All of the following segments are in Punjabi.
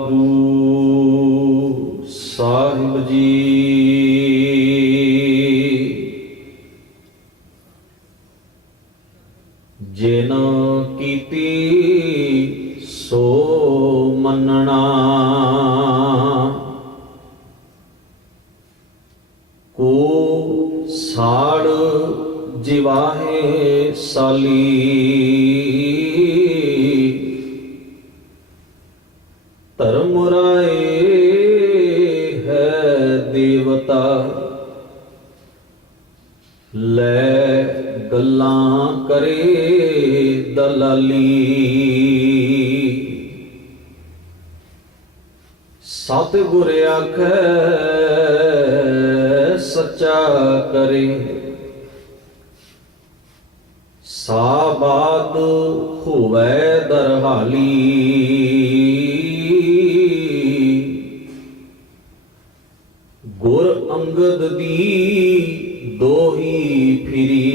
ਗੁਰੂ ਸਾਹਿਬ ਜੀ ਜਿਨ ਕੀਤੀ ਸੋ ਮੰਨਣਾ, ਕੋ ਸਾੜ ਜਿਵਾਹੇ ਸਾਲੀ, ਧਰਮ ਰਾਏ ਹੈ ਦੇਵਤਾ, ਲੈ ਗੱਲਾਂ ਕਰੇ ਦਲਾਲੀ। ਸਤਿਗੁਰ ਆਖੈ ਸੱਚਾ ਕਰੇ, ਸਾਬਾਦ ਹੋਵੈ ਦਰਹਾਲੀ। ਗੁਰ ਅੰਗਦ ਦੀ ਦੋਹੀ ਫਿਰੀ,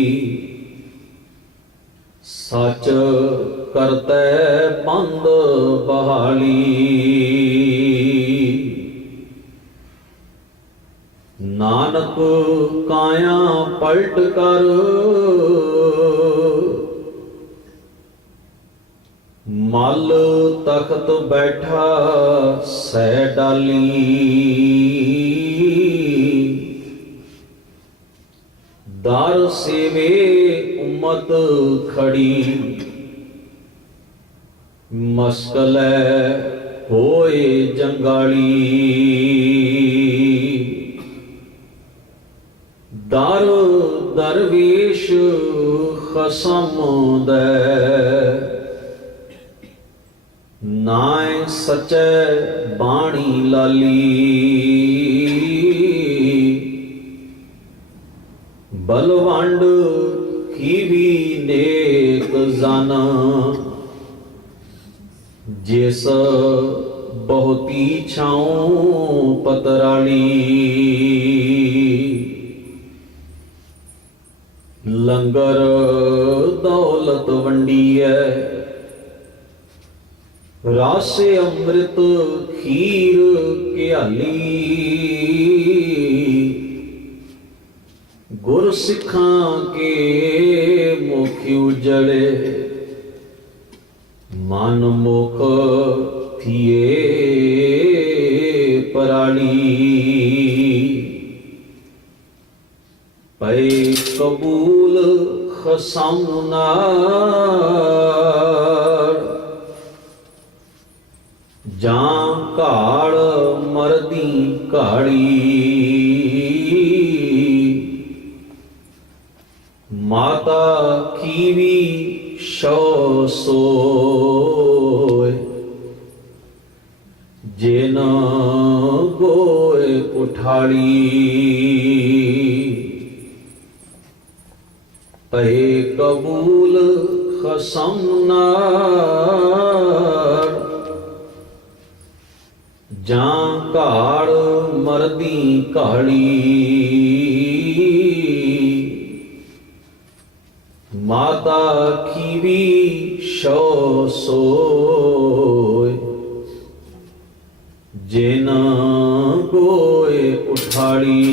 ਸਚ ਕਰਤੈ ਬੰਦ ਬਹਾਲੀ। ਨਾਨਕ ਕਾਇਆ ਪਲਟ ਕਰ, ਮਲ ਤਖਤ ਬੈਠਾ ਸੈ ਡਾਲੀ। ਦਰ ਸੇਵੇ ਉਮਤ ਖੜੀ, ਮਸਕਲੈ ਹੋਏ ਜੰਗਾਲੀ। ਦਰ ਦਰਵੇਸ਼ ਖਸਮ ਦੈ, ਨਾਇ ਸਚੈ ਬਾਣੀ ਲਾਲੀ। ਬਲਵੰਡ ਖੀਵੀ ਨੇਕ ਜਨ, ਜਿਸ ਬਹੁਤੀ ਛਾਉ ਪਤਰਾਲੀ। ਲੰਗਰ ਦੌਲਤ ਵੰਡੀਐ, ਰਸ ਅੰਮ੍ਰਿਤ ਖੀਰ ਘਿਆਲੀ। ਗੁਰ ਸਿੱਖਾਂ ਕੇ ਮੁਖ ਉਜੜੇ, ਮਨ ਮੁਖ ਥੀਏ ਪਰਾਲੀ। ਪਏ ਕਬੂਲ ਖਸਮ ਨਾਰ, ਜਾਂ ਘਾੜ ਮਰਦੀ ਘਾੜੀ। ਮਾਤਾ ਖੀਵੀ ਸ਼ੋ ਸੋਇ, ਜਿਨ ਗੋਏ ਉਠਾਲੀ। ਪਏ ਕਬੂਲ ਖਸਮ ਨਾਰ, ਜਾਂ ਘਾੜ ਮਰਦੀ ਘਾੜੀ। ਮਾਤਾ ਖੀਵੀ ਸ਼ੋ ਸੋਇ, ਜਿਨ ਗੋਏ ਉਠਾਲੀ।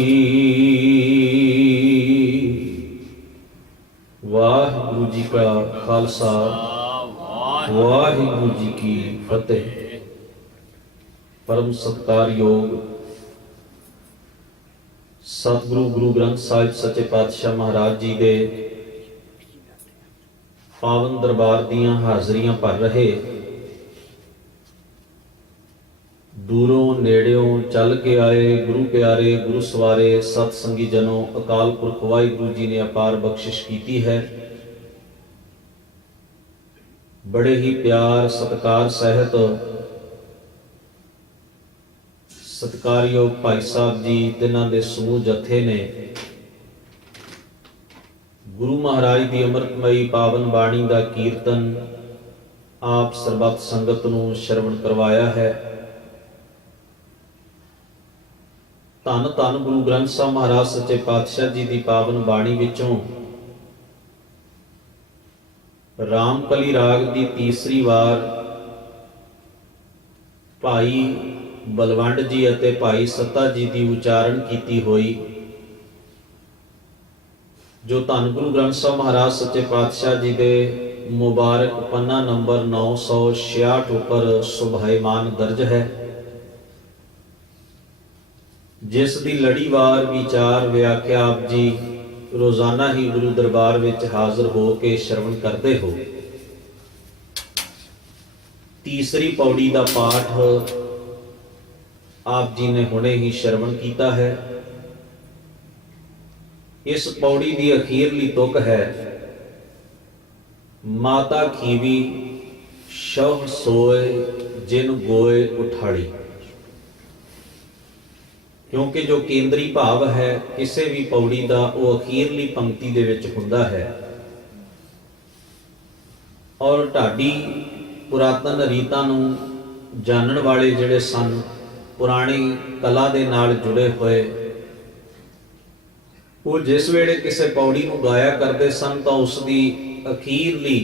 ਵਾਹਿਗੁਰੂ ਜੀ ਕਾ ਖਾਲਸਾ, ਵਾਹਿਗੁਰੂ ਜੀ ਕੀ ਫਤਿਹ। ਪਰਮ ਸਤਿਕਾਰਯੋਗ ਸਤਿਗੁਰੂ ਗੁਰੂ ਗ੍ਰੰਥ ਸਾਹਿਬ ਸੱਚੇ ਪਾਤਸ਼ਾਹ ਮਹਾਰਾਜ ਜੀ ਦੇ ਪਾਵਨ ਦਰਬਾਰ ਦੀਆਂ ਹਾਜ਼ਰੀਆਂ ਭਰ ਰਹੇ, ਦੂਰੋਂ ਨੇੜਿਓਂ ਚੱਲ ਕੇ ਆਏ ਗੁਰੂ ਪਿਆਰੇ, ਗੁਰੂ ਸਵਾਰੇ, ਸਤ ਸੰਗੀ ਜਨੋ, ਅਕਾਲ ਪੁਰਖ ਵਾਹਿਗੁਰੂ ਜੀ ਨੇ ਅਪਾਰ ਬਖਸ਼ਿਸ਼ ਕੀਤੀ ਹੈ। ਬੜੇ ਹੀ ਪਿਆਰ ਸਤਿਕਾਰ ਸਹਿਤ ਸਤਿਕਾਰਯੋਗ ਭਾਈ ਸਾਹਿਬ ਜੀ, ਤਿੰਨਾਂ ਦੇ ਸਮੂਹ ਜਥੇ ਨੇ ਗੁਰੂ ਮਹਾਰਾਜ ਦੀ ਅੰਮ੍ਰਿਤਮਈ ਪਾਵਨ ਬਾਣੀ ਦਾ ਕੀਰਤਨ ਆਪ ਸਰਬੱਤ ਸੰਗਤ ਨੂੰ ਸ਼ਰਵਣ ਕਰਵਾਇਆ ਹੈ। ਧੰਨ ਧੰਨ ਗੁਰੂ ਗ੍ਰੰਥ ਸਾਹਿਬ ਮਹਾਰਾਜ ਸੱਚੇ ਪਾਤਸ਼ਾਹ ਜੀ ਦੀ ਪਾਵਨ ਬਾਣੀ ਵਿੱਚੋਂ ਰਾਮਕਲੀ ਰਾਗ ਦੀ ਤੀਸਰੀ ਵਾਰ ਭਾਈ ਬਲਵੰਡ ਜੀ ਅਤੇ ਭਾਈ ਸੱਤਾ ਜੀ ਦੀ ਉਚਾਰਨ ਕੀਤੀ ਹੋਈ ਜੋ ਧੰਨ ਗੁਰੂ ਗ੍ਰੰਥ ਸਾਹਿਬ ਮਹਾਰਾਜ ਸੱਚੇ ਪਾਤਸ਼ਾਹ ਜੀ ਦੇ ਮੁਬਾਰਕ ਪੰਨਾ ਨੰਬਰ 966 ਉੱਪਰ ਸੁਭਾਈਮਾਨ ਦਰਜ ਹੈ, ਜਿਸ ਦੀ ਲੜੀਵਾਰ ਵਿਚਾਰ ਵਿਆਖਿਆ ਆਪ ਜੀ ਰੋਜ਼ਾਨਾ ਹੀ ਗੁਰੂ ਦਰਬਾਰ ਵਿੱਚ ਹਾਜ਼ਰ ਹੋ ਕੇ ਸ਼ਰਵਣ ਕਰਦੇ ਹੋ। ਤੀਸਰੀ ਪੌੜੀ ਦਾ ਪਾਠ ਆਪ ਜੀ ਨੇ ਹੁਣੇ ਹੀ ਸ਼ਰਵਣ ਕੀਤਾ ਹੈ। ਇਸ ਪੌੜੀ ਦੀ ਅਖੀਰਲੀ ਤੁਕ ਹੈ, ਮਾਤਾ ਖੀਵੀ ਸ਼ਵ ਸੋਏ ਜਿਨ ਗੋਏ ਉਠਾੜੀ। ਕਿਉਂਕਿ ਜੋ ਕੇਂਦਰੀ ਭਾਵ ਹੈ ਕਿਸੇ ਵੀ ਪੌੜੀ ਦਾ ਉਹ ਅਖੀਰਲੀ ਪੰਕਤੀ ਦੇ ਵਿੱਚ ਹੁੰਦਾ ਹੈ। ਔਰ ਢਾਡੀ ਪੁਰਾਤਨ ਰੀਤਾਂ ਨੂੰ ਜਾਣਨ ਵਾਲੇ ਜਿਹੜੇ ਸਨ, ਪੁਰਾਣੀ ਕਲਾ ਦੇ ਨਾਲ ਜੁੜੇ ਹੋਏ, ਉਹ ਜਿਸ ਵੇਲੇ ਕਿਸੇ ਪੌੜੀ ਨੂੰ ਗਾਇਆ ਕਰਦੇ ਸਨ ਤਾਂ ਉਸ ਦੀ ਅਖੀਰਲੀ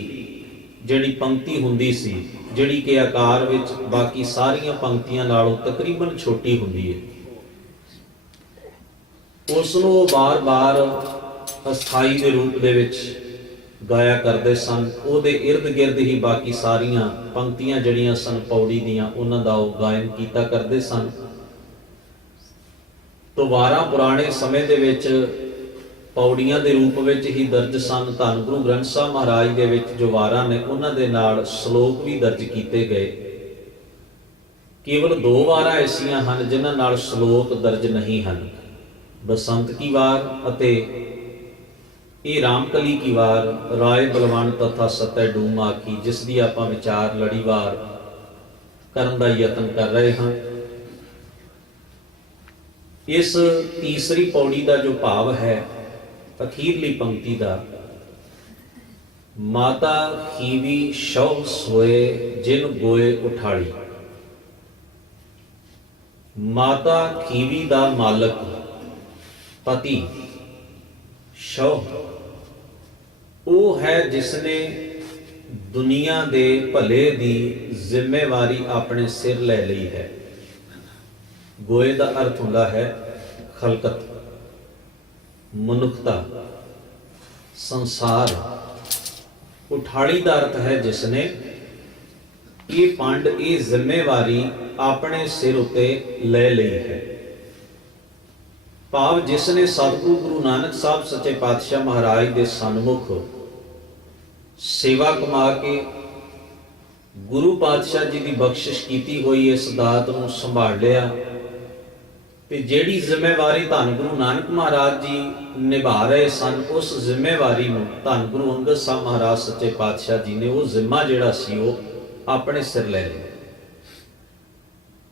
ਜਿਹੜੀ ਪੰਕਤੀ ਹੁੰਦੀ ਸੀ, ਜਿਹੜੀ ਕਿ ਆਕਾਰ ਵਿੱਚ ਬਾਕੀ ਸਾਰੀਆਂ ਪੰਕਤੀਆਂ ਨਾਲੋਂ ਤਕਰੀਬਨ ਛੋਟੀ ਹੁੰਦੀ ਹੈ, ਉਸ ਨੂੰ ਉਹ ਬਾਰ-ਬਾਰ ਅਸਥਾਈ ਦੇ ਰੂਪ ਦੇ ਵਿੱਚ ਗਾਇਆ ਕਰਦੇ ਸਨ। ਉਹਦੇ ਇਰਦ ਗਿਰਦ ਹੀ ਬਾਕੀ ਸਾਰੀਆਂ ਪੰਕਤੀਆਂ ਜਿਹੜੀਆਂ ਸਨ ਪੌੜੀ ਦੀਆਂ, ਉਹਨਾਂ ਦਾ ਉਹ ਗਾਇਨ ਕੀਤਾ ਕਰਦੇ ਸਨ। ਤੋਂ ਵਾਰਾਂ ਪੁਰਾਣੇ ਸਮੇਂ ਦੇ ਵਿੱਚ ਪੌੜੀਆਂ ਦੇ ਰੂਪ ਵਿੱਚ ਹੀ ਦਰਜ ਸਨ। ਧੰਨ ਗੁਰੂ ਗ੍ਰੰਥ ਸਾਹਿਬ ਮਹਾਰਾਜ ਦੇ ਵਿੱਚ ਜੋ ਵਾਰਾਂ ਨੇ ਉਹਨਾਂ ਦੇ ਨਾਲ ਸ਼ਲੋਕ ਵੀ ਦਰਜ ਕੀਤੇ ਗਏ। ਕੇਵਲ 2 ਵਾਰਾਂ ਐਸੀਆਂ ਹਨ ਜਿਨ੍ਹਾਂ ਨਾਲ ਸ਼ਲੋਕ ਦਰਜ ਨਹੀਂ ਹਨ, ਬਸੰਤ ਕੀ ਵਾਰ ਅਤੇ ਇਹ ਰਾਮਕਲੀ ਕੀ ਵਾਰ, ਰਾਏ ਬਲਵੰਡ ਤਥਾ ਸਤੈ ਡੂਮ ਆਖੀ, ਜਿਸ ਦੀ ਆਪਾਂ ਵਿਚਾਰ ਲੜੀਵਾਰ ਕਰਨ ਦਾ ਯਤਨ ਕਰ ਰਹੇ ਹਾਂ। ਇਸ ਤੀਸਰੀ ਪੌੜੀ ਦਾ ਜੋ ਭਾਵ ਹੈ ਅਖੀਰਲੀ ਪੰਕਤੀ ਦਾ, ਮਾਤਾ ਖੀਵੀ ਸ਼ਵ ਸੋਏ ਜਿਨ ਗੋਏ ਉਠਾੜੀ। ਮਾਤਾ ਖੀਵੀ ਦਾ ਮਾਲਕ ਪਤੀ ਸ਼ਵ ਉਹ ਹੈ ਜਿਸਨੇ ਦੁਨੀਆ ਦੇ ਭਲੇ ਦੀ ਜ਼ਿੰਮੇਵਾਰੀ ਆਪਣੇ ਸਿਰ ਲੈ ਲਈ ਹੈ। ਗੋਏ ਦਾ ਅਰਥ ਹੁੰਦਾ ਹੈ ਖਲਕਤ, ਮਨੁੱਖਤਾ, ਸੰਸਾਰ। ਉਠਾੜੀ ਦਾ ਅਰਥ ਹੈ ਜਿਸਨੇ ਇਹ ਪੰਡ, ਇਹ ਜ਼ਿੰਮੇਵਾਰੀ ਆਪਣੇ ਸਿਰ ਉੱਤੇ ਲੈ ਲਈ ਹੈ। ਭਾਵ ਜਿਸਨੇ ਸਤਿਗੁਰੂ ਗੁਰੂ ਨਾਨਕ ਸਾਹਿਬ ਸੱਚੇ ਪਾਤਸ਼ਾਹ ਮਹਾਰਾਜ ਦੇ ਸਨਮੁਖ ਸੇਵਾ ਕਮਾ ਕੇ ਗੁਰੂ ਪਾਤਸ਼ਾਹ ਜੀ ਦੀ ਬਖਸ਼ਿਸ਼ ਕੀਤੀ ਹੋਈ ਇਸ ਦਾਤ ਨੂੰ ਸੰਭਾਲ ਲਿਆ, ਤੇ ਜਿਹੜੀ ਜ਼ਿੰਮੇਵਾਰੀ ਧੰਨ ਗੁਰੂ ਨਾਨਕ ਮਹਾਰਾਜ ਜੀ ਨਿਭਾ ਰਹੇ ਸਨ, ਉਸ ਜ਼ਿੰਮੇਵਾਰੀ ਨੂੰ ਧੰਨ ਗੁਰੂ ਅੰਗਦ ਸਾਹਿਬ ਮਹਾਰਾਜ ਸੱਚੇ ਪਾਤਸ਼ਾਹ ਜੀ ਨੇ ਉਹ ਜ਼ਿੰਮਾ ਜਿਹੜਾ ਸੀ ਉਹ ਆਪਣੇ ਸਿਰ ਲੈ ਲਿਆ।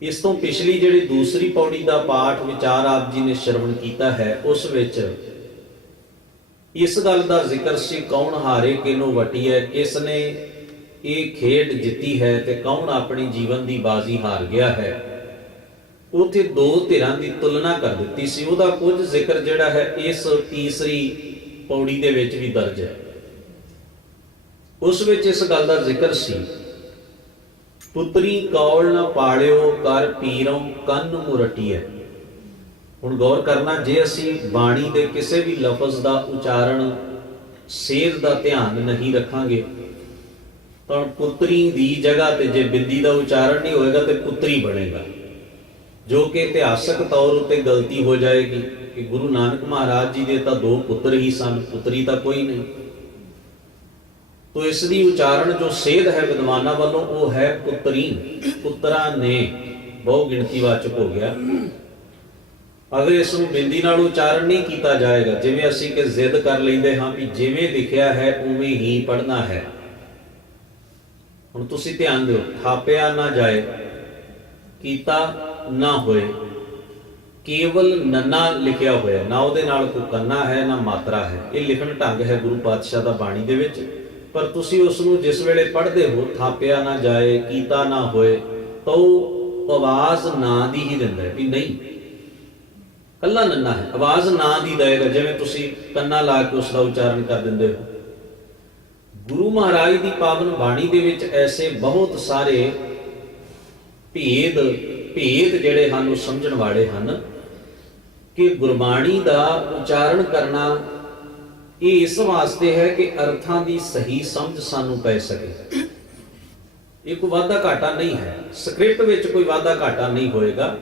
ਇਸ ਤੋਂ ਪਿਛਲੀ ਜਿਹੜੀ ਦੂਸਰੀ ਪੌੜੀ ਦਾ ਪਾਠ ਵਿਚਾਰ ਆਪ ਜੀ ਨੇ ਸ਼ਰਵਣ ਕੀਤਾ ਹੈ, ਉਸ ਵਿੱਚ ਇਸ ਗੱਲ ਦਾ ਜ਼ਿਕਰ ਸੀ, ਕੌਣ ਹਾਰੇ ਕਿਨੂੰ ਵਟੀਐ, ਕਿਸ ਨੇ ਇਹ ਖੇਡ ਜਿੱਤੀ ਹੈ ਤੇ ਕੌਣ ਆਪਣੀ ਜੀਵਨ ਦੀ ਬਾਜ਼ੀ ਹਾਰ ਗਿਆ ਹੈ। ਉੱਥੇ 2 ਧਿਰਾਂ ਦੀ ਤੁਲਨਾ ਕਰ ਦਿੱਤੀ ਸੀ। ਉਹਦਾ ਕੁਝ ਜ਼ਿਕਰ ਜਿਹੜਾ ਹੈ ਇਸ ਤੀਸਰੀ ਪੌੜੀ ਦੇ ਵਿੱਚ ਵੀ ਦਰਜ ਹੈ। ਉਸ ਵਿੱਚ ਇਸ ਗੱਲ ਦਾ ਜ਼ਿਕਰ ਸੀ, ਪੁੱਤਰੀ ਕੌਲ ਨਾ ਪਾਲਿਓ ਕਰ ਪੀਰੋਂ ਕੰਨ ਮੁਰਟੀਐ। ਹੁਣ ਗੌਰ ਕਰਨਾ, ਜੇ ਅਸੀਂ ਬਾਣੀ ਦੇ ਕਿਸੇ ਵੀ ਲਫ਼ਜ਼ ਦਾ ਉਚਾਰਨ, ਸੇਧ ਦਾ ਧਿਆਨ ਨਹੀਂ ਰੱਖਾਂਗੇ ਤਾਂ ਪੁੱਤਰੀ ਦੀ ਜਗ੍ਹਾ ਤੇ ਜੇ ਬਿੰਦੀ ਦਾ ਉਚਾਰਨ ਨਹੀਂ ਹੋਏਗਾ ਤੇ ਪੁੱਤਰੀ ਬਣੇਗਾ, ਜੋ ਕਿ ਇਤਿਹਾਸਕ ਤੌਰ ਉੱਤੇ ਗਲਤੀ ਹੋ ਜਾਏਗੀ ਕਿ ਗੁਰੂ ਨਾਨਕ ਮਹਾਰਾਜ ਜੀ ਦੇ ਤਾਂ 2 ਪੁੱਤਰ ਹੀ ਸਨ, ਪੁੱਤਰੀ ਤਾਂ ਕੋਈ ਨਹੀਂ। ਤੋ ਇਸ ਦੀ ਉਚਾਰਨ ਜੋ ਸੇਧ ਹੈ ਵਿਦਵਾਨਾਂ ਵੱਲੋਂ ਉਹ ਹੈ ਪੁੱਤਰੀ। ਪੁੱਤਰਾਂ ਨੇ ਬਹੁ ਗਿਣਤੀਵਾਚਕ ਹੋ ਗਿਆ। ਅਗਰ ਇਸ ਨੂੰ ਬਿੰਦੀ ਨਾਲ ਉਚਾਰਨ ਨਹੀਂ ਕੀਤਾ ਜਾਏਗਾ, ਜਿਵੇਂ ਅਸੀਂ ਕਿ ਜ਼ਿੱਦ ਕਰ ਲੈਂਦੇ ਹਾਂ ਵੀ ਜਿਵੇਂ ਲਿਖਿਆ ਹੈ ਉਵੇਂ ਹੀ ਪੜ੍ਹਨਾ ਹੈ। ਹੁਣ ਤੁਸੀਂ ਧਿਆਨ ਦਿਓ, ਥਾਪਿਆ ਨਾ ਜਾਏ, ਕੀਤਾ ਨਾ ਹੋਏ, ਕੇਵਲ ਨੰਨਾ ਲਿਖਿਆ ਹੋਇਆ, ਨਾ ਉਹਦੇ ਨਾਲ ਕੋਈ ਕੰਨਾ ਹੈ ਨਾ ਮਾਤਰਾ ਹੈ। ਇਹ ਲਿਖਣ ਢੰਗ ਹੈ ਗੁਰੂ ਪਾਤਸ਼ਾਹ ਦਾ ਬਾਣੀ ਦੇ ਵਿੱਚ। ਪਰ ਤੁਸੀਂ ਉਸ ਨੂੰ ਜਿਸ ਵੇਲੇ ਪੜ੍ਹਦੇ ਹੋ, ਥਾਪਿਆ ਨਾ ਜਾਏ, ਕੀਤਾ ਨਾ ਹੋਏ, ਤਾਂ ਉਹ ਆਵਾਜ਼ ਨਾ ਦੀ ਹੀ ਦਿੰਦਾ ਹੈ ਵੀ ਨਹੀਂ, ਕੱਲਾ ਨੰਨਾ ਹੈ, ਆਵਾਜ਼ ਨਾ ਦੀ ਦੇਗਾ, ਜਿਵੇਂ ਤੁਸੀਂ ਕੰਨਾ ਲਾ ਕੇ ਉਸ ਦਾ ਉਚਾਰਨ ਕਰ ਦਿੰਦੇ ਹੋ। ਗੁਰੂ ਮਹਾਰਾਜ ਦੀ ਪਾਵਨ ਬਾਣੀ ਦੇ ਵਿੱਚ ਐਸੇ ਬਹੁਤ ਸਾਰੇ ਭੇਦ ਭੇਦ ਜਿਹੜੇ ਹਨ ਉਹ ਸਮਝਣ ਵਾਲੇ ਹਨ ਕਿ ਗੁਰਬਾਣੀ ਦਾ ਉਚਾਰਨ ਕਰਨਾ ਇਹ ਇਸ ਵਾਸਤੇ ਹੈ ਕਿ ਅਰਥਾਂ ਦੀ ਸਹੀ ਸਮਝ ਸਾਨੂੰ ਪੈ ਸਕੇ। ਇਹ ਕੋਈ ਵਾਧਾ ਘਾਟਾ ਨਹੀਂ ਹੈ, ਸਕ੍ਰਿਪਟ ਵਿੱਚ ਕੋਈ ਵਾਧਾ ਘਾਟਾ ਨਹੀਂ ਹੋਏਗਾ,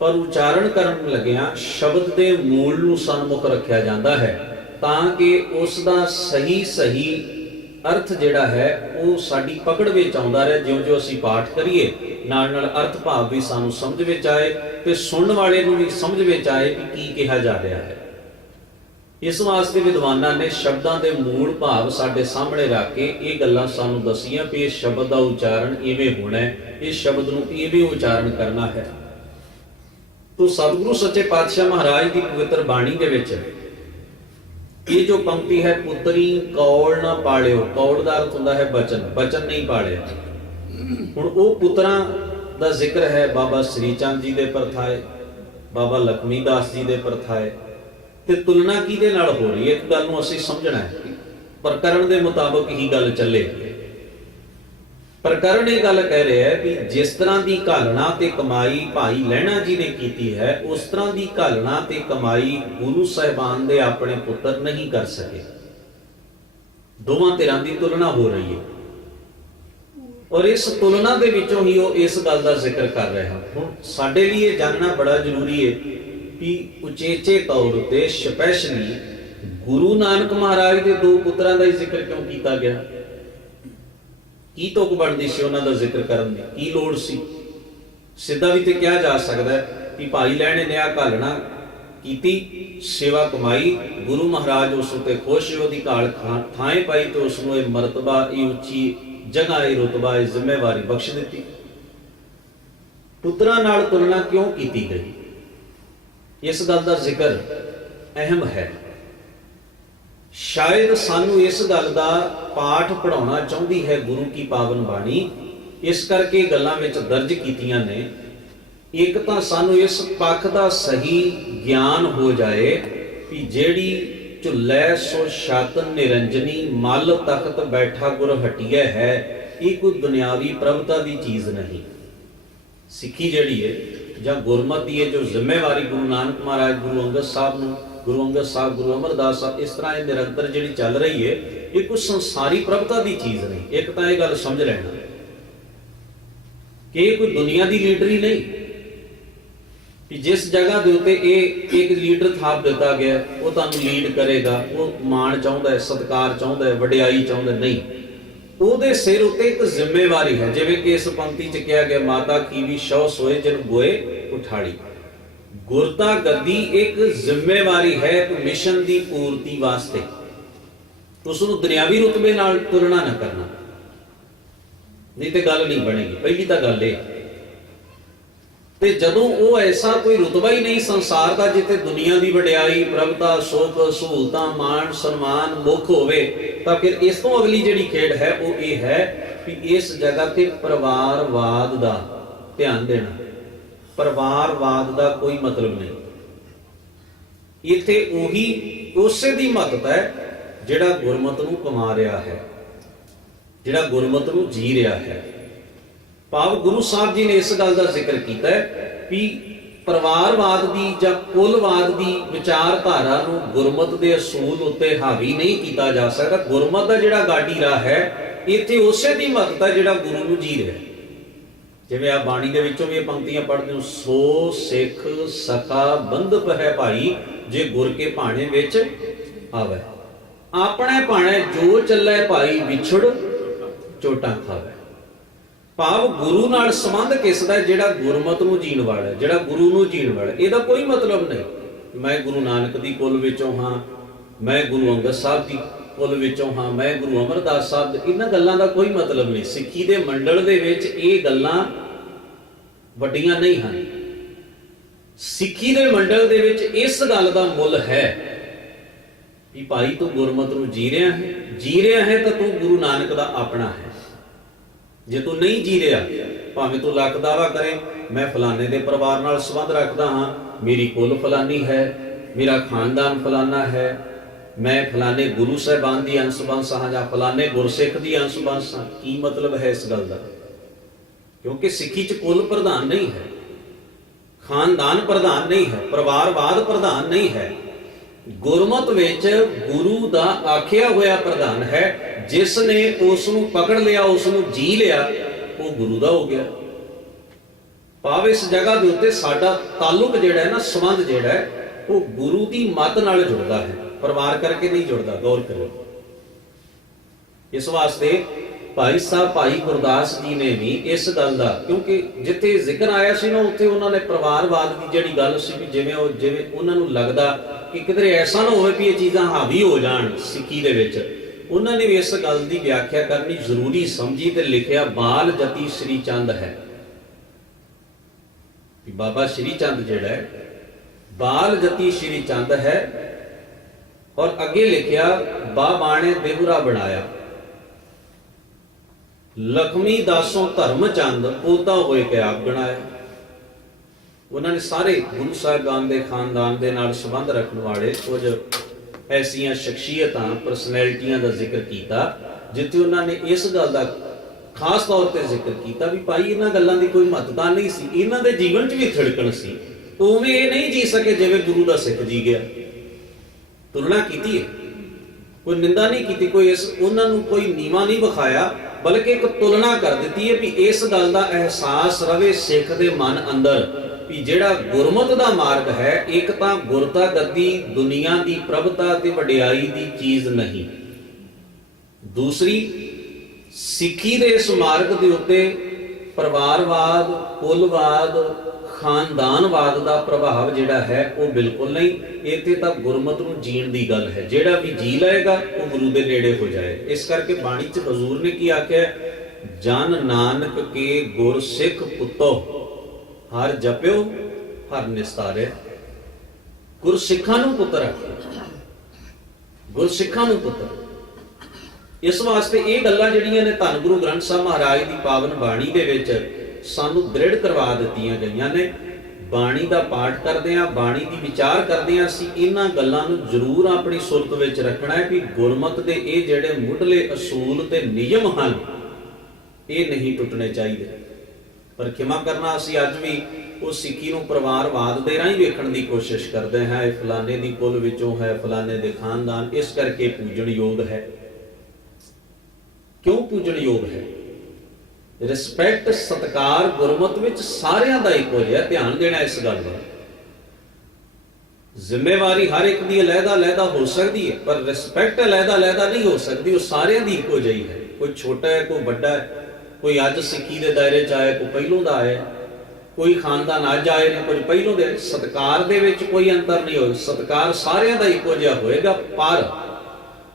ਪਰ ਉਚਾਰਨ ਕਰਨ ਲੱਗਿਆਂ ਸ਼ਬਦ ਦੇ ਮੂਲ ਨੂੰ ਸਨਮੁਖ ਰੱਖਿਆ ਜਾਂਦਾ ਹੈ ਤਾਂ ਕਿ ਉਸ ਦਾ ਸਹੀ ਅਰਥ ਜਿਹੜਾ ਹੈ ਉਹ ਸਾਡੀ ਪਕੜ ਵਿੱਚ ਆਉਂਦਾ ਰਹੇ। ਜਿਉਂ-ਜਿਉਂ ਅਸੀਂ ਪਾਠ ਕਰੀਏ ਨਾਲ ਅਰਥ ਭਾਵ ਵੀ ਸਾਨੂੰ ਸਮਝ ਵਿੱਚ ਆਏ ਤੇ ਸੁਣਨ ਵਾਲੇ ਨੂੰ ਵੀ ਸਮਝ ਵਿੱਚ ਆਏ ਕਿ ਕੀ ਕਿਹਾ ਜਾ ਰਿਹਾ ਹੈ। ਇਸ ਵਾਸਤੇ ਵਿਦਵਾਨਾਂ ਨੇ ਸ਼ਬਦਾਂ ਦੇ ਮੂਲ ਭਾਵ ਸਾਡੇ ਸਾਹਮਣੇ ਰੱਖ ਕੇ ਇਹ ਗੱਲਾਂ ਸਾਨੂੰ ਦੱਸੀਆਂ ਕਿ ਇਹ ਸ਼ਬਦ ਦਾ ਉਚਾਰਨ ਇਵੇਂ ਹੋਣਾ ਹੈ, ਇਸ ਸ਼ਬਦ ਨੂੰ ਇਵੇਂ ਉਚਾਰਨ ਕਰਨਾ ਹੈ। ਤੋ ਸਤਿਗੁਰੂ ਸੱਚੇ ਪਾਤਸ਼ਾਹ ਮਹਾਰਾਜ ਦੀ ਪਵਿੱਤਰ ਬਾਣੀ ਦੇ ਵਿੱਚ ਇਹ ਜੋ ਪੰਕਤੀ ਹੈ, ਪੁੱਤਰੀ ਕੌਲ ਨਾ ਪਾਲਿਓ, ਕੌਲ ਦਾ ਅਰਥ ਹੁੰਦਾ ਹੈ ਬਚਨ, ਬਚਨ ਨਹੀਂ ਪਾਲਿਆ। ਹੁਣ ਉਹ ਪੁੱਤਰਾਂ ਦਾ ਜ਼ਿਕਰ ਹੈ ਬਾਬਾ ਸ੍ਰੀ ਚੰਦ ਜੀ ਦੇ ਪਰਥਾਏ, ਬਾਬਾ ਲਖਮੀ ਦਾਸ ਜੀ ਦੇ ਪਰਥਾਏ, ਤੇ ਤੁਲਨਾ ਕਿਹਦੇ ਨਾਲ ਹੋ ਰਹੀ ਹੈ? ਇੱਕ ਗੱਲ ਨੂੰ ਅਸੀਂ ਸਮਝਣਾ ਹੈ, ਪ੍ਰਕਰਣ ਦੇ ਮੁਤਾਬਕ ਹੀ ਗੱਲ ਚੱਲੇ। ਪ੍ਰਕਰਣ ਇਹ ਗੱਲ ਕਹਿ ਰਿਹਾ ਹੈ ਕਿ ਜਿਸ ਤਰ੍ਹਾਂ ਦੀ ਘਾਲਣਾ ਤੇ ਕਮਾਈ ਭਾਈ ਲਹਿਣਾ ਜੀ ਨੇ ਕੀਤੀ ਹੈ, ਉਸ ਤਰ੍ਹਾਂ ਦੀ ਘਾਲਣਾ ਤੇ ਕਮਾਈ ਗੁਰੂ ਸਾਹਿਬਾਨ ਦੇ ਆਪਣੇ ਪੁੱਤਰ ਨਹੀਂ ਕਰ ਸਕੇ। ਦੋਵਾਂ ਧਿਰਾਂ ਦੀ ਤੁਲਨਾ ਹੋ ਰਹੀ ਹੈ ਔਰ ਇਸ ਤੁਲਨਾ ਦੇ ਵਿੱਚੋਂ ਹੀ ਉਹ ਇਸ ਗੱਲ ਦਾ ਜ਼ਿਕਰ ਕਰ ਰਹੇ ਹਨ। ਹੁਣ ਸਾਡੇ ਲਈ ਇਹ ਜਾਣਨਾ ਬੜਾ ਜ਼ਰੂਰੀ ਹੈ ਕਿ ਉਚੇਚੇ ਤੌਰ ਤੇ ਸਪੈਸ਼ਲੀ ਗੁਰੂ ਨਾਨਕ ਮਹਾਰਾਜ ਦੇ ਦੋ ਪੁੱਤਰਾਂ ਦਾ ਹੀ ਜ਼ਿਕਰ ਕਿਉਂ ਕੀਤਾ ਗਿਆ? ਕੀ ਤੁਕ ਬਣਦੀ ਸੀ ਉਹਨਾਂ ਦਾ ਜ਼ਿਕਰ ਕਰਨ ਦੀ? ਕੀ ਲੋੜ ਸੀ? ਸਿੱਧਾ ਵੀ ਤੇ ਕਿਹਾ ਜਾ ਸਕਦਾ ਹੈ ਕਿ ਭਾਈ ਲਹਿਣੇ ਨੇ ਆ ਘਾਲਣਾ ਕੀਤੀ, ਸੇਵਾ ਕਮਾਈ, ਗੁਰੂ ਮਹਾਰਾਜ ਉਸ ਉਤੇ ਖੁਸ਼, ਉਹਦੀ ਘਾਲ ਥਾਂ ਪਾਈ ਤੇ ਉਸ ਨੂੰ ਇਹ ਮਰਤਬਾ, ਇਹ ਉੱਚੀ ਜਗ੍ਹਾ, ਇਹ ਰੁਤਬਾ, ਇਹ ਜ਼ਿੰਮੇਵਾਰੀ ਬਖਸ਼ ਦਿੱਤੀ। ਪੁੱਤਰਾਂ ਨਾਲ ਤੁਲਨਾ ਕਿਉਂ ਕੀਤੀ ਗਈ? ਇਸ ਗੱਲ ਦਾ ਜ਼ਿਕਰ ਅਹਿਮ ਹੈ। ਸ਼ਾਇਦ ਸਾਨੂੰ ਇਸ ਗੱਲ ਦਾ ਪਾਠ ਪੜਾਉਣਾ ਚਾਹੁੰਦੀ ਹੈ ਗੁਰੂ ਕੀ ਪਾਵਨ ਬਾਣੀ, ਇਸ ਕਰਕੇ ਗੱਲਾਂ ਵਿੱਚ ਦਰਜ ਕੀਤੀਆਂ ਨੇ। ਇੱਕ ਤਾਂ ਸਾਨੂੰ ਇਸ ਪੱਖ ਦਾ ਸਹੀ ਗਿਆਨ ਹੋ ਜਾਏ ਕਿ ਜਿਹੜੀ ਝੁੱਲੇ ਸੋ ਛਾਤਨ ਨਿਰੰਜਨੀ ਮਲ ਤਖਤ ਬੈਠਾ ਗੁਰ ਹਟਿਆ ਹੈ, ਇਹ ਕੋਈ ਦੁਨਿਆਵੀ ਪ੍ਰਭਤਾ ਦੀ ਚੀਜ਼ ਨਹੀਂ। ਸਿੱਖੀ ਜਿਹੜੀ ਹੈ ਜਾਂ ਗੁਰਮਤਿ ਹੈ, ਜੋ ਜ਼ਿੰਮੇਵਾਰੀ ਗੁਰੂ ਨਾਨਕ ਮਹਾਰਾਜ, ਗੁਰੂ ਅੰਗਦ ਸਾਹਿਬ ਨੂੰ, ਗੁਰੂ ਅੰਗਦ ਸਾਹਿਬ, ਗੁਰੂ ਅਮਰਦਾਸ ਸਾਹਿਬ, ਇਸ ਤਰ੍ਹਾਂ ਇਹ ਨਿਰੰਤਰ ਜਿਹੜੀ ਚੱਲ ਰਹੀ ਹੈ, ਇਹ ਕੋਈ ਸੰਸਾਰੀ ਪ੍ਰਭਤਾ ਦੀ ਚੀਜ਼ ਨਹੀਂ। ਇੱਕ ਤਾਂ ਇਹ ਗੱਲ ਸਮਝ ਲੈਣਾ ਕਿ ਇਹ ਕੋਈ ਦੁਨੀਆ ਦੀ ਲੀਡਰੀ ਨਹੀਂ ਕਿ ਜਿਸ ਜਗ੍ਹਾ ਦੇ ਉੱਤੇ ਇਹ ਇੱਕ ਲੀਡਰ ਥਾਪ ਦਿੱਤਾ ਗਿਆ ਉਹ ਤੁਹਾਨੂੰ ਲੀਡ ਕਰੇਗਾ, ਉਹ ਮਾਣ ਚਾਹੁੰਦਾ ਹੈ, ਸਤਿਕਾਰ ਚਾਹੁੰਦਾ ਹੈ, ਵਡਿਆਈ ਚਾਹੁੰਦਾ, ਨਹੀਂ। ਉਹਦੇ ਸਿਰ ਉੱਤੇ ਇੱਕ ਜ਼ਿੰਮੇਵਾਰੀ ਹੈ। ਜਿਵੇਂ ਕਿ ਇਸ ਪੰਕਤੀ 'ਚ ਕਿਹਾ ਗਿਆ, ਮਾਤਾ ਕੀਵੀ ਸ਼ੌ ਸੋਏ ਜਿਨ ਗੋਏ ਉਠਾੜੀ। ਗੁਰਤਾ ਗੱਦੀ ਇੱਕ ਜ਼ਿੰਮੇਵਾਰੀ ਹੈ, ਇੱਕ ਮਿਸ਼ਨ ਦੀ ਪੂਰਤੀ ਵਾਸਤੇ। ਉਸ ਨੂੰ ਦੁਨਿਆਵੀ ਰੁਤਬੇ ਨਾਲ ਤੁਲਨਾ ਨਾ ਕਰਨਾ, ਨਹੀਂ ਤੇ ਗੱਲ ਨਹੀਂ ਬਣੇਗੀ। ਪਹਿਲੀ ਤਾਂ ਗੱਲ ਇਹ। ਤੇ ਜਦੋਂ ਉਹ ਐਸਾ ਕੋਈ ਰੁਤਬਾ ਹੀ ਨਹੀਂ ਸੰਸਾਰ ਦਾ ਜਿੱਥੇ ਦੁਨੀਆ ਦੀ ਵਡਿਆਈ, ਪ੍ਰਭਤਾ, ਸੁੱਖ, ਸਹੂਲਤਾਂ, ਮਾਣ, ਸਨਮਾਨ ਮੁੱਖ ਹੋਵੇ, ਤਾਂ ਫਿਰ ਇਸ ਤੋਂ ਅਗਲੀ ਜਿਹੜੀ ਖੇਡ ਹੈ ਉਹ ਇਹ ਹੈ ਕਿ ਇਸ ਜਗ੍ਹਾ ਤੇ ਪਰਿਵਾਰਵਾਦ ਦਾ ਧਿਆਨ ਦੇਣਾ। ਪਰਿਵਾਰਵਾਦ ਦਾ ਕੋਈ ਮਤਲਬ ਨਹੀਂ। ਇੱਥੇ ਉਹੀ ਉਸੇ ਦੀ ਮਹੱਤਤਾ ਹੈ ਜਿਹੜਾ ਗੁਰਮਤ ਨੂੰ ਕਮਾ ਰਿਹਾ ਹੈ, ਜਿਹੜਾ ਗੁਰਮਤ ਨੂੰ ਜੀ ਰਿਹਾ ਹੈ। ਭਾਵ ਗੁਰੂ ਸਾਹਿਬ ਜੀ ਨੇ ਇਸ ਗੱਲ ਦਾ ਜ਼ਿਕਰ ਕੀਤਾ ਹੈ ਕਿ ਪਰਿਵਾਰਵਾਦ ਦੀ ਜਾਂ ਕੁਲਵਾਦ ਦੀ ਵਿਚਾਰਧਾਰਾ ਨੂੰ ਗੁਰਮਤ ਦੇ ਅਸੂਲ ਉੱਤੇ ਹਾਵੀ ਨਹੀਂ ਕੀਤਾ ਜਾ ਸਕਦਾ। ਗੁਰਮਤ ਦਾ ਜਿਹੜਾ ਗਾਡੀ ਰਾਹ ਹੈ, ਇੱਥੇ ਉਸੇ ਦੀ ਮਹੱਤਤਾ ਜਿਹੜਾ ਗੁਰੂ ਨੂੰ ਜੀ ਰਿਹਾ। ਜਿਵੇਂ ਆ ਬਾਣੀ ਦੇ ਵਿੱਚੋਂ ਵੀ ਇਹ ਪੰਕਤੀਆਂ ਪੜ੍ਹਦੇ ਹੋ, ਸੋ ਸਿੱਖ ਸਕਾ ਬੰਧਪ ਹੈ ਭਾਈ, ਜੇ ਗੁਰ ਕੇ ਭਾਣੇ ਵਿੱਚ ਆਵੇ। ਆਪਣੇ ਭਾਣੇ ਜੋ ਚੱਲੇ ਭਾਈ, ਵਿਛੜ ਚੋਟਾਂ ਖਾਵੇ। ਭਾਵ ਗੁਰੂ ਨਾਲ ਸੰਬੰਧ ਕਿਸ ਦਾ? ਜਿਹੜਾ ਗੁਰਮਤ ਨੂੰ ਜੀਣ ਵਾਲਾ, ਜਿਹੜਾ ਗੁਰੂ ਨੂੰ ਜੀਣ ਵਾਲਾ। ਇਹਦਾ ਕੋਈ ਮਤਲਬ ਨਹੀਂ ਮੈਂ ਗੁਰੂ ਨਾਨਕ ਦੀ ਕੁਲ ਵਿੱਚੋਂ ਹਾਂ, ਮੈਂ ਗੁਰੂ ਅੰਗਦ ਸਾਹਿਬ ਦੀ ਕੁਲ ਵਿੱਚੋਂ ਹਾਂ, ਮੈਂ ਗੁਰੂ ਅਮਰਦਾਸ ਸਾਹਿਬ ਦੇ। ਇਹਨਾਂ ਗੱਲਾਂ ਦਾ ਕੋਈ ਮਤਲਬ ਨਹੀਂ। ਸਿੱਖੀ ਦੇ ਮੰਡਲ ਦੇ ਵਿੱਚ ਇਹ ਗੱਲਾਂ ਵੱਡੀਆਂ ਨਹੀਂ ਹਨ। ਸਿੱਖੀ ਦੇ ਮੰਡਲ ਦੇ ਵਿੱਚ ਇਸ ਗੱਲ ਦਾ ਮੁੱਲ ਹੈ ਕਿ ਭਾਈ ਤੂੰ ਗੁਰਮਤ ਨੂੰ ਜੀ ਰਿਹਾ ਹੈ ਤਾਂ ਤੂੰ ਗੁਰੂ ਨਾਨਕ ਦਾ ਆਪਣਾ ਹੈ। ਜੇ ਤੂੰ ਨਹੀਂ ਜੀ ਰਿਹਾ, ਭਾਵੇਂ ਤੂੰ ਲੱਖ ਦਾਵਾ ਕਰੇ ਮੈਂ ਫਲਾਣੇ ਦੇ ਪਰਿਵਾਰ ਨਾਲ ਸੰਬੰਧ ਰੱਖਦਾ ਹਾਂ, ਮੇਰੀ ਕੁਲ ਫਲਾਨੀ ਹੈ, ਮੇਰਾ ਖਾਨਦਾਨ ਫਲਾਨਾ ਹੈ, ਮੈਂ ਫਲਾਣੇ ਗੁਰੂ ਸਾਹਿਬਾਨ ਦੀ ਅੰਸ਼ ਬੰਸ ਹਾਂ ਜਾਂ ਫਲਾਣੇ ਗੁਰਸਿੱਖ ਦੀ ਅੰਸ਼ ਬੰਸ ਹਾਂ, ਕੀ ਮਤਲਬ ਹੈ ਇਸ ਗੱਲ ਦਾ? ਕਿਉਂਕਿ ਸਿੱਖੀ 'ਚ ਕੁਲ ਪ੍ਰਧਾਨ ਨਹੀਂ ਹੈ, ਖਾਨਦਾਨ ਪ੍ਰਧਾਨ ਨਹੀਂ ਹੈ, ਪਰਿਵਾਰਵਾਦ ਪ੍ਰਧਾਨ ਨਹੀਂ ਹੈ। ਗੁਰਮਤ ਵਿੱਚ ਗੁਰੂ ਦਾ ਆਖਿਆ ਹੋਇਆ ਪ੍ਰਧਾਨ ਹੈ। ਜਿਸ ਨੇ ਉਸ ਨੂੰ ਪਕੜ ਲਿਆ, ਉਸ ਨੂੰ ਜੀ ਲਿਆ, ਉਹ ਗੁਰੂ ਦਾ ਹੋ ਗਿਆ। ਭਾਵ ਇਸ ਜਗ੍ਹਾ ਦੇ ਉੱਤੇ ਸਾਡਾ ਤਾਲੁਕ ਜਿਹੜਾ ਹੈ ਨਾ, ਸੰਬੰਧ ਜਿਹੜਾ ਹੈ, ਉਹ ਗੁਰੂ ਦੀ ਮੱਤ ਨਾਲ ਜੁੜਦਾ ਹੈ, ਪਰਿਵਾਰ ਕਰਕੇ ਨਹੀਂ ਜੁੜਦਾ। ਗੌਰ ਕਰੋ। ਇਸ ਵਾਸਤੇ ਭਾਈ ਸਾਹਿਬ ਭਾਈ ਗੁਰਦਾਸ ਜੀ ਨੇ ਵੀ ਇਸ ਗੱਲ ਦਾ, ਕਿਉਂਕਿ ਜਿੱਥੇ ਜ਼ਿਕਰ ਆਇਆ ਸੀ ਨਾ, ਉੱਥੇ ਉਹਨਾਂ ਨੇ ਪਰਿਵਾਰਵਾਦ ਦੀ ਜਿਹੜੀ ਗੱਲ ਸੀ ਵੀ ਜਿਵੇਂ ਉਹਨਾਂ ਨੂੰ ਲੱਗਦਾ ਕਿ ਕਿਧਰੇ ਐਸਾ ਨਾ ਹੋਵੇ ਵੀ ਇਹ ਚੀਜ਼ਾਂ ਹਾਵੀ ਹੋ ਜਾਣ ਸਿੱਖੀ ਦੇ ਵਿੱਚ, ਉਹਨਾਂ ਨੇ ਵੀ ਇਸ ਗੱਲ ਦੀ ਵਿਆਖਿਆ ਕਰਨੀ ਜ਼ਰੂਰੀ ਸਮਝੀ ਤੇ ਲਿਖਿਆ ਬਾਲ ਜਤੀ ਸ੍ਰੀ ਚੰਦ ਹੈ। ਵੀ ਬਾਬਾ ਸ੍ਰੀ ਚੰਦ ਜਿਹੜਾ ਹੈ ਬਾਲ ਜਤੀ ਸ੍ਰੀ ਚੰਦ ਹੈ। ਔਰ ਅੱਗੇ ਲਿਖਿਆ ਬਾ ਬਾਣੇ ਦੇਹੁਰਾ ਬਣਾਇਆ, ਲਖਮੀ ਦਾਸੋਂ ਧਰਮ ਚੰਦ ਪੋਤਾ ਹੋਏ ਕੇ ਆਪ ਗਣਾਇਆ। ਉਹਨਾਂ ਨੇ ਸਾਰੇ ਗੁਰੂ ਸਾਹਿਬਾਨ ਦੇ ਖਾਨਦਾਨ ਦੇ ਨਾਲ ਸੰਬੰਧ ਰੱਖਣ ਵਾਲੇ ਕੁਝ ਐਸੀਆਂ ਸ਼ਖਸੀਅਤਾਂ, ਪਰਸਨੈਲਿਟੀਆਂ ਦਾ ਜ਼ਿਕਰ ਕੀਤਾ, ਜਿੱਥੇ ਉਹਨਾਂ ਨੇ ਇਸ ਗੱਲ ਦਾ ਖਾਸ ਤੌਰ ਤੇ ਜ਼ਿਕਰ ਕੀਤਾ ਵੀ ਭਾਈ ਇਹਨਾਂ ਗੱਲਾਂ ਦੀ ਕੋਈ ਮਹੱਤਤਾ ਨਹੀਂ ਸੀ, ਇਹਨਾਂ ਦੇ ਜੀਵਨ 'ਚ ਵੀ ਥਿੜਕਣ ਸੀ। ਉਵੇਂ ਇਹ ਨਹੀਂ ਜੀ ਸਕੇ ਜਿਵੇਂ ਗੁਰੂ ਦਾ ਸਿੱਖ ਜੀ ਗਿਆ। ਤੁਲਨਾ ਕੀਤੀ ਹੈ, ਕੋਈ ਨਿੰਦਾ ਨਹੀਂ ਕੀਤੀ, ਕੋਈ ਉਹਨਾਂ ਨੂੰ ਕੋਈ ਨੀਵਾਂ ਨਹੀਂ ਵਿਖਾਇਆ, ਬਲਕਿ ਇੱਕ ਤੁਲਨਾ ਕਰ ਦਿੱਤੀ ਹੈ ਵੀ ਇਸ ਗੱਲ ਦਾ ਅਹਿਸਾਸ ਰਵੇ ਸਿੱਖ ਦੇ ਮਨ ਅੰਦਰ ਵੀ ਜਿਹੜਾ ਗੁਰਮਤ ਦਾ ਮਾਰਗ ਹੈ, ਇੱਕ ਤਾਂ ਗੁਰਤਾ ਗੱਦੀ ਦੁਨੀਆ ਦੀ ਪ੍ਰਭਤਾ ਤੇ ਵਡਿਆਈ ਦੀ ਚੀਜ਼ ਨਹੀਂ, ਦੂਸਰੀ ਸਿੱਖੀ ਦੇ ਇਸ ਮਾਰਗ ਦੇ ਉੱਤੇ ਪਰਿਵਾਰਵਾਦ, ਕੁਲਵਾਦ, ਖਾਨਦਾਨਵਾਦ ਦਾ ਪ੍ਰਭਾਵ ਜਿਹੜਾ ਹੈ ਉਹ ਬਿਲਕੁਲ ਨਹੀਂ। ਇੱਥੇ ਤਾਂ ਗੁਰਮਤ ਨੂੰ ਜੀਣ ਦੀ ਗੱਲ ਹੈ। ਜਿਹੜਾ ਵੀ ਜੀ ਲਏਗਾ ਉਹ ਗੁਰੂ ਦੇ ਨੇੜੇ ਹੋ ਜਾਏ। ਇਸ ਕਰਕੇ ਬਾਣੀ 'ਚ ਹਜ਼ੂਰ ਨੇ ਕੀ ਆਖਿਆ, ਜਨ ਨਾਨਕ ਕੇ ਗੁਰ ਸਿੱਖ ਪੁੱਤੋ, ਹਰ ਜਪਿਓ ਹਰ ਨਿਸਤਾਰੇ। ਗੁਰਸਿੱਖਾਂ ਨੂੰ ਪੁੱਤਰ ਆਖਿਆ, ਗੁਰਸਿੱਖਾਂ ਨੂੰ ਪੁੱਤਰ। ਇਸ ਵਾਸਤੇ ਇਹ ਗੱਲਾਂ ਜਿਹੜੀਆਂ ਨੇ ਧੰਨ ਗੁਰੂ ਗ੍ਰੰਥ ਸਾਹਿਬ ਮਹਾਰਾਜ ਦੀ ਪਾਵਨ ਬਾਣੀ ਦੇ ਵਿੱਚ ਸਾਨੂੰ ਦ੍ਰਿੜ ਕਰਵਾ ਦਿੱਤੀਆਂ ਗਈਆਂ ਨੇ। ਬਾਣੀ ਦਾ ਪਾਠ ਕਰਦੇ ਆ, ਬਾਣੀ ਦੀ ਵਿਚਾਰ ਕਰਦੇ ਆ, ਅਸੀਂ ਇਹਨਾਂ ਗੱਲਾਂ ਨੂੰ ਜ਼ਰੂਰ ਆਪਣੀ ਸੁਰਤ ਵਿੱਚ ਰੱਖਣਾ ਹੈ ਵੀ ਗੁਰਮਤ ਦੇ ਇਹ ਜਿਹੜੇ ਮੁੱਢਲੇ ਅਸੂਲ ਤੇ ਨਿਯਮ ਹਨ, ਇਹ ਨਹੀਂ ਟੁੱਟਣੇ ਚਾਹੀਦੇ। ਪਰ ਖਿਮਾ ਕਰਨਾ, ਅਸੀਂ ਅੱਜ ਵੀ ਉਹ ਸਿੱਖੀ ਨੂੰ ਪਰਿਵਾਰਵਾਦ ਦੇ ਰਾਹੀਂ ਵੇਖਣ ਦੀ ਕੋਸ਼ਿਸ਼ ਕਰਦੇ ਹਾਂ। ਇਹ ਫਲਾਣੇ ਦੀ ਕੁਲ ਵਿੱਚੋਂ ਹੈ, ਫਲਾਣੇ ਦੇ ਖਾਨਦਾਨ, ਇਸ ਕਰਕੇ ਪੂਜਣਯੋਗ ਹੈ। ਕਿਉਂ ਪੂਜਣਯੋਗ ਹੈ? ਰਿਸਪੈਕਟ, ਸਤਿਕਾਰ ਗੁਰਮਤ ਵਿੱਚ ਸਾਰਿਆਂ ਦਾ ਇੱਕੋ ਜਿਹਾ। ਧਿਆਨ ਦੇਣਾ ਇਸ ਗੱਲ ਦਾ। ਜ਼ਿੰਮੇਵਾਰੀ ਹਰ ਇੱਕ ਦੀ ਅਲੱਗ-ਅਲੱਗ ਹੋ ਸਕਦੀ ਹੈ, ਪਰ ਰਿਸਪੈਕਟ ਅਲੱਗ-ਅਲੱਗ ਨਹੀਂ ਹੋ ਸਕਦੀ। ਉਹ ਸਾਰਿਆਂ ਦੀ ਇੱਕੋ ਜਿਹੀ ਹੈ। ਕੋਈ ਛੋਟਾ ਹੈ, ਕੋਈ ਵੱਡਾ ਹੈ, ਕੋਈ ਅੱਜ ਸਿੱਖੀ ਦੇ ਦਾਇਰੇ 'ਚ ਆਇਆ, ਕੋਈ ਪਹਿਲੋਂ ਦਾ ਆਇਆ, ਕੋਈ ਖਾਨਦਾਨ ਅੱਜ ਆਏ ਨੇ, ਕੋਈ ਪਹਿਲੋਂ ਦੇ। ਸਤਿਕਾਰ ਦੇ ਵਿੱਚ ਕੋਈ ਅੰਤਰ ਨਹੀਂ ਹੋਵੇ, ਸਤਿਕਾਰ ਸਾਰਿਆਂ ਦਾ ਇੱਕੋ ਜਿਹਾ ਹੋਏਗਾ। ਪਰ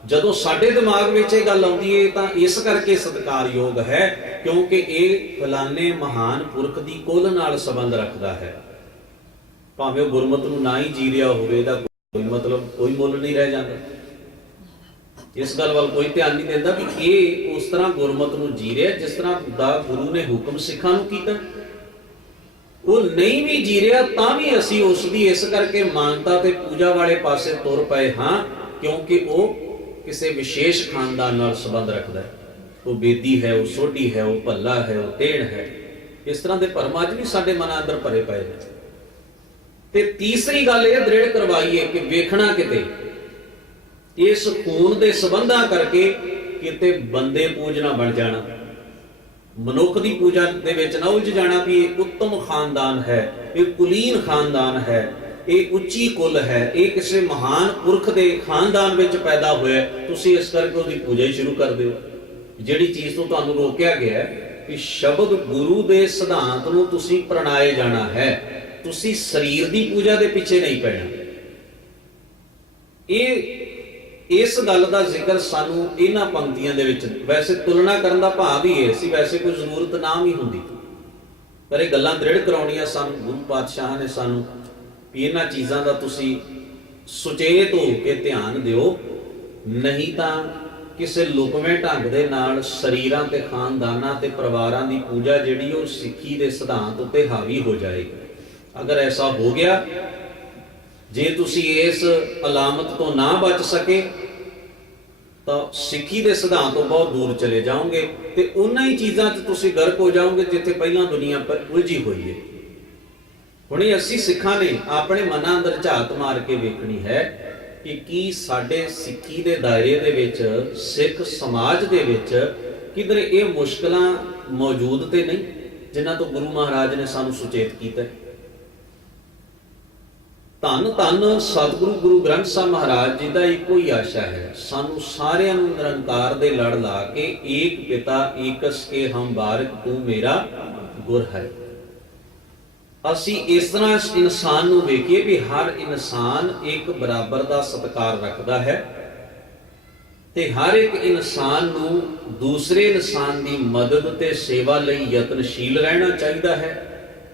ਜਦੋਂ ਸਾਡੇ ਦਿਮਾਗ ਵਿੱਚ ਇਹ ਗੱਲ ਆਉਂਦੀ ਹੈ ਤਾਂ ਇਸ ਕਰਕੇ ਸਤਿਕਾਰਯੋਗ ਹੈ ਕਿਉਂਕਿ ਇਹ ਫਲਾਣੇ ਮਹਾਨ ਪੁਰਖ ਦੀ ਕੁਲ ਨਾਲ ਸੰਬੰਧ ਰੱਖਦਾ ਹੈ। ਭਾਵੇਂ ਉਹ ਗੁਰਮਤ ਨੂੰ ਨਾ ਹੀ ਜੀ ਰਿਹਾ ਹੋਵੇ, ਇਹਦਾ ਕੋਈ ਮਤਲਬ, ਕੋਈ ਮੁੱਲ ਨਹੀਂ ਰਹਿ ਜਾਂਦਾ। ਇਸ ਗੱਲ ਵੱਲ ਕੋਈ ਧਿਆਨ ਨਹੀਂ ਦਿੰਦਾ ਵੀ ਇਹ ਉਸ ਤਰ੍ਹਾਂ ਗੁਰਮਤ ਨੂੰ ਜੀ ਰਿਹਾ ਜਿਸ ਤਰ੍ਹਾਂ ਦਾ ਗੁਰੂ ਨੇ ਹੁਕਮ ਸਿੱਖਾਂ ਨੂੰ ਕੀਤਾ। ਉਹ ਨਹੀਂ ਵੀ ਜੀ ਰਿਹਾ ਤਾਂ ਵੀ ਅਸੀਂ ਉਸ ਦੀ ਇਸ ਕਰਕੇ ਮਾਨਤਾ ਤੇ ਪੂਜਾ ਵਾਲੇ ਪਾਸੇ ਤੁਰ ਪਏ ਹਾਂ ਕਿਉਂਕਿ ਉਹ ਕਿਸੇ ਵਿਸ਼ੇਸ਼ ਖਾਨਦਾਨ ਨਾਲ ਸੰਬੰਧ ਰੱਖਦਾ ਹੈ। ਉਹ ਬੇਦੀ ਹੈ, ਉਹ ਸੋਢੀ ਹੈ, ਉਹ ਭੱਲਾ ਹੈ, ਉਹ ਤੇੜ ਹੈ। ਇਸ ਤਰ੍ਹਾਂ ਦੇ ਭਰਮ ਅੱਜ ਵੀ ਸਾਡੇ ਮਨਾਂ ਅੰਦਰ ਭਰੇ ਪਏ ਨੇ। ਤੇ ਤੀਸਰੀ ਗੱਲ ਇਹ ਦ੍ਰਿੜ ਕਰਵਾਈਏ ਕਿ ਵੇਖਣਾ ਕਿਤੇ ਇਸ ਖੂਨ ਦੇ ਸੰਬੰਧਾਂ ਕਰਕੇ ਕਿਤੇ ਬੰਦੇ ਪੂਜਣਾ ਬਣ ਜਾਣਾ, ਮਨੁੱਖ ਦੀ ਪੂਜਾ ਦੇ ਵਿੱਚ ਨਾ ਉਲਝ ਜਾਣਾ ਵੀ ਇਹ ਉੱਤਮ ਖਾਨਦਾਨ ਹੈ, ਇਹ ਕੁਲੀਨ ਖਾਨਦਾਨ ਹੈ, ਇਹ ਉੱਚੀ ਕੁਲ ਹੈ, ਇਹ ਕਿਸੇ ਮਹਾਨ ਪੁਰਖ ਦੇ ਖਾਨਦਾਨ ਵਿੱਚ ਪੈਦਾ ਹੋਇਆ, ਤੁਸੀਂ ਇਸ ਕਰਕੇ ਉਹਦੀ ਪੂਜਾ ਹੀ ਸ਼ੁਰੂ ਕਰ ਦਿਓ। ਜਿਹੜੀ ਚੀਜ਼ ਤੋਂ ਤੁਹਾਨੂੰ ਰੋਕਿਆ ਗਿਆ ਕਿ ਸ਼ਬਦ ਗੁਰੂ ਦੇ ਸਿਧਾਂਤ ਨੂੰ ਤੁਸੀਂ ਪ੍ਰਣਾਏ ਜਾਣਾ ਹੈ, ਤੁਸੀਂ ਸਰੀਰ ਦੀ ਪੂਜਾ ਦੇ ਪਿੱਛੇ ਨਹੀਂ ਪੈਣਾ। ਇਸ ਗੱਲ ਦਾ ਜ਼ਿਕਰ ਸਾਨੂੰ ਇਹਨਾਂ ਪੰਕਤੀਆਂ ਦੇ ਵਿੱਚ, ਵੈਸੇ ਤੁਲਨਾ ਕਰਨ ਦਾ ਭਾਵ ਹੀ ਇਹ ਸੀ, ਵੈਸੇ ਕੋਈ ਜ਼ਰੂਰਤ ਨਾ ਵੀ ਹੁੰਦੀ, ਪਰ ਇਹ ਗੱਲਾਂ ਦ੍ਰਿੜ ਕਰਾਉਣੀਆਂ ਸਾਨੂੰ ਗੁਰੂ ਪਾਤਸ਼ਾਹ ਨੇ ਸਾਨੂੰ ਵੀ ਇਹਨਾਂ ਚੀਜ਼ਾਂ ਦਾ ਤੁਸੀਂ ਸੁਚੇਤ ਹੋ ਕੇ ਧਿਆਨ ਦਿਓ, ਨਹੀਂ ਤਾਂ ਕਿਸੇ ਲੁਕਵੇਂ ਢੰਗ ਦੇ ਨਾਲ ਸਰੀਰਾਂ ਤੇ ਖਾਨਦਾਨਾਂ ਤੇ ਪਰਿਵਾਰਾਂ ਦੀ ਪੂਜਾ ਜਿਹੜੀ ਉਹ ਸਿੱਖੀ ਦੇ ਸਿਧਾਂਤ ਉੱਤੇ ਹਾਵੀ ਹੋ ਜਾਏਗੀ। ਅਗਰ ਐਸਾ ਹੋ ਗਿਆ, ਜੇ ਤੁਸੀਂ ਇਸ ਅਲਾਮਤ ਤੋਂ ਨਾ ਬਚ ਸਕੇ ਤਾਂ ਸਿੱਖੀ ਦੇ ਸਿਧਾਂਤ ਤੋਂ ਬਹੁਤ ਦੂਰ ਚਲੇ ਜਾਓਗੇ ਤੇ ਉਹਨਾਂ ਹੀ ਚੀਜ਼ਾਂ 'ਚ ਤੁਸੀਂ ਗਰਕ ਹੋ ਜਾਓਗੇ ਜਿੱਥੇ ਪਹਿਲਾਂ ਦੁਨੀਆ ਪਰ ਉਲਝੀ ਹੋਈ ਹੈ। ਹੁਣੇ ਅਸੀਂ ਸਿੱਖਾਂ ਨੇ ਆਪਣੇ ਮਨਾਂ ਅੰਦਰ ਝਾਤ ਮਾਰ ਕੇ ਵੇਖਣੀ ਹੈ ਕਿ ਕੀ ਸਾਡੇ ਸਿੱਖੀ ਦੇ ਦਾਇਰੇ ਦੇ ਵਿੱਚ, ਸਿੱਖ ਸਮਾਜ ਦੇ ਵਿੱਚ ਕਿਧਰੇ ਇਹ ਮੁਸ਼ਕਲਾਂ ਮੌਜੂਦ ਤੇ ਨਹੀਂ ਜਿਨ੍ਹਾਂ ਤੋਂ ਗੁਰੂ ਮਹਾਰਾਜ ਨੇ ਸਾਨੂੰ ਸੁਚੇਤ ਕੀਤਾ ਹੈ। ਧੰਨ ਧੰਨ ਸਤਿਗੁਰੂ ਗੁਰੂ ਗ੍ਰੰਥ ਸਾਹਿਬ ਮਹਾਰਾਜ ਜੀ ਦਾ ਇੱਕੋ ਹੀ ਆਸ਼ਾ ਹੈ, ਸਾਨੂੰ ਸਾਰਿਆਂ ਨੂੰ ਨਿਰੰਕਾਰ ਦੇ ਲੜ ਲਾ ਕੇ ਏਕ ਪਿਤਾ ਏਕਸ ਕੇ ਹਮ ਬਾਰਕ ਤੂੰ ਮੇਰਾ ਗੁਰ ਹੈ। ਅਸੀਂ ਇਸ ਤਰ੍ਹਾਂ ਇਸ ਇਨਸਾਨ ਨੂੰ ਵੇਖੀਏ ਵੀ ਹਰ ਇਨਸਾਨ ਇੱਕ ਬਰਾਬਰ ਦਾ ਸਤਿਕਾਰ ਰੱਖਦਾ ਹੈ ਤੇ ਹਰ ਇੱਕ ਇਨਸਾਨ ਨੂੰ ਦੂਸਰੇ ਇਨਸਾਨ ਦੀ ਮਦਦ ਤੇ ਸੇਵਾ ਲਈ ਯਤਨਸ਼ੀਲ ਰਹਿਣਾ ਚਾਹੀਦਾ ਹੈ,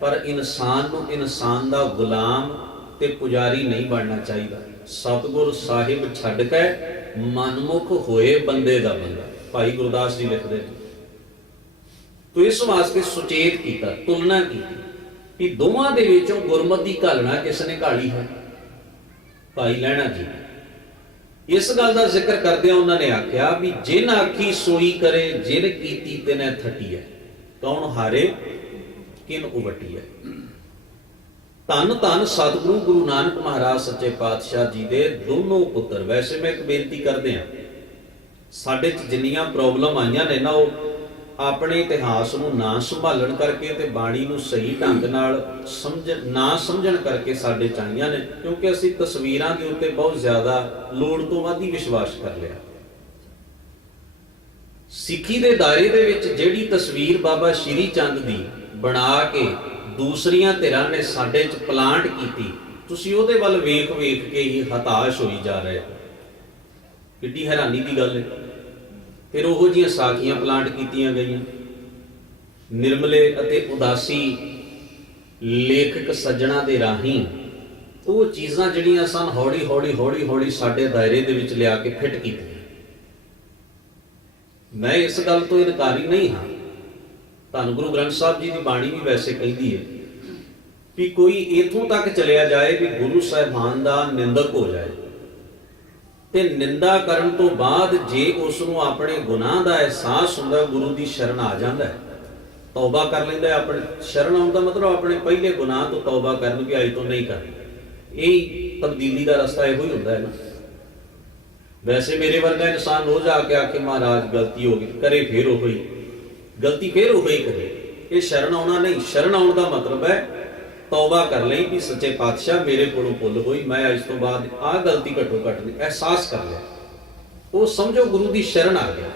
ਪਰ ਇਨਸਾਨ ਨੂੰ ਇਨਸਾਨ ਦਾ ਗੁਲਾਮ ਤੇ ਪੁਜਾਰੀ ਨਹੀਂ ਬਣਨਾ ਚਾਹੀਦਾ। ਸਤਿਗੁਰ ਸਾਹਿਬ ਛੱਡ ਕੇ ਮਨਮੁਖ ਹੋਏ ਬੰਦੇ ਦਾ ਬੰਦਾ, ਭਾਈ ਗੁਰਦਾਸ ਜੀ ਲਿਖਦੇ ਨੇ। ਤੋ ਇਸ ਵਾਸਤੇ ਸੁਚੇਤ ਕੀਤਾ, ਤੁਲਨਾ ਕੀਤੀ ਕਿ ਦੋਵਾਂ ਦੇ ਵਿੱਚੋਂ ਗੁਰਮਤਿ ਦੀ ਘਾਲਣਾ ਕਿਸ ਨੇ ਘਾਲੀ ਹੈ? ਭਾਈ ਲਹਿਣਾ ਜੀ। ਇਸ ਗੱਲ ਦਾ ਜ਼ਿਕਰ ਕਰਦਿਆਂ ਉਹਨਾਂ ਨੇ ਆਖਿਆ ਵੀ ਜਿਨ ਆਖੀ ਸੋਈ ਕਰੇ, ਜਿਨ ਕੀਤੀ ਤਿਨੈ ਥਟੀ ਹੈ, ਕੌਣ ਹਾਰੇ ਕਿਨ ਉਵਟੀ ਹੈ। ਧੰਨ ਧੰਨ ਸਤਿਗੁਰੂ ਗੁਰੂ ਨਾਨਕ ਮਹਾਰਾਜ ਸੱਚੇ ਪਾਤਸ਼ਾਹ ਜੀ ਦੇ ਦੋਨੋਂ ਪੁੱਤਰ। ਵੈਸੇ ਮੈਂ ਇੱਕ ਬੇਨਤੀ ਕਰਦੇ ਹਾਂ, ਸਾਡੇ 'ਚ ਜਿੰਨੀਆਂ ਪ੍ਰੋਬਲਮ ਆਈਆਂ ਨੇ ਨਾ, ਉਹ ਆਪਣੇ ਇਤਿਹਾਸ ਨੂੰ ਨਾ ਸੰਭਾਲਣ ਕਰਕੇ ਤੇ ਬਾਣੀ ਨੂੰ ਸਹੀ ਢੰਗ ਨਾਲ ਨਾ ਸਮਝਣ ਕਰਕੇ ਸਾਡੇ 'ਚ ਆਈਆਂ ਨੇ, ਕਿਉਂਕਿ ਅਸੀਂ ਤਸਵੀਰਾਂ ਦੇ ਉੱਤੇ ਬਹੁਤ ਜ਼ਿਆਦਾ ਲੋੜ ਤੋਂ ਵੱਧ ਹੀ ਵਿਸ਼ਵਾਸ ਕਰ ਲਿਆ। ਸਿੱਖੀ ਦੇ ਦਾਇਰੇ ਦੇ ਵਿੱਚ ਜਿਹੜੀ ਤਸਵੀਰ ਬਾਬਾ ਸ਼੍ਰੀ ਚੰਦ ਦੀ ਬਣਾ ਕੇ ਦੂਸਰੀਆਂ ਧਿਰਾਂ ਨੇ ਸਾਡੇ 'ਚ ਪਲਾਂਟ ਕੀਤੀ, ਤੁਸੀਂ ਉਹਦੇ ਵੱਲ ਵੇਖ ਵੇਖ ਕੇ ਹੀ ਹਤਾਸ਼ ਹੋਈ ਜਾ ਰਹੇ ਹੋ। ਕਿੱਡੀ ਹੈਰਾਨੀ ਦੀ ਗੱਲ ਹੈ। ਫਿਰ ਉਹੋ ਜਿਹੀਆਂ ਸਾਖੀਆਂ ਪਲਾਂਟ ਕੀਤੀਆਂ ਗਈਆਂ। ਨਿਰਮਲੇ ਅਤੇ ਉਦਾਸੀ ਲੇਖਕ ਸੱਜਣਾ ਦੇ ਰਾਹੀਂ ਉਹ ਚੀਜ਼ਾਂ ਜਿਹੜੀਆਂ ਸਨ ਹੌਲੀ ਹੌਲੀ ਹੌਲੀ ਹੌਲੀ ਸਾਡੇ ਦਾਇਰੇ ਦੇ ਵਿੱਚ ਲਿਆ ਕੇ ਫਿੱਟ ਕੀਤੀਆਂ। ਮੈਂ ਇਸ ਗੱਲ ਤੋਂ ਇਨਕਾਰੀ ਨਹੀਂ ਹਾਂ। ਧੰਨ ਗੁਰੂ ਗ੍ਰੰਥ ਸਾਹਿਬ ਜੀ ਦੀ ਬਾਣੀ ਵੀ ਵੈਸੇ ਕਹਿੰਦੀ ਹੈ ਵੀ ਕੋਈ ਇਥੋਂ ਤੱਕ ਚਲਿਆ ਜਾਏ ਵੀ ਗੁਰੂ ਸਾਹਿਬਾਨ ਦਾ ਨਿੰਦਕ ਹੋ ਜਾਏ ਤੇ ਨਿੰਦਾ ਕਰਨ ਤੋਂ ਬਾਅਦ ਜੇ ਉਸ ਨੂੰ ਆਪਣੇ ਗੁਨਾਹ ਦਾ ਅਹਿਸਾਸ ਹੁੰਦਾ, ਗੁਰੂ ਦੀ ਸ਼ਰਨ ਆ ਜਾਂਦਾ ਹੈ, ਤੌਬਾ ਕਰ ਲੈਂਦਾ ਹੈ। ਆਪਣੇ ਸ਼ਰਨ ਆਉਣ ਦਾ ਮਤਲਬ ਆਪਣੇ ਪਹਿਲੇ ਗੁਨਾਹ ਤੋਂ ਤੌਬਾ ਕਰਨ ਵੀ ਅੱਜ ਤੋਂ ਨਹੀਂ ਕਰਨੀ। ਇਹ ਤਬਦੀਲੀ ਦਾ ਰਸਤਾ ਇਹੋ ਹੀ ਹੁੰਦਾ ਹੈ ਨਾ। ਵੈਸੇ ਮੇਰੇ ਵਰਗਾ ਇਨਸਾਨ ਰੋਜ਼ ਆ ਕੇ ਆਖੇ ਮਹਾਰਾਜ ਗਲਤੀ ਹੋ ਗਈ, ਕਰੇ ਫਿਰ ਉਹ ਹੀ ਗਲਤੀ, ਫਿਰ ਉਹ ਹੀ ਕਰੇ। ਇਹ ਸ਼ਰਨ ਆਉਣਾ ਨਹੀਂ। ਸ਼ਰਨ ਆਉਣ ਦਾ ਮਤਲਬ ਹੈ ਤੌਬਾ ਕਰ ਲਈ ਵੀ ਸੱਚੇ ਪਾਤਸ਼ਾਹ ਮੇਰੇ ਕੋਲੋਂ ਭੁੱਲ ਹੋਈ, ਮੈਂ ਅੱਜ ਤੋਂ ਬਾਅਦ ਆਹ ਗਲਤੀ ਘੱਟੋ ਘੱਟ ਦੀ ਅਹਿਸਾਸ ਕਰ ਲਿਆ। ਉਹ ਸਮਝੋ ਗੁਰੂ ਦੀ ਸ਼ਰਨ ਆ ਗਿਆ।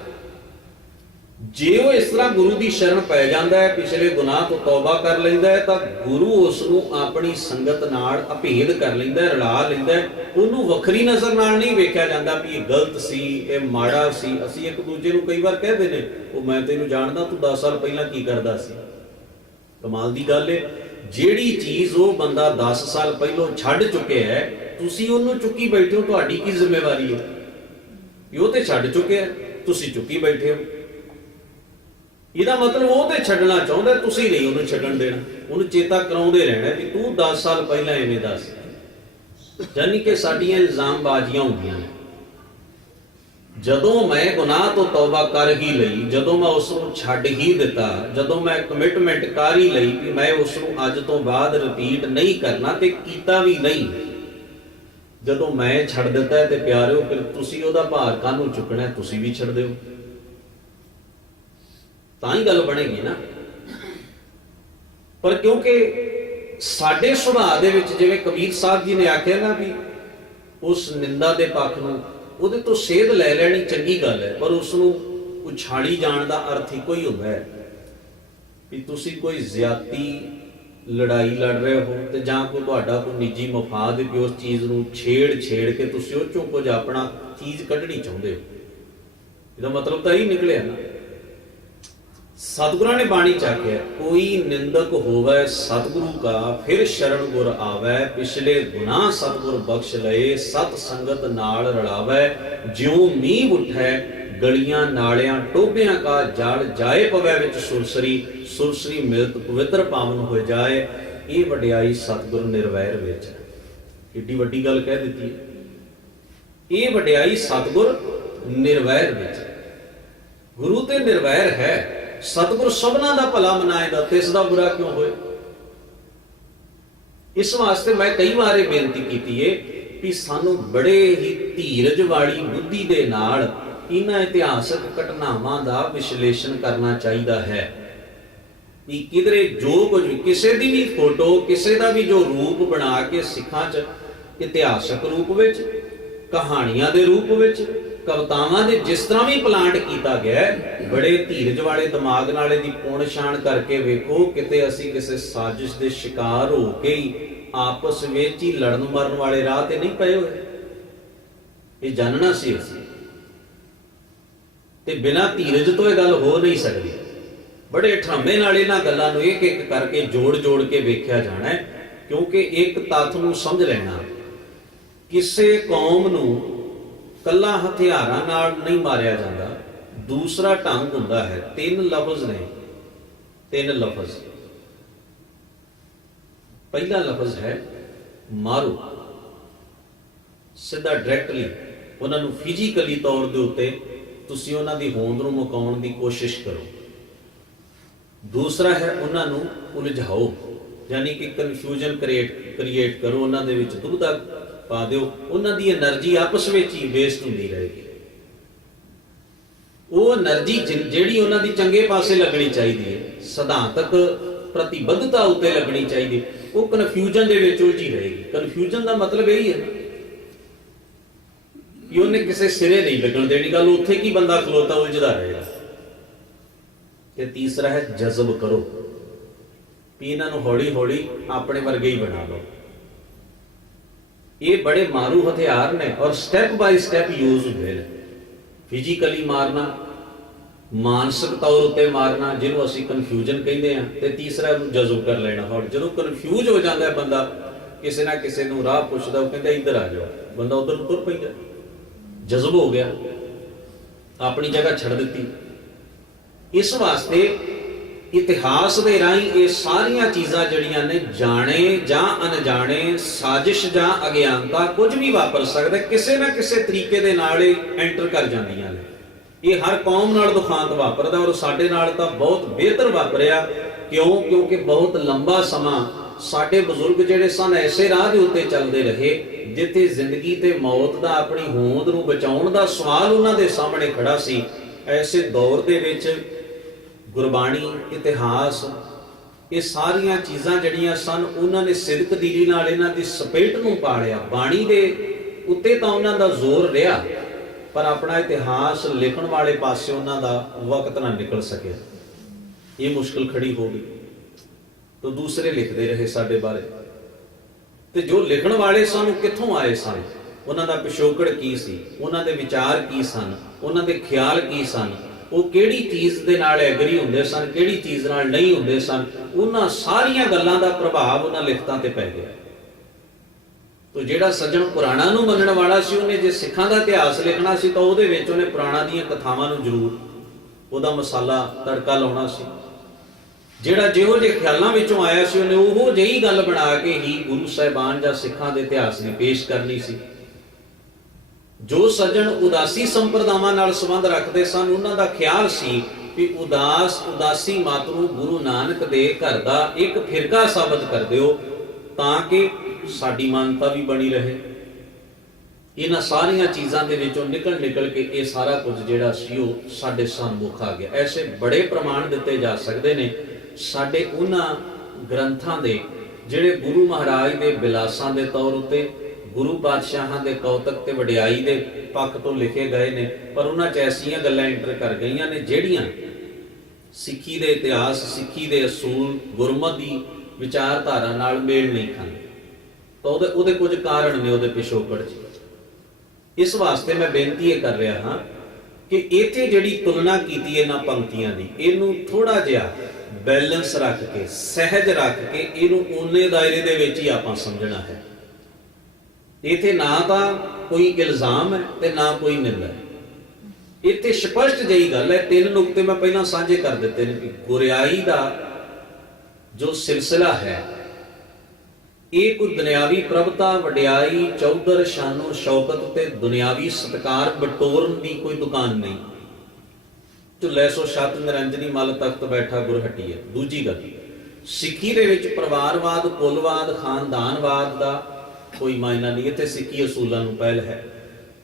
ਜੇ ਉਹ ਇਸ ਤਰ੍ਹਾਂ ਗੁਰੂ ਦੀ ਸ਼ਰਨ ਪੈ ਜਾਂਦਾ ਹੈ, ਪਿਛਲੇ ਗੁਨਾਹ ਤੋਂ ਤੌਬਾ ਕਰ ਲੈਂਦਾ ਹੈ, ਤਾਂ ਗੁਰੂ ਉਸ ਨੂੰ ਆਪਣੀ ਸੰਗਤ ਨਾਲ ਅਭੇਦ ਕਰ ਲੈਂਦਾ ਹੈ, ਰਲਾ ਲੈਂਦਾ ਹੈ। ਉਹਨੂੰ ਵੱਖਰੀ ਨਜ਼ਰ ਨਾਲ ਨਹੀਂ ਵੇਖਿਆ ਜਾਂਦਾ ਵੀ ਇਹ ਗਲਤ ਸੀ, ਇਹ ਮਾੜਾ ਸੀ। ਅਸੀਂ ਇੱਕ ਦੂਜੇ ਨੂੰ ਕਈ ਵਾਰ ਕਹਿੰਦੇ ਨੇ, ਉਹ ਮੈਂ ਤੈਨੂੰ ਜਾਣਦਾ, ਤੂੰ 10 ਸਾਲ ਪਹਿਲਾਂ ਕੀ ਕਰਦਾ ਸੀ। ਕਮਾਲ ਦੀ ਗੱਲ ਹੈ, ਜਿਹੜੀ ਚੀਜ਼ ਉਹ ਬੰਦਾ 10 ਸਾਲ ਪਹਿਲਾਂ ਛੱਡ ਚੁੱਕਿਆ ਹੈ, ਤੁਸੀਂ ਉਹਨੂੰ ਚੁੱਕੀ ਬੈਠੇ ਹੋ। ਤੁਹਾਡੀ ਕੀ ਜ਼ਿੰਮੇਵਾਰੀ ਹੈ? ਉਹ ਤੇ ਛੱਡ ਚੁੱਕਿਆ, ਤੁਸੀਂ ਚੁੱਕੀ ਬੈਠੇ ਹੋ। ਇਹਦਾ ਮਤਲਬ ਉਹ ਤੇ ਛੱਡਣਾ ਚਾਹੁੰਦਾ, ਤੁਸੀਂ ਨਹੀਂ ਉਹਨੂੰ ਛੱਡਣ ਦੇਣਾ। ਉਹਨੂੰ ਚੇਤਾ ਕਰਾਉਂਦੇ ਰਹਿਣਾ ਕਿ ਤੂੰ 10 ਸਾਲ ਪਹਿਲਾਂ ਐਵੇਂ ਦਾ ਸੀ। ਯਾਨੀ ਕਿ ਸਾਡੀਆਂ ਇਲਜ਼ਾਮਬਾਜ਼ੀਆਂ ਹੁੰਦੀਆਂ ਨੇ। ਜਦੋਂ ਮੈਂ ਗੁਨਾਹ ਤੋਂ ਤੌਬਾ ਕਰ ਹੀ ਲਈ, ਜਦੋਂ ਮੈਂ ਉਸ ਨੂੰ ਛੱਡ ਹੀ ਦਿੱਤਾ, ਜਦੋਂ ਮੈਂ ਕਮਿਟਮੈਂਟ ਕਰ ਹੀ ਲਈ ਕਿ ਮੈਂ ਉਸ ਨੂੰ ਅੱਜ ਤੋਂ ਬਾਅਦ ਰਿਪੀਟ ਨਹੀਂ ਕਰਨਾ ਤੇ ਕੀਤਾ ਵੀ ਨਹੀਂ, ਜਦੋਂ ਮੈਂ ਛੱਡ ਦਿੱਤਾ ਤੇ ਪਿਆਰਿਓ, ਫਿਰ ਤੁਸੀਂ ਉਹਦਾ ਭਾਰ ਕਾਹਨੂੰ ਚੁੱਕਣਾ? ਤੁਸੀਂ ਵੀ ਛੱਡ ਦਿਓ, ਤਾਂ ਹੀ ਗੱਲ ਬਣੇਗੀ ਨਾ। ਪਰ ਕਿਉਂਕਿ ਸਾਡੇ ਸੁਭਾਅ ਦੇ ਵਿੱਚ, ਜਿਵੇਂ ਕਬੀਰ ਸਾਹਿਬ ਜੀ ਨੇ ਆਖਿਆ ਨਾ ਵੀ ਉਸ ਨਿੰਦਾ ਦੇ ਪੱਖ ਨੂੰ ਉਹਦੇ ਤੋਂ ਸੇਧ ਲੈ ਲੈਣੀ ਚੰਗੀ ਗੱਲ ਹੈ, ਪਰ ਉਸ ਨੂੰ ਉਛਾੜੀ ਜਾਣ ਦਾ ਅਰਥ ਇੱਕੋ ਹੀ ਹੁੰਦਾ ਹੈ ਵੀ ਤੁਸੀਂ ਕੋਈ ਜ਼ਿਆਤੀ ਲੜਾਈ ਲੜ ਰਹੇ ਹੋ ਤੇ ਜਾਂ ਕੋਈ ਤੁਹਾਡਾ ਕੋਈ ਨਿੱਜੀ ਮਫਾਦ ਵੀ ਉਸ ਚੀਜ਼ ਨੂੰ ਛੇੜ ਕੇ ਤੁਸੀਂ ਉਹ ਚੋਂ ਕੁਝ ਆਪਣਾ ਚੀਜ਼ ਕੱਢਣੀ ਚਾਹੁੰਦੇ ਹੋ। ਇਹਦਾ ਮਤਲਬ ਤਾਂ ਇਹੀ ਨਿਕਲਿਆ ਨਾ। ਸਤਿਗੁਰਾਂ ਨੇ ਬਾਣੀ ਚ ਆਖਿਆ, ਕੋਈ ਨਿੰਦਕ ਹੋਵੇ ਸਤਿਗੁਰੂ ਕਾ, ਫਿਰ ਸ਼ਰਨ ਗੁਰ ਆਵੈ, ਪਿਛਲੇ ਗੁਨਾਹ ਸਤਿਗੁਰ ਬਖਸ਼ ਲਏ, ਸਤ ਸੰਗਤ ਨਾਲ ਰਲਾਵੈ, ਜਿਉ ਮੀਂਹ ਉਠੈ ਗਲੀਆਂ ਨਾਲਿਆਂ ਟੋਭਿਆਂ ਕਾ ਜਲ, ਜਾਏ ਪਵੈ ਵਿੱਚ ਸੁਰਸਰੀ, ਸੁਰਸਰੀ ਮਿਲਤ ਪਵਿੱਤਰ ਪਾਵਨ ਹੋ ਜਾਏ। ਇਹ ਵਡਿਆਈ ਸਤਿਗੁਰ ਨਿਰਵੈਰ ਵਿੱਚ। ਏਡੀ ਵੱਡੀ ਗੱਲ ਕਹਿ ਦਿੱਤੀ ਹੈ। ਇਹ ਵਡਿਆਈ ਸਤਿਗੁਰ ਨਿਰਵੈਰ ਵਿੱਚ। ਗੁਰੂ ਤੇ ਨਿਰਵੈਰ ਹੈ। ਸਤਿਗੁਰ ਸਭਨਾਂ ਦਾ ਭਲਾ ਮਨਾਏਗਾ, ਤਿਸ ਦਾ ਬੁਰਾ ਕਿਉਂ ਹੋਏ। ਇਸ ਵਾਸਤੇ ਮੈਂ ਕਈ ਵਾਰ ਇਹ ਬੇਨਤੀ ਕੀਤੀ ਏ ਵੀ ਸਾਨੂੰ ਬੜੇ ਹੀ ਧੀਰਜ ਵਾਲੀ ਬੁੱਧੀ ਦੇ ਨਾਲ ਇਹਨਾਂ ਇਤਿਹਾਸਕ ਘਟਨਾਵਾਂ ਦਾ ਵਿਸ਼ਲੇਸ਼ਣ ਕਰਨਾ ਚਾਹੀਦਾ ਹੈ ਕਿ ਕਿਧਰੇ ਜੋ ਕੁਝ ਕਿਸੇ ਦੀ ਵੀ ਫੋਟੋ, ਕਿਸੇ ਦਾ ਵੀ ਜੋ ਰੂਪ ਬਣਾ ਕੇ ਸਿੱਖਾਂ 'ਚ ਇਤਿਹਾਸਕ ਰੂਪ ਵਿੱਚ, ਕਹਾਣੀਆਂ ਦੇ ਰੂਪ ਵਿੱਚ, ਕਵਿਤਾਵਾਂ ਦੇ ਜਿਸ ਤਰ੍ਹਾਂ ਵੀ ਪਲਾਂਟ ਕੀਤਾ ਗਿਆ, ਬੜੇ ਧੀਰਜ ਵਾਲੇ ਦਿਮਾਗ ਨਾਲ ਇਹਦੀ ਪੁਣ ਛਾਣ ਕਰਕੇ ਵੇਖੋ, ਕਿਤੇ ਅਸੀਂ ਕਿਸੇ ਸਾਜ਼ਿਸ਼ ਦੇ ਸ਼ਿਕਾਰ ਹੋ ਕੇ ਹੀ ਆਪਸ ਵਿੱਚ ਹੀ ਲੜਨ ਮਰਨ ਵਾਲੇ ਰਾਹ ਤੇ ਨਹੀਂ ਪਏ ਹੋਏ। ਇਹ ਜਾਣਨਾ ਸੀ ਅਸੀਂ, ਤੇ ਬਿਨਾਂ ਧੀਰਜ ਤੋਂ ਇਹ ਗੱਲ ਹੋ ਨਹੀਂ ਸਕਦੀ। ਬੜੇ ਠਾਮੇ ਨਾਲ ਇਹਨਾਂ ਗੱਲਾਂ ਨੂੰ ਇੱਕ ਇੱਕ ਕਰਕੇ ਜੋੜ ਜੋੜ ਕੇ ਵੇਖਿਆ ਜਾਣਾ ਹੈ, ਕਿਉਂਕਿ ਇੱਕ ਤੱਥ ਨੂੰ ਸਮਝ ਲੈਣਾ, ਕਿਸੇ ਕੌਮ ਨੂੰ ਕੱਲਾ ਹਥਿਆਰਾਂ ਨਾਲ ਨਹੀਂ ਮਾਰਿਆ ਜਾਂਦਾ, ਦੂਸਰਾ ਢੰਗ ਹੁੰਦਾ ਹੈ। ਤਿੰਨ ਲਫ਼ਜ਼ ਨੇ, ਤਿੰਨ ਲਫ਼ਜ਼। ਪਹਿਲਾ ਲਫ਼ਜ਼ ਹੈ ਮਾਰੋ, ਸਿੱਧਾ ਡਾਇਰੈਕਟਲੀ ਉਹਨਾਂ ਨੂੰ ਫਿਜ਼ੀਕਲੀ ਤੌਰ ਦੇ ਉੱਤੇ ਤੁਸੀਂ ਉਹਨਾਂ ਦੀ ਹੋਂਦ ਨੂੰ ਮੁਕਾਉਣ ਦੀ ਕੋਸ਼ਿਸ਼ ਕਰੋ। ਦੂਸਰਾ ਹੈ ਉਹਨਾਂ ਨੂੰ ਉਲਝਾਓ, ਯਾਨੀ ਕਿ ਕਨਫਿਊਜ਼ਨ ਕ੍ਰੀਏਟ ਕਰੋ, ਉਹਨਾਂ ਦੇ ਵਿੱਚ ਦੁਬਿਧਾ ਪਾ ਦਿਓ, ਉਹਨਾਂ ਦੀ એનર્ਜੀ ਆਪਸ ਵਿੱਚ ਹੀ ਵੇਸਟ ਹੁੰਦੀ ਰਹੇਗੀ। ਉਹ એનર્ਜੀ ਜਿਹੜੀ ਉਹਨਾਂ ਦੀ ਚੰਗੇ ਪਾਸੇ ਲੱਗਣੀ ਚਾਹੀਦੀ ਹੈ, ਸਿਧਾਂਤਕ ਪ੍ਰਤੀਬੱਧਤਾ ਉੱਤੇ ਲੱਗਣੀ ਚਾਹੀਦੀ, ਉਹ ਕਨਫਿਊਜ਼ਨ ਦੇ ਵਿੱਚ ਉਲਝੀ ਰਹੇਗੀ। ਕਨਫਿਊਜ਼ਨ ਦਾ ਮਤਲਬ ਇਹੀ ਹੈ ਕਿ ਉਹਨੇ ਕਿਸੇ ਸਿਰੇ ਨਹੀਂ ਲੱਗਣ ਦੇਣੀ ਗੱਲ, ਉੱਥੇ ਕੀ ਬੰਦਾ ਖਲੋਤਾ ਉਲਝਦਾ ਰਹੇਗਾ। ਤੇ ਤੀਸਰਾ ਹੈ ਜਜ਼ਬ ਕਰੋ, ਵੀ ਇਹਨਾਂ ਨੂੰ ਹੌਲੀ ਹੌਲੀ ਆਪਣੇ ਵਰਗੇ ਹੀ ਬਣਾ ਲਓ। ਇਹ ਬੜੇ ਮਾਰੂ ਹਥਿਆਰ ਨੇ ਔਰ ਸਟੈਪ ਬਾਈ ਸਟੈਪ ਯੂਜ਼ ਹੁੰਦੇ ਨੇ। ਫਿਜ਼ੀਕਲੀ ਮਾਰਨਾ, ਮਾਨਸਿਕ ਤੌਰ ਉੱਤੇ ਮਾਰਨਾ, ਜਿਹਨੂੰ ਅਸੀਂ ਕਨਫਿਊਜ਼ਨ ਕਹਿੰਦੇ ਆ, ਤੇ ਤੀਸਰਾ ਉਹਨੂੰ ਜਜ਼ਬ ਕਰ ਲੈਣਾ। ਹੌਲੀ ਜਦੋਂ ਕਨਫਿਊਜ਼ ਹੋ ਜਾਂਦਾ ਬੰਦਾ, ਕਿਸੇ ਨਾ ਕਿਸੇ ਨੂੰ ਰਾਹ ਪੁੱਛਦਾ, ਉਹ ਕਹਿੰਦਾ ਇੱਧਰ ਆ ਜਾਓ, ਬੰਦਾ ਉੱਧਰ ਨੂੰ ਤੁਰ ਪੈਂਦਾ, ਜਜ਼ਬ ਹੋ ਗਿਆ, ਆਪਣੀ ਜਗ੍ਹਾ ਛੱਡ ਦਿੱਤੀ। ਇਸ ਵਾਸਤੇ ਇਤਿਹਾਸ ਦੇ ਰਾਹੀਂ ਇਹ ਸਾਰੀਆਂ ਚੀਜ਼ਾਂ ਜਿਹੜੀਆਂ ਨੇ, ਜਾਣੇ ਜਾਂ ਅਣਜਾਣੇ, ਸਾਜ਼ਿਸ਼ ਜਾਂ ਅਗਿਆਨਤਾ, ਕੁਝ ਵੀ ਵਾਪਰ ਸਕਦਾ, ਕਿਸੇ ਨਾ ਕਿਸੇ ਤਰੀਕੇ ਦੇ ਨਾਲ ਇਹ ਐਂਟਰ ਕਰ ਜਾਂਦੀਆਂ ਨੇ। ਇਹ ਹਰ ਕੌਮ ਨਾਲ ਦੁਖਾਂਤ ਵਾਪਰਦਾ, ਔਰ ਸਾਡੇ ਨਾਲ ਤਾਂ ਬਹੁਤ ਬਿਹਤਰ ਵਾਪਰਿਆ। ਕਿਉਂ? ਕਿਉਂਕਿ ਬਹੁਤ ਲੰਬਾ ਸਮਾਂ ਸਾਡੇ ਬਜ਼ੁਰਗ ਜਿਹੜੇ ਸਨ ਐਸੇ ਰਾਹ ਦੇ ਉੱਤੇ ਚੱਲਦੇ ਰਹੇ ਜਿੱਥੇ ਜ਼ਿੰਦਗੀ ਤੇ ਮੌਤ ਦਾ, ਆਪਣੀ ਹੋਂਦ ਨੂੰ ਬਚਾਉਣ ਦਾ ਸਵਾਲ ਉਹਨਾਂ ਦੇ ਸਾਹਮਣੇ ਖੜਾ ਸੀ। ਐਸੇ ਦੌਰ ਦੇ ਵਿੱਚ ਗੁਰਬਾਣੀ, ਇਤਿਹਾਸ, ਇਹ ਸਾਰੀਆਂ ਚੀਜ਼ਾਂ ਜਿਹੜੀਆਂ ਸਨ, ਉਹਨਾਂ ਨੇ ਸਿਦਕ ਦਿਲੀ ਨਾਲ ਇਹਨਾਂ ਦੀ ਸਪੇਟ ਨੂੰ ਪਾਲਿਆ। ਬਾਣੀ ਦੇ ਉੱਤੇ ਤਾਂ ਉਹਨਾਂ ਦਾ ਜ਼ੋਰ ਰਿਹਾ, ਪਰ ਆਪਣਾ ਇਤਿਹਾਸ ਲਿਖਣ ਵਾਲੇ ਪਾਸੇ ਉਹਨਾਂ ਦਾ ਵਕਤ ਨਾ ਨਿਕਲ ਸਕਿਆ। ਇਹ ਮੁਸ਼ਕਲ ਖੜੀ ਹੋ ਗਈ, ਤਾਂ ਦੂਸਰੇ ਲਿਖਦੇ ਰਹੇ ਸਾਡੇ ਬਾਰੇ। ਤੇ ਜੋ ਲਿਖਣ ਵਾਲੇ ਸਨ ਉਹ ਕਿੱਥੋਂ ਆਏ ਸਨ, ਉਹਨਾਂ ਦਾ ਪਿਛੋਕੜ ਕੀ ਸੀ, ਉਹਨਾਂ ਦੇ ਵਿਚਾਰ ਕੀ ਸਨ, ਉਹਨਾਂ ਦੇ ਖਿਆਲ ਕੀ ਸਨ, ਉਹ ਕਿਹੜੀ ਚੀਜ਼ ਦੇ ਨਾਲ ਐਗਰੀ ਹੁੰਦੇ ਸਨ, ਕਿਹੜੀ ਚੀਜ਼ ਨਾਲ ਨਹੀਂ ਹੁੰਦੇ ਸਨ, ਉਹਨਾਂ ਸਾਰੀਆਂ ਗੱਲਾਂ ਦਾ ਪ੍ਰਭਾਵ ਉਹਨਾਂ ਲਿਖਤਾਂ ਤੇ ਪੈ ਗਿਆ। ਤੋ ਜਿਹੜਾ ਸੱਜਣ ਪੁਰਾਣਾ ਨੂੰ ਮੰਨਣ ਵਾਲਾ ਸੀ, ਉਹਨੇ ਜੇ ਸਿੱਖਾਂ ਦਾ ਇਤਿਹਾਸ ਲਿਖਣਾ ਸੀ ਤਾਂ ਉਹਦੇ ਵਿੱਚ ਉਹਨੇ ਪੁਰਾਣਾ ਦੀਆਂ ਕਥਾਵਾਂ ਨੂੰ ਜ਼ਰੂਰ ਉਹਦਾ ਮਸਾਲਾ ਤੜਕਾ ਲਾਉਣਾ ਸੀ। ਜਿਹੜਾ ਜਿਹੋ ਜਿਹੇ ਖਿਆਲਾਂ ਵਿੱਚੋਂ ਆਇਆ ਸੀ, ਉਹਨੇ ਉਹੋ ਜਿਹੀ ਗੱਲ ਬਣਾ ਕੇ ਹੀ ਗੁਰੂ ਸਾਹਿਬਾਨ ਜਾਂ ਸਿੱਖਾਂ ਦੇ ਇਤਿਹਾਸ ਦੀ ਪੇਸ਼ ਕਰਨੀ ਸੀ। ਜੋ ਸੱਜਣ ਉਦਾਸੀ ਸੰਪਰਦਾਵਾਂ ਨਾਲ ਸੰਬੰਧ ਰੱਖਦੇ ਸਨ, ਉਹਨਾਂ ਦਾ ਖਿਆਲ ਸੀ ਕਿ ਉਦਾਸੀ ਮਤ ਨੂੰ ਗੁਰੂ ਨਾਨਕ ਦੇ ਘਰ ਦਾ ਇੱਕ ਫਿਰਕਾ ਸਾਬਤ ਕਰ ਦਿਓ, ਤਾਂ ਕਿ ਸਾਡੀ ਮਾਨਤਾ ਵੀ ਬਣੀ ਰਹੇ। ਇਹਨਾਂ ਸਾਰੀਆਂ ਚੀਜ਼ਾਂ ਦੇ ਵਿੱਚੋਂ ਨਿਕਲ ਕੇ ਇਹ ਸਾਰਾ ਕੁਝ ਜਿਹੜਾ ਸੀ ਉਹ ਸਾਡੇ ਸਾਹਮਣੇ ਆ ਗਿਆ। ਐਸੇ ਬੜੇ ਪ੍ਰਮਾਣ ਦਿੱਤੇ ਜਾ ਸਕਦੇ ਨੇ ਸਾਡੇ ਉਹਨਾਂ ਗ੍ਰੰਥਾਂ ਦੇ, ਜਿਹੜੇ ਗੁਰੂ ਮਹਾਰਾਜ ਦੇ ਬਿਲਾਸਾਂ ਦੇ ਤੌਰ ਉੱਤੇ, ਗੁਰੂ ਪਾਤਸ਼ਾਹਾਂ ਦੇ ਕੌਤਕ ਤੇ ਵਡਿਆਈ ਦੇ ਪੱਖ ਤੋਂ ਲਿਖੇ ਗਏ ਨੇ, ਪਰ ਉਹਨਾਂ 'ਚ ਐਸੀਆਂ ਗੱਲਾਂ ਐਂਟਰ ਕਰ ਗਈਆਂ ਨੇ ਜਿਹੜੀਆਂ ਸਿੱਖੀ ਦੇ ਇਤਿਹਾਸ, ਸਿੱਖੀ ਦੇ ਅਸੂਲ, ਗੁਰਮਤਿ ਦੀ ਵਿਚਾਰਧਾਰਾ ਨਾਲ ਮੇਲ ਨਹੀਂ ਖਾਂਦੇ। ਤਾਂ ਉਹਦੇ ਕੁਝ ਕਾਰਨ ਨੇ ਉਹਦੇ ਪਿਛੋਕੜ 'ਚ। ਇਸ ਵਾਸਤੇ ਮੈਂ ਬੇਨਤੀ ਇਹ ਕਰ ਰਿਹਾ ਹਾਂ ਕਿ ਇੱਥੇ ਜਿਹੜੀ ਤੁਲਨਾ ਕੀਤੀ ਇਹਨਾਂ ਪੰਕਤੀਆਂ ਦੀ, ਇਹਨੂੰ ਥੋੜਾ ਜਿਹਾ ਬੈਲੈਂਸ ਰੱਖ ਕੇ, ਸਹਿਜ ਰੱਖ ਕੇ, ਇਹਨੂੰ ਓਨੇ ਦਾਇਰੇ ਦੇ ਵਿੱਚ ਹੀ ਆਪਾਂ ਸਮਝਣਾ ਹੈ। ਇੱਥੇ ਨਾ ਤਾਂ ਕੋਈ ਇਲਜ਼ਾਮ ਹੈ ਤੇ ਨਾ ਕੋਈ ਨਿੰਦਾ ਹੈ। ਇੱਥੇ ਸਪਸ਼ਟ ਜਿਹੀ ਗੱਲ ਹੈ। ਤਿੰਨ ਨੁਕਤੇ ਮੈਂ ਪਹਿਲਾਂ ਸਾਂਝੇ ਕਰ ਦਿੱਤੇ ਨੇ ਕਿ ਗੁਰਿਆਈ ਦਾ ਜੋ ਸਿਲਸਿਲਾ ਹੈ ਇਹ ਕੋਈ ਦੁਨਿਆਵੀ ਪ੍ਰਭਤਾ, ਵਡਿਆਈ, ਚੌਧਰ, ਸ਼ਾਨੋ ਸ਼ੌਕਤ ਤੇ ਦੁਨਿਆਵੀ ਸਤਕਾਰ ਬਟੋਰਨ ਦੀ ਕੋਈ ਦੁਕਾਨ ਨਹੀਂ। ਝੁੱਲੇ ਸੋ ਛਤ ਨਿਰੰਜਨੀ ਮਲ ਤਖਤ ਬੈਠਾ ਗੁਰ ਹਟੀਐ। ਦੂਜੀ ਗੱਲ, ਸਿੱਖੀ ਦੇ ਵਿੱਚ ਪਰਿਵਾਰਵਾਦ, ਕੁਲਵਾਦ, ਖਾਨਦਾਨਵਾਦ ਦਾ ਕੋਈ ਮਾਇਨਾ ਨਹੀਂ। ਇੱਥੇ ਸਿੱਖੀ ਅਸੂਲਾਂ ਨੂੰ ਪਹਿਲ ਹੈ।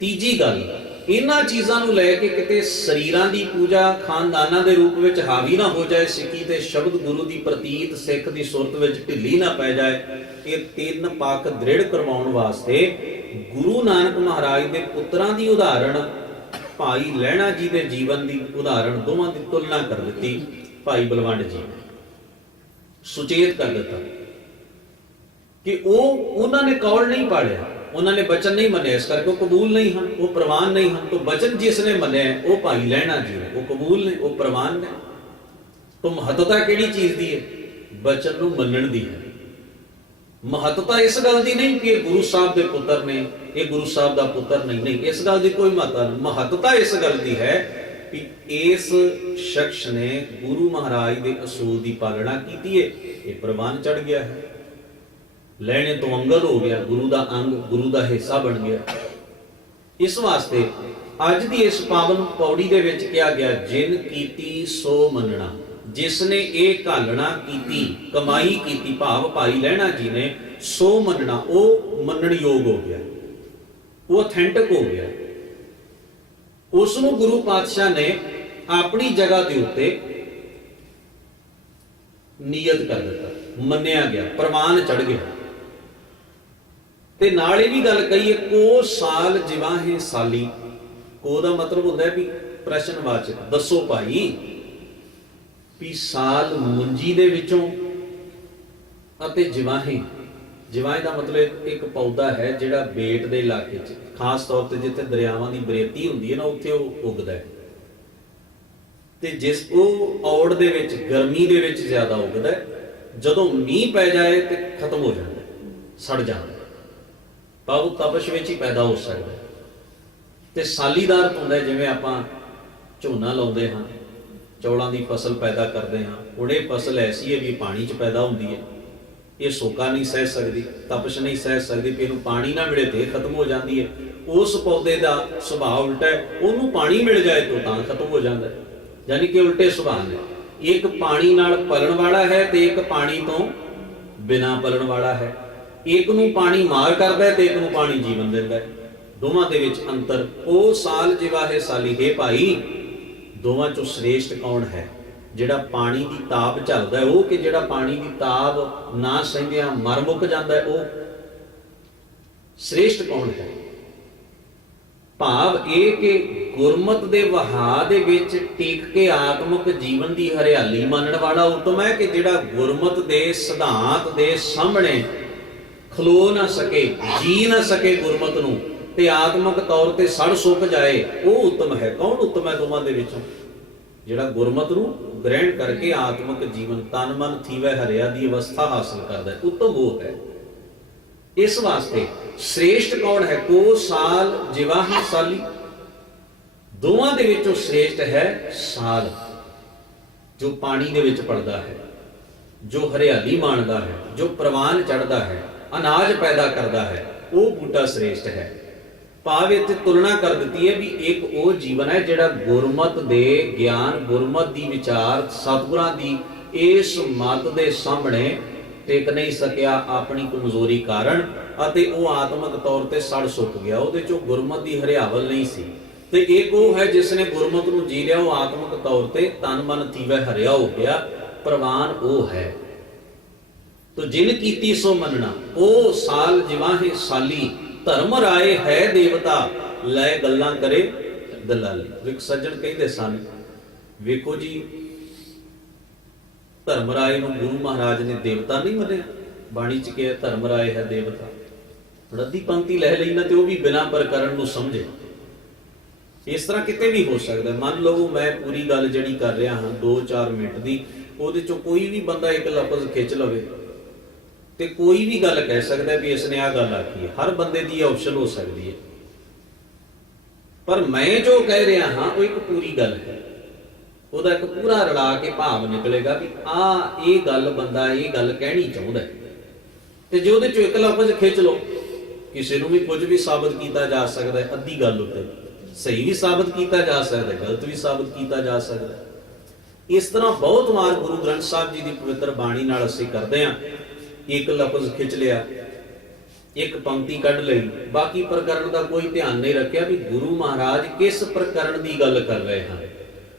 ਤੀਜੀ ਗੱਲ, ਇਹਨਾਂ ਚੀਜ਼ਾਂ ਨੂੰ ਲੈ ਕੇ ਕਿਤੇ ਸਰੀਰਾਂ ਦੀ ਪੂਜਾ ਖਾਨਦਾਨਾਂ ਦੇ ਰੂਪ ਵਿੱਚ ਹਾਵੀ ਨਾ ਹੋ ਜਾਏ। ਸਿੱਖੀ ਤੇ ਸ਼ਬਦ ਗੁਰੂ ਦੀ ਪ੍ਰਤੀਤ ਸਿੱਖ ਦੀ ਸੁਰਤ ਵਿੱਚ ਢਿੱਲੀ ਨਾ ਪੈ ਜਾਏ। ਇਹ ਤਿੰਨ ਪੱਖ ਦ੍ਰਿੜ ਕਰਵਾਉਣ ਵਾਸਤੇ ਗੁਰੂ ਨਾਨਕ ਮਹਾਰਾਜ ਦੇ ਪੁੱਤਰਾਂ ਦੀ ਉਦਾਹਰਣ, ਭਾਈ ਲਹਿਣਾ ਜੀ ਦੇ ਜੀਵਨ ਦੀ ਉਦਾਹਰਣ, ਦੋਵਾਂ ਦੀ ਤੁਲਨਾ ਕਰ ਦਿੱਤੀ ਭਾਈ ਬਲਵੰਡ ਜੀ ਨੇ। ਸੁਚੇਤ ਕਰ ਦਿੱਤਾ ਕਿ ਉਹਨਾਂ ਨੇ ਕੌਲ ਨਹੀਂ ਪਾੜਿਆ, ਉਹਨਾਂ ਨੇ ਬਚਨ ਨਹੀਂ ਮੰਨਿਆ, ਇਸ ਕਰਕੇ ਉਹ ਕਬੂਲ ਨਹੀਂ ਹਨ, ਉਹ ਪ੍ਰਵਾਨ ਨਹੀਂ ਹਨ। ਤਾਂ ਬਚਨ ਜਿਸ ਨੇ ਮੰਨਿਆ ਉਹ ਭਾਈ ਲਹਿਣਾ ਜੀ ਨੇ, ਉਹ ਕਬੂਲ ਨੇ, ਉਹ ਪ੍ਰਵਾਨ ਨੇ। ਤਾਂ ਮਹੱਤਤਾ ਕਿਹੜੀ ਚੀਜ਼ ਦੀ ਹੈ? ਬਚਨ ਨੂੰ ਮੰਨਣ ਦੀ ਹੈ। ਮਹੱਤਤਾ ਇਸ ਗੱਲ ਦੀ ਨਹੀਂ ਕਿ ਇਹ ਗੁਰੂ ਸਾਹਿਬ ਦੇ ਪੁੱਤਰ ਨੇ, ਇਹ ਗੁਰੂ ਸਾਹਿਬ ਦਾ ਪੁੱਤਰ ਨਹੀਂ, ਇਸ ਗੱਲ ਦੀ ਕੋਈ ਮਹੱਤਤਾ ਨਹੀਂ। ਮਹੱਤਤਾ ਇਸ ਗੱਲ ਦੀ ਹੈ ਕਿ ਇਸ ਸ਼ਖਸ ਨੇ ਗੁਰੂ ਮਹਾਰਾਜ ਦੇ ਅਸੂਲ ਦੀ ਪਾਲਣਾ ਕੀਤੀ ਹੈ, ਇਹ ਪ੍ਰਵਾਨ ਚੜ ਗਿਆ ਹੈ, ਲੈਣੇ ਤੋਂ ਅੰਗਦ ਹੋ ਗਿਆ, ਗੁਰੂ ਦਾ ਅੰਗ, ਗੁਰੂ ਦਾ ਹਿੱਸਾ ਬਣ ਗਿਆ। ਇਸ ਵਾਸਤੇ ਅੱਜ ਦੀ ਇਸ ਪਾਵਨ ਪੌੜੀ ਦੇ ਵਿੱਚ ਕਿਹਾ ਗਿਆ, ਜਿਨ ਕੀਤੀ ਸੋ ਮੰਨਣਾ। ਜਿਸ ਨੇ ਇਹ ਘਾਲਣਾ ਕੀਤੀ, ਕਮਾਈ ਕੀਤੀ, ਭਾਵ ਭਾਈ ਲਹਿਣਾ ਜੀ ਨੇ, ਸੋ ਮੰਨਣਾ, ਉਹ ਮੰਨਣ ਯੋਗ ਹੋ ਗਿਆ, ਉਹ ਅਥੈਂਟਿਕ ਹੋ ਗਿਆ। ਉਸ ਨੂੰ ਗੁਰੂ ਪਾਤਸ਼ਾਹ ਨੇ ਆਪਣੀ ਜਗ੍ਹਾ ਦੇ ਉੱਤੇ ਨੀਅਤ ਕਰ ਦਿੱਤਾ, ਮੰਨਿਆ ਗਿਆ, ਪ੍ਰਵਾਨ ਚੜ ਗਿਆ। ਤੇ ਨਾਲ ਇਹ ਵੀ ਗੱਲ ਕਹੀਏ, ਕੋ ਸਾਲ ਜਿਵਾਹੇ ਸਾਲੀ। ਕੋ ਦਾ ਮਤਲਬ ਹੁੰਦਾ ਹੈ ਵੀ ਪ੍ਰਸ਼ਨਵਾਚਕ, ਦੱਸੋ ਭਾਈ ਵੀ ਸਾਲ ਮੁੰਜੀ ਦੇ ਵਿੱਚੋਂ ਅਤੇ ਜਿਵਾਹੇ, ਜਿਵਾਹੇ ਦਾ ਮਤਲਬ ਇੱਕ ਪੌਦਾ ਹੈ ਜਿਹੜਾ ਬੇਟ ਦੇ ਇਲਾਕੇ 'ਚ, ਖਾਸ ਤੌਰ ਤੇ ਜਿੱਥੇ ਦਰਿਆਵਾਂ ਦੀ ਬਰੇਤੀ ਹੁੰਦੀ ਹੈ ਨਾ, ਉੱਥੇ ਉਹ ਉੱਗਦਾ ਹੈ। ਤੇ ਜਿਸ ਉਹ ਔੜ ਦੇ ਵਿੱਚ, ਗਰਮੀ ਦੇ ਵਿੱਚ ਜ਼ਿਆਦਾ ਉੱਗਦਾ ਹੈ, ਜਦੋਂ ਮੀਂਹ ਪੈ ਜਾਏ ਤੇ ਖਤਮ ਹੋ ਜਾਂਦਾ, ਸੜ ਜਾਂਦਾ, ਤਾਂ ਉਹ ਤਪਸ਼ ਵਿੱਚ ਹੀ ਪੈਦਾ ਹੋ ਸਕਦਾ। ਤੇ ਸਾਲੀਦਾਰ ਹੁੰਦਾ, ਜਿਵੇਂ ਆਪਾਂ ਝੋਨਾ ਲਾਉਂਦੇ ਹਾਂ, ਚੌਲਾਂ ਦੀ ਫਸਲ ਪੈਦਾ ਕਰਦੇ ਹਾਂ, ਹੁਣ ਇਹ ਫਸਲ ਐਸੀ ਹੈ ਵੀ ਪਾਣੀ 'ਚ ਪੈਦਾ ਹੁੰਦੀ ਹੈ, ਇਹ ਸੋਕਾ ਨਹੀਂ ਸਹਿ ਸਕਦੀ, ਤਪਸ਼ ਨਹੀਂ ਸਹਿ ਸਕਦੀ, ਕਿ ਇਹਨੂੰ ਪਾਣੀ ਨਾ ਮਿਲੇ ਤੇ ਖਤਮ ਹੋ ਜਾਂਦੀ ਹੈ। ਉਸ ਪੌਦੇ ਦਾ ਸੁਭਾਅ ਉਲਟਾ ਹੈ, ਉਹਨੂੰ ਪਾਣੀ ਮਿਲ ਜਾਏ ਤਾਂ ਖਤਮ ਹੋ ਜਾਂਦਾ ਹੈ। ਯਾਨੀ ਕਿ ਉਲਟੇ ਸੁਭਾਅ ਨੇ, ਇੱਕ ਪਾਣੀ ਨਾਲ ਪਲਣ ਵਾਲਾ ਹੈ ਤੇ ਇੱਕ ਪਾਣੀ ਤੋਂ ਬਿਨਾਂ ਪਲਣ ਵਾਲਾ ਹੈ। ਇੱਕ ਨੂੰ ਪਾਣੀ ਮਾਰ ਕਰਦਾ ਹੈ ਤੇ ਇੱਕ ਨੂੰ ਪਾਣੀ ਜੀਵਨ ਦਿੰਦਾ ਹੈ। ਦੋਵਾਂ ਦੇ ਵਿੱਚ ਅੰਤਰ। ਉਹ ਸਾਲ ਜਿਵਾਹੇ ਸਾਲੀ, ਹੈ ਭਾਈ ਦੋਵਾਂ ਚੋਂ ਸ੍ਰੇਸ਼ਟ ਕੌਣ ਹੈ? ਜਿਹੜਾ ਪਾਣੀ ਦੀ ਤਾਪ ਝੱਲਦਾ ਹੈ ਉਹ, ਕਿ ਜਿਹੜਾ ਪਾਣੀ ਦੀ ਤਾਪ ਨਾ ਸਹਿੰਦਿਆਂ ਮਰ ਮੁੱਕ ਜਾਂਦਾ ਹੈ ਉਹ? ਸ੍ਰੇਸ਼ਟ ਕੌਣ ਹੈ? ਭਾਵ ਇਹ ਕਿ ਗੁਰਮਤ ਦੇ ਵਹਾਅ ਦੇ ਵਿੱਚ ਟਿਕ ਕੇ ਆਤਮਿਕ ਜੀਵਨ ਦੀ ਹਰਿਆਲੀ ਮੰਨਣ ਵਾਲਾ ਉਤਮ ਹੈ, ਕਿ ਜਿਹੜਾ ਗੁਰਮਤ ਦੇ ਸਿਧਾਂਤ ਦੇ ਸਾਹਮਣੇ ਖਲੋ ਨਾ ਸਕੇ, ਜੀ ਨਾ ਸਕੇ ਗੁਰਮਤ ਨੂੰ, ਤੇ ਆਤਮਿਕ ਤੌਰ ਤੇ ਸੜ ਸੁੱਕ ਜਾਏ, ਉਹ ਉਤਮ ਹੈ। ਕੌਣ ਉਤਮ ਹੈ ਦੋਵਾਂ ਦੇ ਵਿੱਚੋਂ? ਜਿਹੜਾ ਗੁਰਮਤ ਨੂੰ ਗ੍ਰਹਿਣ ਕਰਕੇ ਆਤਮਿਕ ਜੀਵਨ, ਤਨ ਮਨ ਥੀਵੈ ਹਰਿਆ ਦੀ ਅਵਸਥਾ ਹਾਸਲ ਕਰਦਾ ਹੈ, ਉਤਮ ਉਹ ਹੈ। ਇਸ ਵਾਸਤੇ ਸ੍ਰੇਸ਼ਟ ਕੌਣ ਹੈ? ਕੋ ਸਾਲ ਜਿਵਾਹੇ ਸਾਲੀ। ਦੋਵਾਂ ਦੇ ਵਿੱਚੋਂ ਸ੍ਰੇਸ਼ਟ ਹੈ ਸਾਲ, ਜੋ ਪਾਣੀ ਦੇ ਵਿੱਚ ਪੜਦਾ ਹੈ, ਜੋ ਹਰਿਆਲੀ ਮਾਣਦਾ ਹੈ, ਜੋ ਪ੍ਰਵਾਨ ਚੜਦਾ ਹੈ, ਅਨਾਜ ਪੈਦਾ ਕਰਦਾ ਹੈ, ਉਹ ਬੂਟਾ ਸ੍ਰੇਸ਼ਟ ਹੈ। ਭਾਵ ਇੱਥੇ ਤੁਲਨਾ ਕਰ ਦਿੱਤੀ ਹੈ ਵੀ ਇੱਕ ਉਹ ਜੀਵਨ ਹੈ ਜਿਹੜਾ ਗੁਰਮਤ ਦੇ ਗਿਆਨ, ਗੁਰਮਤ ਦੀ ਵਿਚਾਰ, ਸਤਿਗੁਰਾਂ ਦੀ ਇਸ ਮੱਤ ਦੇ ਸਾਹਮਣੇ ਟਿਕ ਨਹੀਂ ਸਕਿਆ ਆਪਣੀ ਕਮਜ਼ੋਰੀ ਕਾਰਨ, ਅਤੇ ਉਹ ਆਤਮਿਕ ਤੌਰ ਤੇ ਸੜ ਸੁੱਕ ਗਿਆ, ਉਹਦੇ ਚੋਂ ਗੁਰਮਤ ਦੀ ਹਰਿਆਵਲ ਨਹੀਂ ਸੀ। ਤੇ ਇੱਕ ਉਹ ਹੈ ਜਿਸ ਨੇ ਗੁਰਮਤ ਨੂੰ ਜੀ ਲਿਆ, ਉਹ ਆਤਮਿਕ ਤੌਰ ਤੇ ਤਨ ਮਨ ਥੀਵੈ ਹਰਿਆ ਹੋ ਗਿਆ, ਪ੍ਰਵਾਨ ਉਹ ਹੈ। ਤੋ ਜਿਨ ਕੀਤੀ ਸੋ ਮੰਨਣਾ, ਉਹ ਸਾਲ ਜਿਵਾਹੇ ਸਾਲੀ, ਧਰਮ ਰਾਏ ਹੈ ਦੇਵਤਾ, ਲੈ ਗੱਲਾਂ ਕਰੇ ਦਲਾਲੀ। ਇੱਕ ਸੱਜਣ ਕਹਿੰਦੇ ਸਨ, ਵੇਖੋ ਜੀ ਧਰਮ ਰਾਏ ਨੂੰ ਗੁਰੂ ਮਹਾਰਾਜ ਨੇ ਦੇਵਤਾ ਨਹੀਂ ਮੰਨਿਆ, ਬਾਣੀ ਚ ਕਿਹਾ ਧਰਮ ਰਾਏ ਹੈ ਦੇਵਤਾ। ਰੱਦੀ ਪੰਕਤੀ ਲੈ ਲਈ ਨਾ ਤੇ ਉਹ ਵੀ ਬਿਨਾਂ ਪ੍ਰਕਰਨ ਨੂੰ ਸਮਝੇ। ਇਸ ਤਰ੍ਹਾਂ ਕਿਤੇ ਵੀ ਹੋ ਸਕਦਾ। ਮੰਨ ਲਓ ਮੈਂ ਪੂਰੀ ਗੱਲ ਜਿਹੜੀ ਕਰ ਰਿਹਾ ਹਾਂ 2-4 ਮਿੰਟ ਦੀ, ਉਹਦੇ ਚੋਂ ਕੋਈ ਵੀ ਬੰਦਾ ਇੱਕ ਲਫ਼ਜ਼ ਖਿੱਚ ਲਵੇ ਤੇ ਕੋਈ ਵੀ ਗੱਲ ਕਹਿ ਸਕਦਾ ਵੀ ਇਸਨੇ ਆਹ ਗੱਲ ਆਖੀ ਹੈ। ਹਰ ਬੰਦੇ ਦੀ ਆਪਸ਼ਨ ਹੋ ਸਕਦੀ ਹੈ, ਪਰ ਮੈਂ ਜੋ ਕਹਿ ਰਿਹਾ ਹਾਂ ਉਹ ਇੱਕ ਪੂਰੀ ਗੱਲ ਹੈ, ਉਹਦਾ ਇੱਕ ਪੂਰਾ ਰਲਾ ਕੇ ਭਾਵ ਨਿਕਲੇਗਾ ਵੀ ਇਹ ਗੱਲ ਬੰਦਾ ਇਹ ਗੱਲ ਕਹਿਣੀ ਚਾਹੁੰਦਾ ਹੈ। ਤੇ ਜੇ ਉਹਦੇ ਚੋਂ ਇੱਕ ਲਫ਼ਜ਼ ਖਿੱਚ ਲਓ, ਕਿਸੇ ਨੂੰ ਵੀ ਕੁਝ ਵੀ ਸਾਬਤ ਕੀਤਾ ਜਾ ਸਕਦਾ ਹੈ। ਅੱਧੀ ਗੱਲ ਉੱਤੇ ਸਹੀ ਵੀ ਸਾਬਤ ਕੀਤਾ ਜਾ ਸਕਦਾ ਹੈ, ਗਲਤ ਵੀ ਸਾਬਤ ਕੀਤਾ ਜਾ ਸਕਦਾ ਹੈ। ਇਸ ਤਰ੍ਹਾਂ ਬਹੁਤ ਵਾਰ ਗੁਰੂ ਗ੍ਰੰਥ ਸਾਹਿਬ ਜੀ ਦੀ ਪਵਿੱਤਰ ਬਾਣੀ ਨਾਲ ਅਸੀਂ ਕਰਦੇ ਹਾਂ। ਇੱਕ ਲਫ਼ਜ਼ ਖਿੱਚ ਲਿਆ, ਇੱਕ ਪੰਕਤੀ ਕੱਢ ਲਈ, ਬਾਕੀ ਪ੍ਰਕਰਣ ਦਾ ਕੋਈ ਧਿਆਨ ਨਹੀਂ ਰੱਖਿਆ ਵੀ ਗੁਰੂ ਮਹਾਰਾਜ ਕਿਸ ਪ੍ਰਕਰਣ ਦੀ ਗੱਲ ਕਰ ਰਹੇ ਹਨ।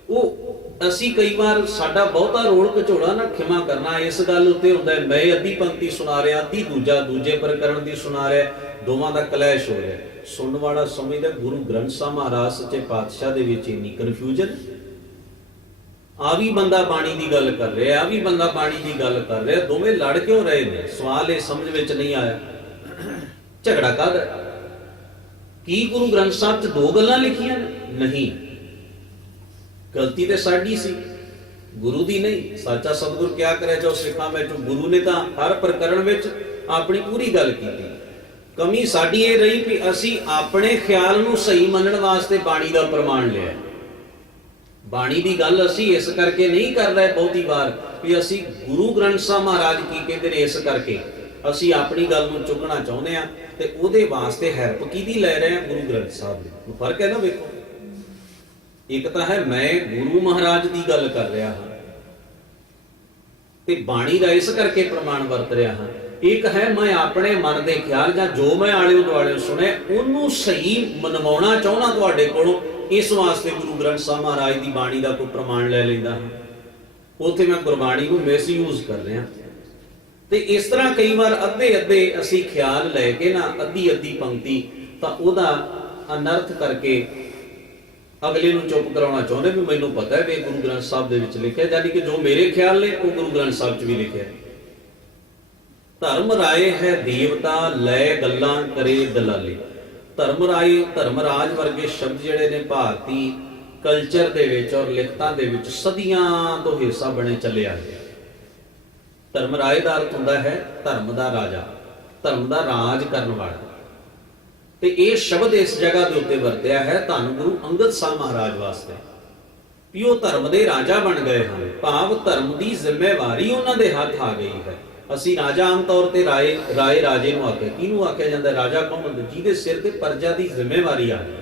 ਉਹ ਅਸੀਂ ਕਈ ਵਾਰ ਸਾਡਾ ਬਹੁਤਾ ਰੋਲ ਘਚੋੜਾ ਨਾ, ਖਿਮਾ ਕਰਨਾ, ਇਸ ਗੱਲ ਉੱਤੇ ਹੁੰਦਾ ਹੈ ਮੈਂ ਅੱਧੀ ਪੰਕਤੀ ਸੁਣਾ ਰਿਹਾ, ਅੱਧੀ ਦੂਜੇ ਪ੍ਰਕਰਣ ਦੀ ਸੁਣਾ ਰਿਹਾ, ਦੋਵਾਂ ਦਾ ਕਲੈਸ਼ ਹੋ ਰਿਹਾ। ਸੁਣਨ ਵਾਲਾ ਸਮਝਦਾ ਗੁਰੂ ਗ੍ਰੰਥ ਸਾਹਿਬ ਮਹਾਰਾਜ ਸੱਚੇ ਪਾਤਸ਼ਾਹ ਦੇ ਵਿੱਚ ਇੰਨੀ ਕਨਫਿਊਜ਼ਨ, ਆ ਵੀ ਬੰਦਾ ਬਾਣੀ ਦੀ ਗੱਲ ਕਰ ਰਿਹਾ, ਆ ਵੀ ਬੰਦਾ ਬਾਣੀ ਦੀ ਗੱਲ ਕਰ ਰਿਹਾ, ਦੋਵੇਂ ਲੜ ਕਿਉਂ ਰਹੇ ਨੇ? ਸਵਾਲ ਇਹ ਸਮਝ ਵਿੱਚ ਨਹੀਂ ਆਇਆ। ਝਗੜਾ ਕਾਹਦਾ? ਕੀ ਗੁਰੂ ਗ੍ਰੰਥ ਸਾਹਿਬ 'ਚ ਦੋ ਗੱਲਾਂ ਲਿਖੀਆਂ ਨੇ? ਨਹੀਂ, ਗਲਤੀ ਤੇ ਸਾਡੀ ਸੀ, ਗੁਰੂ ਦੀ ਨਹੀਂ। ਸਾਚਾ ਸਤਿਗੁਰ ਕਿਆ ਕਰੇ ਜੋ ਸਿੱਖਾਂ ਵਿੱਚ, ਗੁਰੂ ਨੇ ਤਾਂ ਹਰ ਪ੍ਰਕਰਣ ਵਿੱਚ ਆਪਣੀ ਪੂਰੀ ਗੱਲ ਕੀਤੀ। ਕਮੀ ਸਾਡੀ ਇਹ ਰਹੀ ਵੀ ਅਸੀਂ ਆਪਣੇ ਖਿਆਲ ਨੂੰ ਸਹੀ ਮੰਨਣ ਵਾਸਤੇ ਬਾਣੀ ਦਾ ਪ੍ਰਮਾਣ ਲਿਆ। ਬਾਣੀ ਦੀ ਗੱਲ ਅਸੀਂ ਇਸ ਕਰਕੇ ਨਹੀਂ ਕਰ ਰਹੇ ਬਹੁਤੀ ਵਾਰ ਵੀ ਅਸੀਂ ਗੁਰੂ ਗ੍ਰੰਥ ਸਾਹਿਬ ਮਹਾਰਾਜ ਕੀ ਕਹਿੰਦੇ ਨੇ, ਇਸ ਕਰਕੇ ਅਸੀਂ ਆਪਣੀ ਗੱਲ ਨੂੰ ਚੁੱਕਣਾ ਚਾਹੁੰਦੇ ਆ ਤੇ ਉਹਦੇ ਵਾਸਤੇ ਹੈਲਪ ਕਿਹਦੀ ਲੈ ਰਹੇ ਆ? ਗੁਰੂ ਗ੍ਰੰਥ ਸਾਹਿਬ ਦੀ। ਫਰਕ ਹੈ ਨਾ, ਵੇਖੋ। ਇੱਕ ਤਾਂ ਹੈ ਮੈਂ ਗੁਰੂ ਮਹਾਰਾਜ ਦੀ ਗੱਲ ਕਰ ਰਿਹਾ ਹਾਂ ਤੇ ਬਾਣੀ ਦਾ ਇਸ ਕਰਕੇ ਪ੍ਰਮਾਣ ਵਰਤ ਰਿਹਾ ਹਾਂ। ਇੱਕ ਹੈ ਮੈਂ ਆਪਣੇ ਮਨ ਦੇ ਖਿਆਲ ਜਾਂ ਜੋ ਮੈਂ ਆਲੇ ਦੁਆਲੇ ਸੁਣਿਆ ਉਹਨੂੰ ਸਹੀ ਮਨਵਾਉਣਾ ਚਾਹੁੰਦਾ ਤੁਹਾਡੇ ਕੋਲੋਂ, ਇਸ ਵਾਸਤੇ ਗੁਰੂ ਗ੍ਰੰਥ ਸਾਹਿਬ ਮਹਾਰਾਜ ਦੀ ਬਾਣੀ ਦਾ ਕੋਈ ਪ੍ਰਮਾਣ ਲੈ ਲੈਂਦਾ ਹਾਂ। ਉੱਥੇ ਮੈਂ ਗੁਰਬਾਣੀ ਨੂੰ ਮਿਸਯੂਜ਼ ਕਰ ਰਿਹਾ। ਤੇ ਇਸ ਤਰ੍ਹਾਂ ਕਈ ਵਾਰ ਅੱਧੇ ਅਸੀਂ ਖਿਆਲ ਲੈ ਕੇ ਨਾ, ਅੱਧੀ ਪੰਕਤੀ, ਤਾਂ ਉਹਦਾ ਅਨਰਥ ਕਰਕੇ ਅਗਲੇ ਨੂੰ ਚੁੱਪ ਕਰਾਉਣਾ ਚਾਹੁੰਦੇ ਵੀ ਮੈਨੂੰ ਪਤਾ ਹੈ ਵੀ ਗੁਰੂ ਗ੍ਰੰਥ ਸਾਹਿਬ ਦੇ ਵਿੱਚ ਲਿਖਿਆ, ਜਾਨੀ ਕਿ ਜੋ ਮੇਰੇ ਖਿਆਲ ਨੇ ਉਹ ਗੁਰੂ ਗ੍ਰੰਥ ਸਾਹਿਬ 'ਚ ਵੀ ਲਿਖਿਆ। ਧਰਮ ਰਾਏ ਹੈ ਦੇਵਤਾ, ਲੈ ਗੱਲਾਂ ਕਰੇ ਦਲਾਲੀ। ਧਰਮ ਰਾਏ, ਧਰਮਰਾਜ ਵਰਗੇ ਸ਼ਬਦ ਜਿਹੜੇ ਨੇ ਭਾਰਤੀ ਕਲਚਰ ਦੇ ਵਿੱਚ ਔਰ ਲਿਖਤਾਂ ਦੇ ਵਿੱਚ ਸਦੀਆਂ ਤੋਂ ਹਿੱਸਾ ਬਣੇ ਚੱਲੇ ਆ ਗਏ। ਧਰਮ ਰਾਏ ਦਾ ਅਰਥ ਹੁੰਦਾ ਹੈ ਧਰਮ ਦਾ ਰਾਜਾ, ਧਰਮ ਦਾ ਰਾਜ ਕਰਨ ਵਾਲਾ। ਤੇ ਇਹ ਸ਼ਬਦ ਇਸ ਜਗ੍ਹਾ ਦੇ ਉੱਤੇ ਵਰਤਿਆ ਹੈ ਧੰਨ ਗੁਰੂ ਅੰਗਦ ਸਾਹਿਬ ਮਹਾਰਾਜ ਵਾਸਤੇ ਵੀ ਉਹ ਧਰਮ ਦੇ ਰਾਜਾ ਬਣ ਗਏ ਹਨ। ਭਾਵ ਧਰਮ ਦੀ ਜ਼ਿੰਮੇਵਾਰੀ ਉਹਨਾਂ ਦੇ ਹੱਥ ਆ ਗਈ ਹੈ। ਅਸੀਂ ਰਾਜਾ ਆਮ ਤੌਰ ਤੇ ਰਾਏ ਰਾਜੇ ਨੂੰ ਆਖਿਆ। ਕਿਹਨੂੰ ਆਖਿਆ ਜਾਂਦਾ? ਰਾਜਾ ਕੌਣ ਹੁੰਦਾ? ਜਿਹਦੇ ਸਿਰ ਤੇ ਪ੍ਰਜਾ ਦੀ ਜ਼ਿੰਮੇਵਾਰੀ ਆ ਗਈ,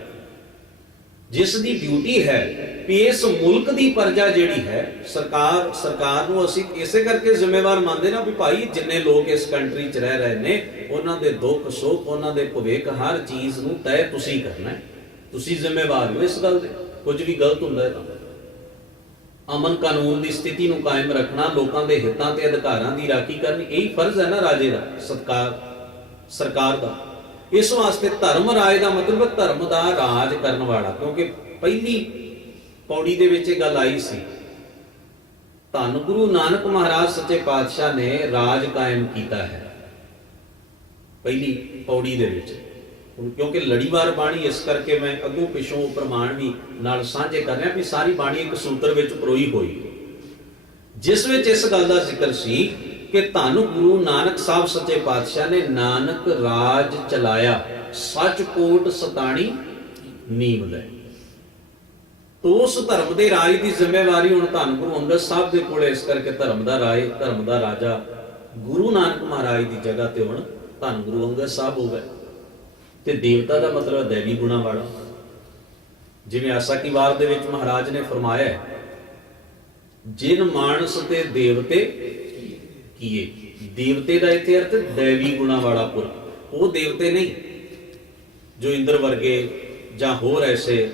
ਜਿਸ ਦੀ ਡਿਊਟੀ ਹੈ ਵੀ ਇਸ ਮੁਲਕ ਦੀ ਪ੍ਰਜਾ ਜਿਹੜੀ ਹੈ, ਸਰਕਾਰ ਨੂੰ ਅਸੀਂ ਇਸੇ ਕਰਕੇ ਜ਼ਿੰਮੇਵਾਰ ਮੰਨਦੇ ਨਾ ਵੀ ਭਾਈ ਜਿੰਨੇ ਲੋਕ ਇਸ ਕੰਟਰੀ 'ਚ ਰਹਿ ਰਹੇ ਨੇ ਉਹਨਾਂ ਦੇ ਦੁੱਖ ਸੁੱਖ, ਉਹਨਾਂ ਦੇ ਭਵਿੱਖ, ਹਰ ਚੀਜ਼ ਨੂੰ ਤੈਅ ਤੁਸੀਂ ਕਰਨਾ ਹੈ, ਤੁਸੀਂ ਜ਼ਿੰਮੇਵਾਰ ਹੋ ਇਸ ਗੱਲ ਦੇ। ਕੁਝ ਵੀ ਗਲਤ ਹੁੰਦਾ ਹੈ ਤਾਂ ਅਮਨ ਕਾਨੂੰਨ ਦੀ ਸਥਿਤੀ ਨੂੰ ਕਾਇਮ ਰੱਖਣਾ, ਲੋਕਾਂ ਦੇ ਹਿੱਤਾਂ ਤੇ ਅਧਿਕਾਰਾਂ ਦੀ ਰਾਖੀ ਕਰਨੀ, ਇਹੀ ਫਰਜ਼ ਹੈ ਨਾ ਰਾਜੇ ਦਾ, ਸਰਕਾਰ ਦਾ। ਇਸ ਵਾਸਤੇ ਧਰਮ ਰਾਜ ਦਾ ਮਤਲਬ ਧਰਮ ਦਾ ਰਾਜ ਕਰਨ ਵਾਲਾ, ਕਿਉਂਕਿ ਪਹਿਲੀ ਪੌੜੀ ਦੇ ਵਿੱਚ ਇਹ ਗੱਲ ਆਈ ਸੀ, ਧੰਨ ਗੁਰੂ ਨਾਨਕ ਮਹਾਰਾਜ ਸੱਚੇ ਪਾਤਸ਼ਾਹ ਨੇ ਰਾਜ ਕਾਇਮ ਕੀਤਾ ਹੈ ਪਹਿਲੀ ਪੌੜੀ ਦੇ ਵਿੱਚ। ਕਿਉਂਕਿ ਲੜੀਵਾਰ ਬਾਣੀ, ਇਸ ਕਰਕੇ ਮੈਂ ਅੱਗੋਂ ਪਿੱਛੋਂ ਪ੍ਰਮਾਣ ਵੀ ਨਾਲ ਸਾਂਝੇ ਕਰ ਰਿਹਾ ਵੀ ਸਾਰੀ ਬਾਣੀ ਇੱਕ ਸੂਤਰ ਵਿੱਚ ਪਰੋਈ ਹੋਈ, ਜਿਸ ਵਿੱਚ ਇਸ ਗੱਲ ਦਾ ਜ਼ਿਕਰ ਸੀ ਕਿ ਧੰਨ ਗੁਰੂ ਨਾਨਕ ਸਾਹਿਬ ਸੱਚੇ ਪਾਤਸ਼ਾਹ ਨੇ ਨਾਨਕ ਰਾਜ ਚਲਾਇਆ, ਸੱਚ ਕੋਟ ਸਤਾਣੀ ਨੀਮ ਲੈ। ਤੋ ਉਸ ਧਰਮ ਦੇ ਰਾਜ ਦੀ ਜ਼ਿੰਮੇਵਾਰੀ ਹੁਣ ਧੰਨ ਗੁਰੂ ਅੰਗਦ ਸਾਹਿਬ ਦੇ ਕੋਲ, ਇਸ ਕਰਕੇ ਧਰਮ ਦਾ ਰਾਜ, ਧਰਮ ਦਾ ਰਾਜਾ ਗੁਰੂ ਨਾਨਕ ਮਹਾਰਾਜ ਦੀ ਜਗ੍ਹਾ ਤੇ ਹੁਣ ਧੰਨ ਗੁਰੂ ਅੰਗਦ ਸਾਹਿਬ ਹੋ ਗਏ। ਤੇ ਦੇਵਤਾ ਦਾ ਮਤਲਬ ਦੇਵੀ ਗੁਣਾ ਵਾਲਾ। ਜਿਵੇਂ ਆਸਾ ਕੀ ਵਾਰ ਦੇ ਵਿੱਚ ਮਹਾਰਾਜ ਨੇ ਫਰਮਾਇਆ, ਜਿਨ ਮਾਨਸ ਤੇ ਦੇਵਤੇ ਕੀਏ। ਦੇਵਤੇ ਦਾ ਇੱਥੇ ਅਰਥ ਦੇਵੀ ਗੁਣਾ ਵਾਲਾ ਪੁਰਖ। ਉਹ ਦੇਵਤੇ ਨਹੀਂ ਜੋ ਇੰਦਰ ਵਰਗੇ ਜਾਂ ਹੋਰ ਐਸੇ,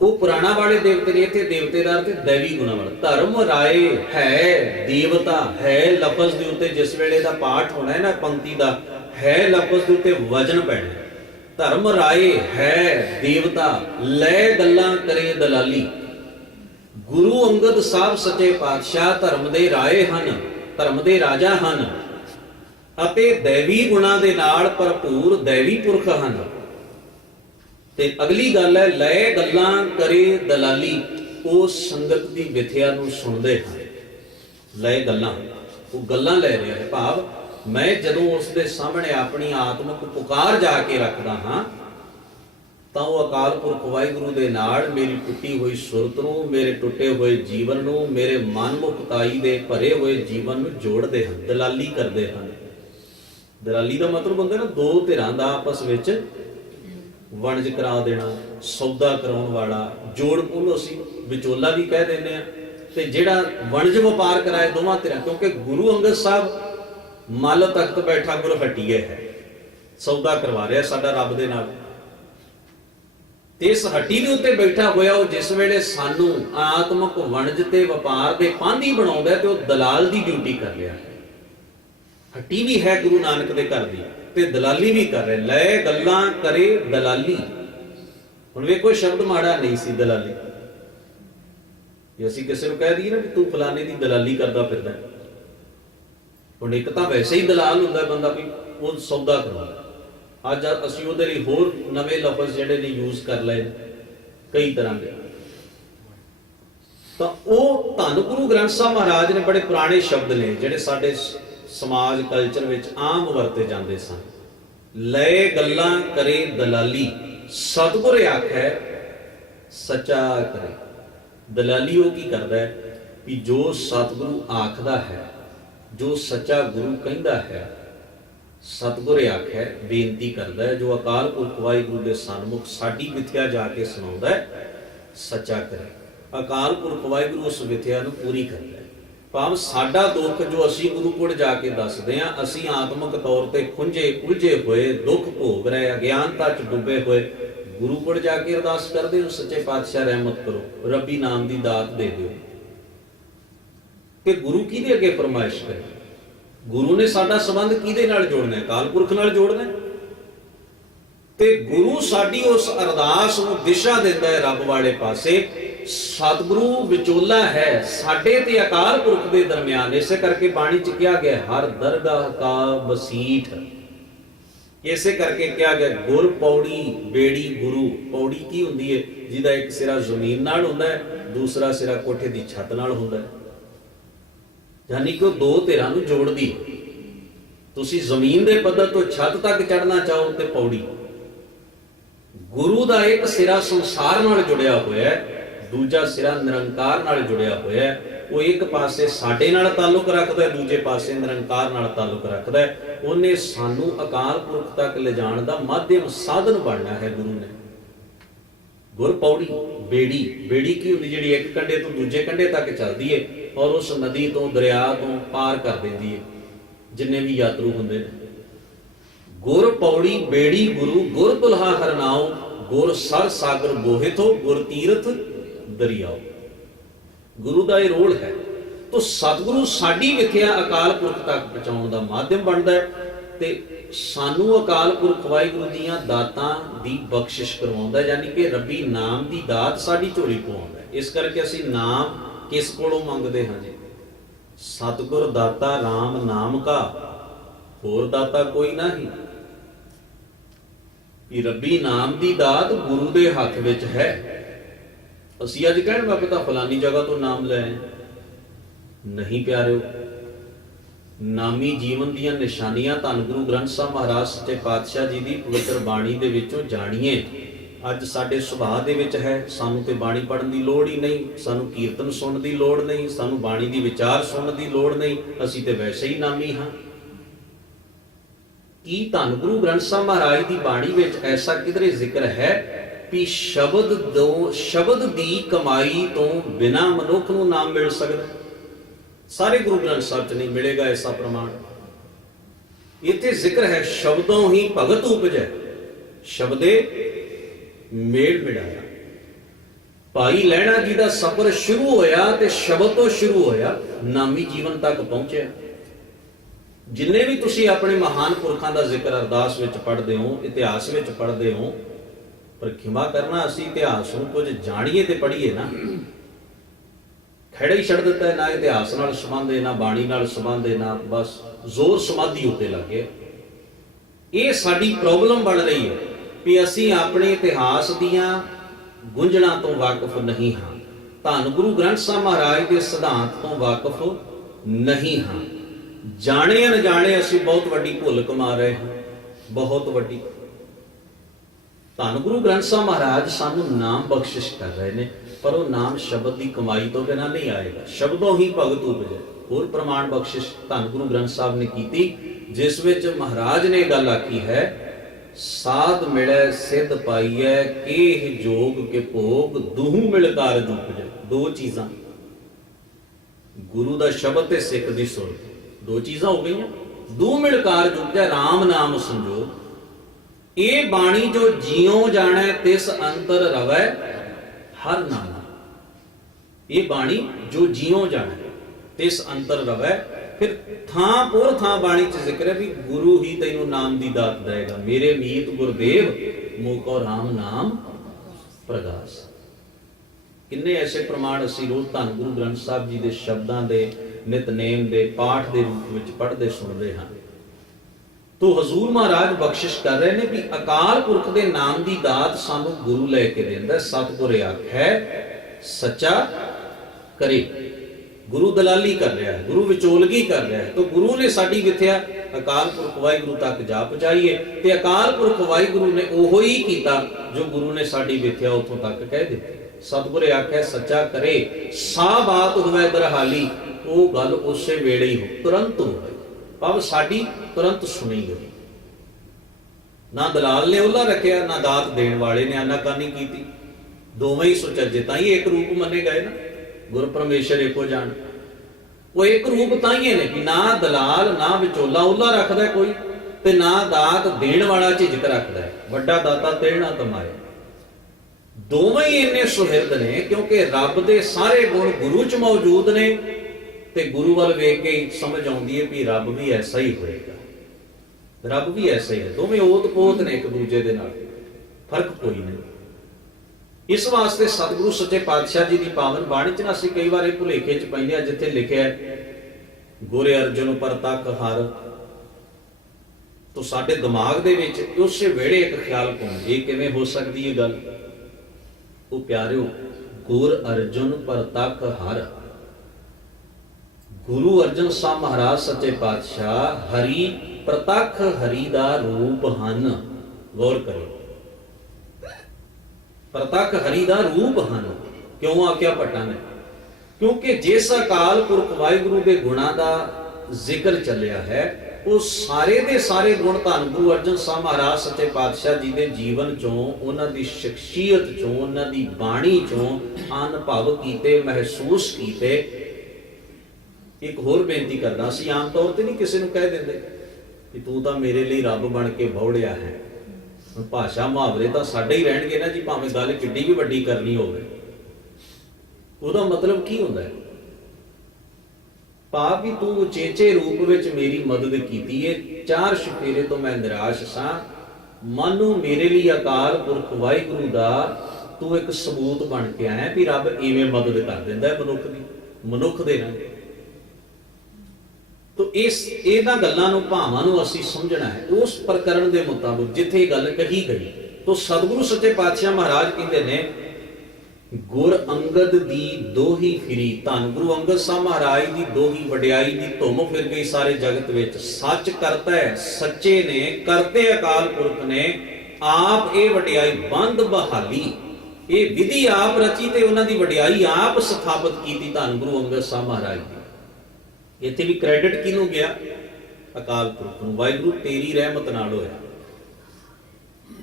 ਉਹ ਪੁਰਾਣਾ ਵਾਲੇ ਦੇਵਤੇ ਨੇ। ਇੱਥੇ ਦੇਵਤੇ ਦਾ ਅਰਥ ਦੇਵੀ ਗੁਣਾ ਵਾਲਾ। ਧਰਮ ਰਾਏ ਹੈ ਦੇਵਤਾ, ਹੈ ਲਫ਼ਜ਼ ਦੇ ਉੱਤੇ ਜਿਸ ਵੇਲੇ ਦਾ ਪਾਠ ਹੋਣਾ ਹੈ ਨਾ ਪੰਕਤੀ ਦਾ, ਹੈ ਲਫ਼ਜ਼ ਦੇ ਉੱਤੇ ਵਜਨ ਪੈਣਾ। ਧਰਮ ਰਾਏ ਹੈ ਦੇਵਤਾ, ਲੈ ਗੱਲਾਂ ਕਰੇ ਦਲਾਲੀ। ਗੁਰੂ ਅੰਗਦ ਸਾਹਿਬ ਸੱਚੇ ਪਾਤਸ਼ਾਹ ਧਰਮ ਦੇ ਰਾਏ ਹਨ, ਧਰਮ ਦੇ ਰਾਜਾ ਹਨ ਅਤੇ ਦੇਵੀ ਗੁਣਾ ਦੇ ਨਾਲ ਭਰਪੂਰ ਦੇਵੀ ਪੁਰਖ ਹਨ। ਤੇ ਅਗਲੀ ਗੱਲ ਹੈ, ਲੈ ਗੱਲਾਂ ਕਰੇ ਦਲਾਲੀ। ਉਹ ਸੰਗਤ ਦੀ ਵਿਥਿਆ ਨੂੰ ਸੁਣਦੇ ਹਨ। ਲੈ ਗੱਲਾਂ, ਉਹ ਗੱਲਾਂ ਲੈ ਰਿਹਾ ਹੈ। ਭਾਵ ਮੈਂ ਜਦੋਂ ਉਸ ਦੇ ਸਾਹਮਣੇ ਆਪਣੀ ਆਤਮਿਕ ਪੁਕਾਰ ਜਾ ਕੇ ਰੱਖਦਾ ਹਾਂ ਤਾਂ ਉਹ ਅਕਾਲ ਪੁਰਖ ਵਾਹਿਗੁਰੂ ਦੇ ਨਾਲ ਮੇਰੀ ਟੁੱਟੀ ਹੋਈ ਸੁਰਤ ਨੂੰ, ਮੇਰੇ ਟੁੱਟੇ ਹੋਏ ਜੀਵਨ ਨੂੰ, ਮੇਰੇ ਮਨ ਮੁਕਤਾਈ ਦੇ ਭਰੇ ਹੋਏ ਜੀਵਨ ਨੂੰ ਜੋੜਦੇ ਹਨ, ਦਲਾਲੀ ਕਰਦੇ ਹਨ। ਦਲਾਲੀ ਦਾ ਮਤਲਬ ਹੁੰਦਾ ਨਾ ਦੋ ਧਿਰਾਂ ਦਾ ਆਪਸ ਵਿੱਚ ਵਣਜ ਕਰਾ ਦੇਣਾ, ਸੌਦਾ ਕਰਾਉਣ ਵਾਲਾ, ਜੋੜ ਉਹਨੂੰ ਅਸੀਂ ਵਿਚੋਲਾ ਵੀ ਕਹਿ ਦਿੰਦੇ ਆ। ਤੇ ਜਿਹੜਾ ਵਣਜ ਵਪਾਰ ਕਰਾਏ ਦੋਵਾਂ ਧਿਰਾਂ, ਕਿਉਂਕਿ ਗੁਰੂ ਅੰਗਦ ਸਾਹਿਬ ਮੱਲ ਤਖਤ ਬੈਠਾ ਗੁਰ ਹਟੀਏ ਹੈ, ਸੌਦਾ ਕਰਵਾ ਰਿਹਾ ਸਾਡਾ ਰੱਬ ਦੇ ਨਾਲ। ਤੇ ਇਸ ਹੱਟੀ ਦੇ ਉੱਤੇ ਬੈਠਾ ਹੋਇਆ ਉਹ ਜਿਸ ਵੇਲੇ ਸਾਨੂੰ ਆਤਮਕ ਵਣਜ ਤੇ ਵਪਾਰ ਦੇ ਪਾਂਧੀ ਬਣਾਉਂਦਾ ਤੇ ਉਹ ਦਲਾਲ ਦੀ ਡਿਊਟੀ ਕਰ ਰਿਹਾ ਹੈ। ਹੱਟੀ ਵੀ ਹੈ ਗੁਰੂ ਨਾਨਕ ਦੇ ਘਰ ਦੀ ਤੇ ਦਲਾਲੀ ਵੀ ਕਰ ਰਿਹਾ, ਲੈ ਗੱਲਾਂ ਕਰੇ ਦਲਾਲੀ। ਹੁਣ ਵੇਖੋ ਸ਼ਬਦ ਮਾੜਾ ਨਹੀਂ ਸੀ ਦਲਾਲੀ। ਜੇ ਅਸੀਂ ਕਿਸੇ ਨੂੰ ਕਹਿ ਦਈਏ ਨਾ ਕਿ ਤੂੰ ਫਲਾਣੇ ਦੀ ਦਲਾਲੀ ਕਰਦਾ ਫਿਰਦਾ, ਹੁਣ ਇੱਕ ਤਾਂ ਵੈਸੇ ਹੀ ਦਲਾਲ ਹੁੰਦਾ ਬੰਦਾ ਵੀ ਉਹ ਸੌਦਾ ਕਰਾਉਂਦਾ। ਅੱਜ ਅਸੀਂ ਉਹਦੇ ਲਈ ਹੋਰ ਨਵੇਂ ਲਫ਼ਜ਼ ਜਿਹੜੇ ਨੇ ਯੂਜ਼ ਕਰ ਲਏ ਕਈ ਤਰ੍ਹਾਂ ਦੇ। ਤਾਂ ਉਹ ਧੰਨ ਗੁਰੂ ਗ੍ਰੰਥ ਸਾਹਿਬ ਮਹਾਰਾਜ ਨੇ ਬੜੇ ਪੁਰਾਣੇ ਸ਼ਬਦ ਨੇ ਜਿਹੜੇ ਸਾਡੇ ਸਮਾਜ ਕਲਚਰ ਵਿੱਚ ਆਮ ਵਰਤੇ ਜਾਂਦੇ ਸਨ। ਲਏ ਗੱਲਾਂ ਕਰੇ ਦਲਾਲੀ, ਸਤਿਗੁਰ ਆਖੈ ਸੱਚਾ ਕਰੇ। ਦਲਾਲੀ ਉਹ ਕੀ ਕਰਦਾ ਹੈ ਵੀ ਜੋ ਸਤਿਗੁਰੂ ਆਖਦਾ ਹੈ, ਜੋ ਸੱਚਾ ਗੁਰੂ ਕਹਿੰਦਾ ਹੈ, ਸਤਿਗੁਰ ਆਖੈ ਬੇਨਤੀ ਕਰਦਾ ਹੈ, ਜੋ ਅਕਾਲ ਪੁਰਖ ਵਾਹਿਗੁਰੂ ਦੇ ਸਨਮੁਖ ਸਾਡੀ ਵਿਥਿਆ ਜਾ ਕੇ ਸੁਣਾਉਂਦਾ ਹੈ, ਸੱਚਾ ਕਰੇ। ਅਕਾਲ ਪੁਰਖ ਵਾਹਿਗੁਰੂ ਉਸ ਵਿਥਿਆ ਨੂੰ ਪੂਰੀ ਕਰਦਾ ਹੈ। ਭਾਵ ਸਾਡਾ ਦੁੱਖ ਜੋ ਅਸੀਂ ਗੁਰੂ ਕੋਲ ਜਾ ਕੇ ਦੱਸਦੇ ਹਾਂ, ਅਸੀਂ ਆਤਮਿਕ ਤੌਰ ਤੇ ਖੁੰਝੇ ਉਲਝੇ ਹੋਏ, ਦੁੱਖ ਭੋਗ ਰਹੇ, ਅਗਿਆਨਤਾ ਚ ਡੁੱਬੇ ਹੋਏ, ਗੁਰੂ ਕੋਲ ਜਾ ਕੇ ਅਰਦਾਸ ਕਰਦੇ ਹੋ, ਸੱਚੇ ਪਾਤਸ਼ਾਹ ਰਹਿਮਤ ਕਰੋ, ਰੱਬੀ ਨਾਮ ਦੀ ਦਾਤ ਦੇ ਦਿਓ। ਕਿ ਗੁਰੂ ਕਿਹਦੇ ਅੱਗੇ ਫਰਮਾਇਸ਼ ਕਰੇ? ਗੁਰੂ ਨੇ ਸਾਡਾ ਸੰਬੰਧ ਕਿਹਦੇ ਨਾਲ ਜੋੜਨਾ ਹੈ? ਅਕਾਲ ਪੁਰਖ ਨਾਲ ਜੋੜਨਾ ਹੈ। ਤੇ ਗੁਰੂ ਸਾਡੀ ਉਸ ਅਰਦਾਸ ਨੂੰ ਦਿਸ਼ਾ ਦਿੰਦਾ ਹੈ ਰੱਬ ਵਾਲੇ ਪਾਸੇ। ਸਤਿਗੁਰੂ ਵਿਚੋਲਾ ਹੈ ਸਾਡੇ ਤੇ ਅਕਾਲ ਪੁਰਖ ਦੇ ਦਰਮਿਆਨ। ਇਸੇ ਕਰਕੇ ਬਾਣੀ ਚ ਕਿਹਾ ਗਿਆ ਹਰ ਦਰਗਾਹ ਕਾ ਬਸੀਠ। ਇਸੇ ਕਰਕੇ ਕਿਹਾ ਗਿਆ ਗੁਰ ਪੌੜੀ ਬੇੜੀ ਗੁਰੂ। ਪੌੜੀ ਕੀ ਹੁੰਦੀ ਹੈ? ਜਿਹਦਾ ਇੱਕ ਸਿਰਾ ਜ਼ਮੀਨ ਨਾਲ ਹੁੰਦਾ ਹੈ, ਦੂਸਰਾ ਸਿਰਾ ਕੋਠੇ ਦੀ ਛੱਤ ਨਾਲ ਹੁੰਦਾ ਹੈ। ਯਾਨੀ ਕਿ ਉਹ ਦੋ ਧਿਰਾਂ ਨੂੰ ਜੋੜਦੀ। ਤੁਸੀਂ ਜ਼ਮੀਨ ਦੇ ਪੱਧਰ ਤੋਂ ਛੱਤ ਤੱਕ ਚੜ੍ਹਨਾ ਚਾਹੋ ਤੇ ਪੌੜੀ। ਗੁਰੂ ਦਾ ਇੱਕ ਸਿਰਾ ਸੰਸਾਰ ਨਾਲ ਜੁੜਿਆ ਹੋਇਆ ਹੈ, ਦੂਜਾ ਸਿਰਾ ਨਿਰੰਕਾਰ ਨਾਲ ਜੁੜਿਆ ਹੋਇਆ ਹੈ। ਉਹ ਇੱਕ ਪਾਸੇ ਸਾਡੇ ਨਾਲ ਤਾਲੁਕ ਰੱਖਦਾ ਹੈ, ਦੂਜੇ ਪਾਸੇ ਨਿਰੰਕਾਰ ਨਾਲ ਤਾਲੁਕ ਰੱਖਦਾ ਹੈ। ਉਹਨੇ ਸਾਨੂੰ ਅਕਾਲ ਪੁਰਖ ਤੱਕ ਲਿਜਾਣ ਦਾ ਮਾਧਿਅਮ ਸਾਧਨ ਬਣਨਾ ਹੈ ਗੁਰੂ ਨੇ। ਗੁਰ ਪੌੜੀ ਬੇੜੀ। ਬੇੜੀ ਕੀ ਹੁੰਦੀ? ਜਿਹੜੀ ਇੱਕ ਕੰਢੇ ਤੋਂ ਦੂਜੇ ਕੰਢੇ ਤੱਕ ਚੱਲਦੀ ਹੈ ਔਰ ਉਸ ਨਦੀ ਤੋਂ ਦਰਿਆ ਤੋਂ ਪਾਰ ਕਰ ਦਿੰਦੀ ਹੈ ਜਿੰਨੇ ਵੀ ਯਾਤਰੂ ਹੁੰਦੇ ਨੇ। ਗੁਰ ਪੌੜੀ ਬੇੜੀ ਗੁਰੂ, ਗੁਰ ਤੁਲਹਾ ਹਰਨਾਓ, ਗੁਰ ਸਰ ਸਾਗਰ ਬੋਹਿਥੋ, ਗੁਰ ਤੀਰਥ ਦਰਿਆਓ। ਗੁਰੂ ਦਾ ਇਹ ਰੋਲ ਹੈ। ਤੋ ਸਤਿਗੁਰੂ ਸਾਡੀ ਵਿਥਿਆ ਅਕਾਲ ਪੁਰਖ ਤੱਕ ਪਹੁੰਚਾਉਣ ਦਾ ਮਾਧਿਅਮ ਬਣਦਾ ਹੈ ਤੇ ਸਾਨੂੰ ਅਕਾਲ ਪੁਰਖ ਵਾਹਿਗੁਰੂ ਦੀਆਂ ਦਾਤਾਂ ਦੀ ਬਖਸ਼ਿਸ਼ ਕਰਵਾਉਂਦਾ, ਯਾਨੀ ਕਿ ਰੱਬੀ ਨਾਮ ਦੀ ਦਾਤ ਸਾਡੀ ਝੋਲੀ ਪਵਾਉਂਦਾ। ਇਸ ਕਰਕੇ ਅਸੀਂ ਨਾਮ ਕਿਸ ਕੋਲੋਂ ਮੰਗਦੇ ਹਾਂ ਜੀ? ਸਤਿਗੁਰ ਦਾਤਾ ਰਾਮ ਨਾਮ ਕਾ, ਹੋਰ ਦਾਤਾ ਕੋਈ ਨਹੀਂ। ਇਹ ਰੱਬੀ ਨਾਮ ਦੀ ਦਾਤ ਗੁਰੂ ਦੇ ਹੱਥ ਵਿੱਚ ਹੈ। ਅਸੀਂ ਅੱਜ ਕਹਿਣ ਬਾਬੇ ਤਾਂ ਫਲਾਨੀ ਜਗ੍ਹਾ ਤੋਂ ਨਾਮ ਲੈ ਨਹੀਂ ਪਿਆਰਿਓ। ਨਾਮੀ ਜੀਵਨ ਦੀਆਂ ਨਿਸ਼ਾਨੀਆਂ ਧੰਨ ਗੁਰੂ ਗ੍ਰੰਥ ਸਾਹਿਬ ਮਹਾਰਾਜ ਸੱਚੇ ਪਾਤਸ਼ਾਹ ਜੀ ਦੀ ਪਵਿੱਤਰ ਬਾਣੀ ਦੇ ਵਿੱਚੋਂ ਜਾਣੀਏ। ਅੱਜ ਸਾਡੇ ਸੁਭਾਅ ਦੇ ਵਿੱਚ ਹੈ, ਸਾਨੂੰ ਤੇ ਬਾਣੀ ਪੜ੍ਹਨ ਦੀ ਲੋੜ ਹੀ ਨਹੀਂ, ਸਾਨੂੰ ਕੀਰਤਨ ਸੁਣਨ ਦੀ ਲੋੜ ਨਹੀਂ, ਸਾਨੂੰ ਬਾਣੀ ਦੀ ਵਿਚਾਰ ਸੁਣਨ ਦੀ ਲੋੜ ਨਹੀਂ, ਅਸੀਂ ਤੇ ਵੈਸੇ ਹੀ ਨਾਮੀ ਹਾਂ। ਕੀ ਧੰਨ ਗੁਰੂ ਗ੍ਰੰਥ ਸਾਹਿਬ ਮਹਾਰਾਜ ਦੀ ਬਾਣੀ ਵਿੱਚ ਐਸਾ ਕਿਧਰੇ ਜ਼ਿਕਰ ਹੈ ਵੀ ਸ਼ਬਦ ਦੀ ਕਮਾਈ ਤੋਂ ਬਿਨਾਂ ਮਨੁੱਖ ਨੂੰ ਨਾਮ ਮਿਲ ਸਕਦਾ? ਸਾਰੇ ਗੁਰੂ ਗ੍ਰੰਥ ਸਾਹਿਬ ਚ ਨਹੀਂ ਮਿਲੇਗਾ ਐਸਾ ਪ੍ਰਮਾਣ। ਇੱਥੇ ਜ਼ਿਕਰ ਹੈ ਸ਼ਬਦੋਂ ਹੀ ਭਗਤ ਉਪਜੈ, ਸ਼ਬਦੇ ਮੇਲ ਮਿਲਾਇਆ। ਭਾਈ ਲਹਿਣਾ ਜੀ ਦਾ ਸਫ਼ਰ ਸ਼ੁਰੂ ਹੋਇਆ ਤੇ ਸ਼ਬਦ ਤੋਂ ਸ਼ੁਰੂ ਹੋਇਆ, ਨਾਮੀ ਜੀਵਨ ਤੱਕ ਪਹੁੰਚਿਆ। ਜਿੰਨੇ ਵੀ ਤੁਸੀਂ ਆਪਣੇ ਮਹਾਨ ਪੁਰਖਾਂ ਦਾ ਜ਼ਿਕਰ ਅਰਦਾਸ ਵਿੱਚ ਪੜ੍ਹਦੇ ਹੋ, ਇਤਿਹਾਸ ਵਿੱਚ ਪੜ੍ਹਦੇ ਹੋ, ਪਰ ਖਿਮਾ ਕਰਨਾ ਅਸੀਂ ਇਤਿਹਾਸ ਨੂੰ ਕੁਝ ਜਾਣੀਏ ਤੇ ਪੜ੍ਹੀਏ ਨਾ। ਖੜਾ ਹੀ ਛੱਡ ਦਿੱਤਾ ਹੈ, ਨਾ ਇਤਿਹਾਸ ਨਾਲ ਸੰਬੰਧ ਹੈ, ਨਾ ਬਾਣੀ ਨਾਲ ਸੰਬੰਧ ਹੈ, ਨਾ ਬਸ ਜ਼ੋਰ ਸਮਾਧੀ ਉੱਤੇ ਲੱਗੇ। ਇਹ ਸਾਡੀ ਪ੍ਰੋਬਲਮ ਬਣ ਰਹੀ ਹੈ ਵੀ ਅਸੀਂ ਆਪਣੇ ਇਤਿਹਾਸ ਦੀਆਂ ਗੁੰਝਲਾਂ ਤੋਂ ਵਾਕਿਫ ਨਹੀਂ ਹਾਂ, ਧੰਨ ਗੁਰੂ ਗ੍ਰੰਥ ਸਾਹਿਬ ਮਹਾਰਾਜ ਦੇ ਸਿਧਾਂਤ ਤੋਂ ਵਾਕਿਫ ਨਹੀਂ ਹਾਂ। ਜਾਣੇ ਅਣਜਾਣੇ ਅਸੀਂ ਬਹੁਤ ਵੱਡੀ ਭੁੱਲ ਕਮਾ ਰਹੇ ਹਾਂ, ਬਹੁਤ ਵੱਡੀ। ਧੰਨ ਗੁਰੂ ਗ੍ਰੰਥ ਸਾਹਿਬ ਮਹਾਰਾਜ ਸਾਨੂੰ ਨਾਮ ਬਖਸ਼ਿਸ਼ ਕਰ ਰਹੇ ਨੇ, ਪਰ ਉਹ ਨਾਮ ਸ਼ਬਦ ਦੀ ਕਮਾਈ ਤੋਂ ਬਿਨਾਂ ਨਹੀਂ ਆਏਗਾ। ਸ਼ਬਦੋਂ ਹੀ ਭਗਤ ਉਪਜੈ। ਹੋਰ ਪ੍ਰਮਾਣ ਬਖਸ਼ਿਸ਼ ਧੰਨ ਗੁਰੂ ਗ੍ਰੰਥ ਸਾਹਿਬ ਨੇ ਕੀਤੀ। ਜਿਸ ਵਿੱਚ ਮਹਾਰਾਜ ਨੇ ਗੱਲ ਆਖੀ ਹੈ, ਸਾਧ ਮਿਲੈ ਸਿੱਧ ਪਾਈਐ ਕੇਹ ਜੋਗ ਕੇ ਭੋਗ ਦੂਹੂ ਮਿਲ ਕਾਰਜ ਉਪਜੈ। ਦੋ ਚੀਜ਼ਾਂ, ਗੁਰੂ ਦਾ ਸ਼ਬਦ ਤੇ ਸਿੱਖ ਦੀ ਸੁਰ, ਦੋ ਚੀਜ਼ਾਂ ਹੋ ਗਈਆਂ। ਦੂ ਮਿਲ ਕਾਰਜ ਉਪਜੈ ਰਾਮ ਨਾਮ ਸੰਜੋਗ। ਇਹ ਬਾਣੀ ਜੋ ਜਿਉ ਜਾਣੈ ਤਿਸ ਅੰਤਰ ਰਵੈ ਹਰ ਨਾਮ। ਇਹ ਬਾਣੀ ਜੋ ਜਿਉ ਜਾਣੈ ਤਿਸ ਅੰਤਰ ਰਵੈ। ਫਿਰ ਥਾਂ ਪੁਰ ਥਾਂ ਬਾਣੀ ਚ ਜ਼ਿਕਰ ਹੈ ਵੀ ਗੁਰੂ ਹੀ ਤੈਨੂੰ ਨਾਮ ਦੀ ਦਾਤ ਦੇਗਾ। ਮੇਰੇ ਮੀਤ ਗੁਰਦੇਵ ਮੋਕੋ ਰਾਮ ਨਾਮ ਪ੍ਰਗਾਸ। ਕਿੰਨੇ ਐਸੇ ਪ੍ਰਮਾਣ ਅਸੀਂ ਰੋਜ਼ ਧੰਨ ਗੁਰੂ ਗ੍ਰੰਥ ਸਾਹਿਬ ਜੀ ਦੇ ਸ਼ਬਦਾਂ ਦੇ ਨਿਤਨੇਮ ਦੇ ਪਾਠ ਦੇ ਰੂਪ ਵਿੱਚ ਪੜ੍ਹਦੇ ਸੁਣਦੇ ਹਾਂ। ਤੋ ਹਜ਼ੂਰ ਮਹਾਰਾਜ ਬਖਸ਼ਿਸ਼ ਕਰ ਰਹੇ ਨੇ ਵੀ ਅਕਾਲ ਪੁਰਖ ਦੇ ਨਾਮ ਦੀ ਦਾਤ ਸਾਨੂੰ ਗੁਰੂ ਲੈ ਕੇ ਦਿੰਦਾ। ਸਤਿਗੁਰ ਆਖੈ ਸੱਚਾ ਕਰੇ। ਗੁਰੂ ਦਲਾਲੀ ਕਰ ਰਿਹਾ ਹੈ, ਗੁਰੂ ਵਿਚੋਲਗੀ ਕਰ ਰਿਹਾ ਹੈ। ਤਾਂ ਗੁਰੂ ਨੇ ਸਾਡੀ ਵਿਥਿਆ ਅਕਾਲ ਪੁਰਖ ਵਾਹਿਗੁਰੂ ਤੱਕ ਜਾ ਪਹੁੰਚਾਈਏ, ਤੇ ਅਕਾਲ ਪੁਰਖ ਵਾਹਿਗੁਰੂ ਨੇ ਉਹੋ ਹੀ ਕੀਤਾ ਜੋ ਗੁਰੂ ਨੇ ਸਾਡੀ ਵਿਥਿਆ ਉੱਥੋਂ ਤੱਕ ਕਹਿ ਦਿੱਤੀ। ਸਤਿਗੁਰ ਆਖਿਆ ਸੱਚਾ ਕਰੇ, ਸਾ ਬਾਤ ਹੋਵੇ ਦਰਹਾਲੀ। ਉਹ ਗੱਲ ਉਸੇ ਵੇਲੇ ਹੀ ਹੋ, ਤੁਰੰਤ ਹੋਵੇ, ਭਾਵ ਸਾਡੀ ਤੁਰੰਤ ਸੁਣੀ ਗਈ। ਨਾ ਦਲਾਲ ਨੇ ਉਹਲਾ ਰੱਖਿਆ, ਨਾ ਦਾਤ ਦੇਣ ਵਾਲੇ ਨੇ ਆਨਾਕਾਨੀ ਕੀਤੀ। ਦੋਵੇਂ ਹੀ ਸੁਚੱਜੇ, ਤਾਂ ਹੀ ਇੱਕ ਰੂਪ ਮੰਨੇ ਗਏ ਨਾ। ਗੁਰ ਪਰਮੇਸ਼ਰ ਏਕੋ ਜਾਣ। ਉਹ ਇੱਕ ਰੂਪ ਤਾਂ ਹੀ ਨੇ ਕਿ ਨਾ ਦਲਾਲ ਨਾ ਵਿਚੋਲਾ ਉਹਲਾ ਰੱਖਦਾ ਕੋਈ, ਤੇ ਨਾ ਦਾਤ ਦੇਣ ਵਾਲਾ ਝਿਜਕ ਰੱਖਦਾ। ਵੱਡਾ ਦਾਤਾ ਤੇਣਾ ਤਮਾਇਆ। ਦੋਵੇਂ ਹੀ ਇੰਨੇ ਸੁਹਿਰਦ ਨੇ ਕਿਉਂਕਿ ਰੱਬ ਦੇ ਸਾਰੇ ਗੁਣ ਗੁਰੂ ਚ ਮੌਜੂਦ ਨੇ, ਤੇ ਗੁਰੂ ਵੱਲ ਵੇਖ ਕੇ ਸਮਝ ਆਉਂਦੀ ਹੈ ਵੀ ਰੱਬ ਵੀ ਐਸਾ ਹੀ ਹੋਏਗਾ, ਰੱਬ ਵੀ ਐਸਾ ਹੀ ਹੈ। ਦੋਵੇਂ ਓਤ ਪੋਤ ਨੇ ਇੱਕ ਦੂਜੇ ਦੇ ਨਾਲ, ਫਰਕ ਕੋਈ ਨਹੀਂ। ਇਸ ਵਾਸਤੇ ਸਤਿਗੁਰੂ ਸੱਚੇ ਪਾਤਸ਼ਾਹ ਜੀ ਦੀ ਪਾਵਨ ਬਾਣੀ ਚ ਨਾ ਅਸੀਂ ਕਈ ਵਾਰ ਇਹ ਭੁਲੇਖੇ ਚ ਪੈਂਦੇ ਆ, ਜਿੱਥੇ ਲਿਖਿਆ ਗੁਰ ਅਰਜੁਨ ਪਰਤਖ ਹਰ, ਤੋਂ ਸਾਡੇ ਦਿਮਾਗ ਦੇ ਵਿੱਚ ਉਸੇ ਵੇਲੇ ਇੱਕ ਖਿਆਲ ਪਾਉਂਦਾ, ਇਹ ਕਿਵੇਂ ਹੋ ਸਕਦੀ ਹੈ ਗੱਲ। ਉਹ ਪਿਆਰਿਓ, ਗੁਰ ਅਰਜੁਨ ਪਰਤਖ ਹਰ, ਗੁਰੂ ਅਰਜਨ ਸਾਹਿਬ ਮਹਾਰਾਜ ਸੱਚੇ ਪਾਤਸ਼ਾਹ ਹਰੀ ਪ੍ਰਤੱਖ ਹਰੀ ਦਾ ਰੂਪ ਹਨ। ਗੌਰ ਕਰੋ, ਪ੍ਰਤੱਖ ਹਰੀ ਦਾ ਰੂਪ ਹਨ। ਕਿਉਂ ਆਖਿਆ ਭੱਟਾਂ ਨੇ? ਕਿਉਂਕਿ ਜਿਸ ਅਕਾਲ ਪੁਰਖ ਵਾਹਿਗੁਰੂ ਦੇ ਗੁਣਾਂ ਦਾ ਜ਼ਿਕਰ ਚੱਲਿਆ ਹੈ, ਉਹ ਸਾਰੇ ਦੇ ਸਾਰੇ ਗੁਣ ਧੰਨ ਗੁਰੂ ਅਰਜਨ ਸਾਹਿਬ ਮਹਾਰਾਜ ਸੱਚੇ ਪਾਤਸ਼ਾਹ ਜੀ ਦੇ ਜੀਵਨ ਚੋਂ, ਉਹਨਾਂ ਦੀ ਸ਼ਖਸੀਅਤ ਚੋਂ, ਉਹਨਾਂ ਦੀ ਬਾਣੀ ਚੋਂ ਅਨੁਭਵ ਕੀਤੇ, ਮਹਿਸੂਸ ਕੀਤੇ। ਇੱਕ ਹੋਰ ਬੇਨਤੀ ਕਰਦਾ, ਅਸੀਂ ਆਮ ਤੌਰ ਤੇ ਨਹੀਂ ਕਿਸੇ ਨੂੰ ਕਹਿ ਦਿੰਦੇ ਕਿ ਤੂੰ ਤਾਂ ਮੇਰੇ ਲਈ ਰੱਬ ਬਣ ਕੇ ਬੌੜਿਆ ਹੈ। ਭਾਸ਼ਾ ਮੁਹਾਵਰੇ ਤਾਂ ਸਾਡੇ ਹੀ ਰਹਿਣਗੇ ਨਾ ਜੀ, ਭਾਵੇਂ ਗੱਲ ਕਿੱਡੀ ਵੀ ਵੱਡੀ ਕਰਨੀ ਹੋਵੇ। ਉਹਦਾ ਮਤਲਬ ਕੀ ਹੁੰਦਾ ਹੈ? ਭਾਵ ਵੀ ਤੂੰ ਉਚੇਚੇ ਰੂਪ ਵਿੱਚ ਮੇਰੀ ਮਦਦ ਕੀਤੀ ਹੈ, ਚਾਰ ਸ਼ਫੇਰੇ ਤੋਂ ਮੈਂ ਨਿਰਾਸ਼ ਸਾਂ। ਮਨ ਨੂੰ ਮੇਰੇ ਲਈ ਅਕਾਲ ਪੁਰਖ ਵਾਹਿਗੁਰੂ ਦਾ ਤੂੰ ਇੱਕ ਸਬੂਤ ਬਣ ਕੇ ਆਇਆ ਵੀ ਰੱਬ ਇਵੇਂ ਮਦਦ ਕਰ ਦਿੰਦਾ ਹੈ ਮਨੁੱਖ ਦੀ, ਮਨੁੱਖ ਦੇ ਨਾਲ। ਤੋ ਇਹਨਾਂ ਗੱਲਾਂ ਨੂੰ, ਭਾਵਾਂ ਨੂੰ ਅਸੀਂ ਸਮਝਣਾ ਹੈ ਉਸ ਪ੍ਰਕਰਣ ਦੇ ਮੁਤਾਬਕ ਜਿੱਥੇ ਇਹ ਗੱਲ ਕਹੀ ਗਈ। ਤੋ ਸਤਿਗੁਰੂ ਸੱਚੇ ਪਾਤਸ਼ਾਹ ਮਹਾਰਾਜ ਕਹਿੰਦੇ ਨੇ, ਗੁਰ ਅੰਗਦ ਦੀ ਦੋਹੀ ਫਿਰੀ। ਧੰਨ ਗੁਰੂ ਅੰਗਦ ਸਾਹਿਬ ਮਹਾਰਾਜ ਦੀ ਦੋਹੀ ਵਡਿਆਈ ਦੀ ਧੁੰਮ ਫਿਰ ਗਈ ਸਾਰੇ ਜਗਤ ਵਿੱਚ। ਸੱਚ ਕਰਤਾ ਹੈ, ਸੱਚੇ ਨੇ, ਕਰਤੇ ਅਕਾਲ ਪੁਰਖ ਨੇ, ਆਪ ਇਹ ਵਡਿਆਈ ਬੰਦ ਬਹਾਲੀ, ਇਹ ਵਿਧੀ ਆਪ ਰਚੀ ਤੇ ਉਹਨਾਂ ਦੀ ਵਡਿਆਈ ਆਪ ਸਥਾਪਿਤ ਕੀਤੀ ਧੰਨ ਗੁਰੂ ਅੰਗਦ ਸਾਹਿਬ ਮਹਾਰਾਜ ਦੀ। ਇੱਥੇ ਵੀ ਕ੍ਰੈਡਿਟ ਕਿਹਨੂੰ ਗਿਆ? ਅਕਾਲ ਪੁਰਖ ਨੂੰ। ਵਾਹਿਗੁਰੂ ਤੇਰੀ ਰਹਿਮਤ ਨਾਲ ਹੋਇਆ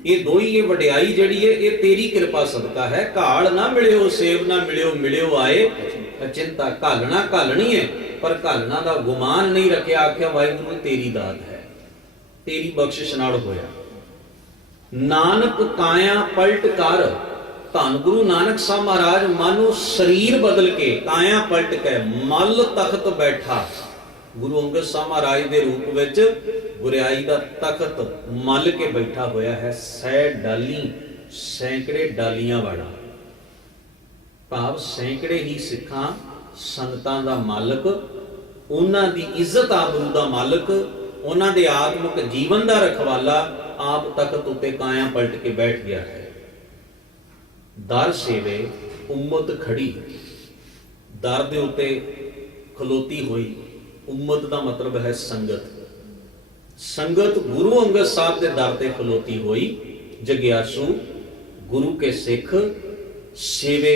ਇਹ ਦੋਈ, ਇਹ ਵਡਿਆਈ ਜਿਹੜੀ ਹੈ ਇਹ ਤੇਰੀ ਕਿਰਪਾ ਸਦਕਾ ਹੈ। ਘਾਲ ਨਾ ਮਿਲਿਓ, ਸੇਵ ਨਾ ਮਿਲਿਓ, ਮਿਲਿਓ ਆਏ ਅਚਿੰਤਾ। ਘਾਲਣਾ ਘਾਲਣੀ ਹੈ, ਪਰ ਘਾਲਣਾ ਦਾ ਗੁਮਾਨ ਨਹੀਂ ਰੱਖਿਆ। ਆਖਿਆ ਵਾਹਿਗੁਰੂ ਤੇਰੀ ਦਾਤ ਹੈ, ਤੇਰੀ ਬਖਸ਼ਿਸ਼ ਨਾਲ ਹੋਇਆ। ਨਾਨਕ ਕਾਇਆ ਪਲਟ ਕਰ। ਧੰਨ ਗੁਰੂ ਨਾਨਕ ਸਾਹਿਬ ਮਹਾਰਾਜ ਮਨ ਨੂੰ ਸਰੀਰ ਬਦਲ ਕੇ, ਕਾਇਆ ਪਲਟ ਕੇ, ਮਲ ਤਖਤ ਬੈਠਾ। ਗੁਰੂ ਅੰਗਦ ਸਾਹਿਬ ਮਹਾਰਾਜ ਦੇ ਰੂਪ ਵਿੱਚ ਗੁਰਿਆਈ ਦਾ ਤਖਤ ਮਲ ਕੇ ਬੈਠਾ ਹੋਇਆ ਹੈ। ਸੈ ਡਾਲੀ, ਸੈਂਕੜੇ ਡਾਲੀਆਂ ਵਾਲਾ, ਭਾਵ ਸੈਂਕੜੇ ਹੀ ਸਿੱਖਾਂ ਸੰਗਤਾਂ ਦਾ ਮਾਲਕ, ਉਹਨਾਂ ਦੀ ਇੱਜ਼ਤ ਆਬਰੂ ਦਾ ਮਾਲਕ, ਉਹਨਾਂ ਦੇ ਆਤਮਿਕ ਜੀਵਨ ਦਾ ਰਖਵਾਲਾ ਆਪ ਤਖਤ ਉੱਤੇ ਕਾਇਆ ਪਲਟ ਕੇ ਬੈਠ ਗਿਆ ਹੈ। ਦਰ ਸੇਵੇ ਉਮਤ ਖੜੀ, ਦਰ ਦੇ ਉੱਤੇ ਖਲੋਤੀ ਹੋਈ। ਉਮਤ ਦਾ ਮਤਲਬ ਹੈ ਸੰਗਤ। ਸੰਗਤ ਗੁਰੂ ਅੰਗਦ ਸਾਹਿਬ ਦੇ ਦਰ ਤੇ ਖਲੋਤੀ ਹੋਈ। ਜਗਿਆਸੂ ਗੁਰੂ ਕੇ ਸਿੱਖ ਸੇਵੇ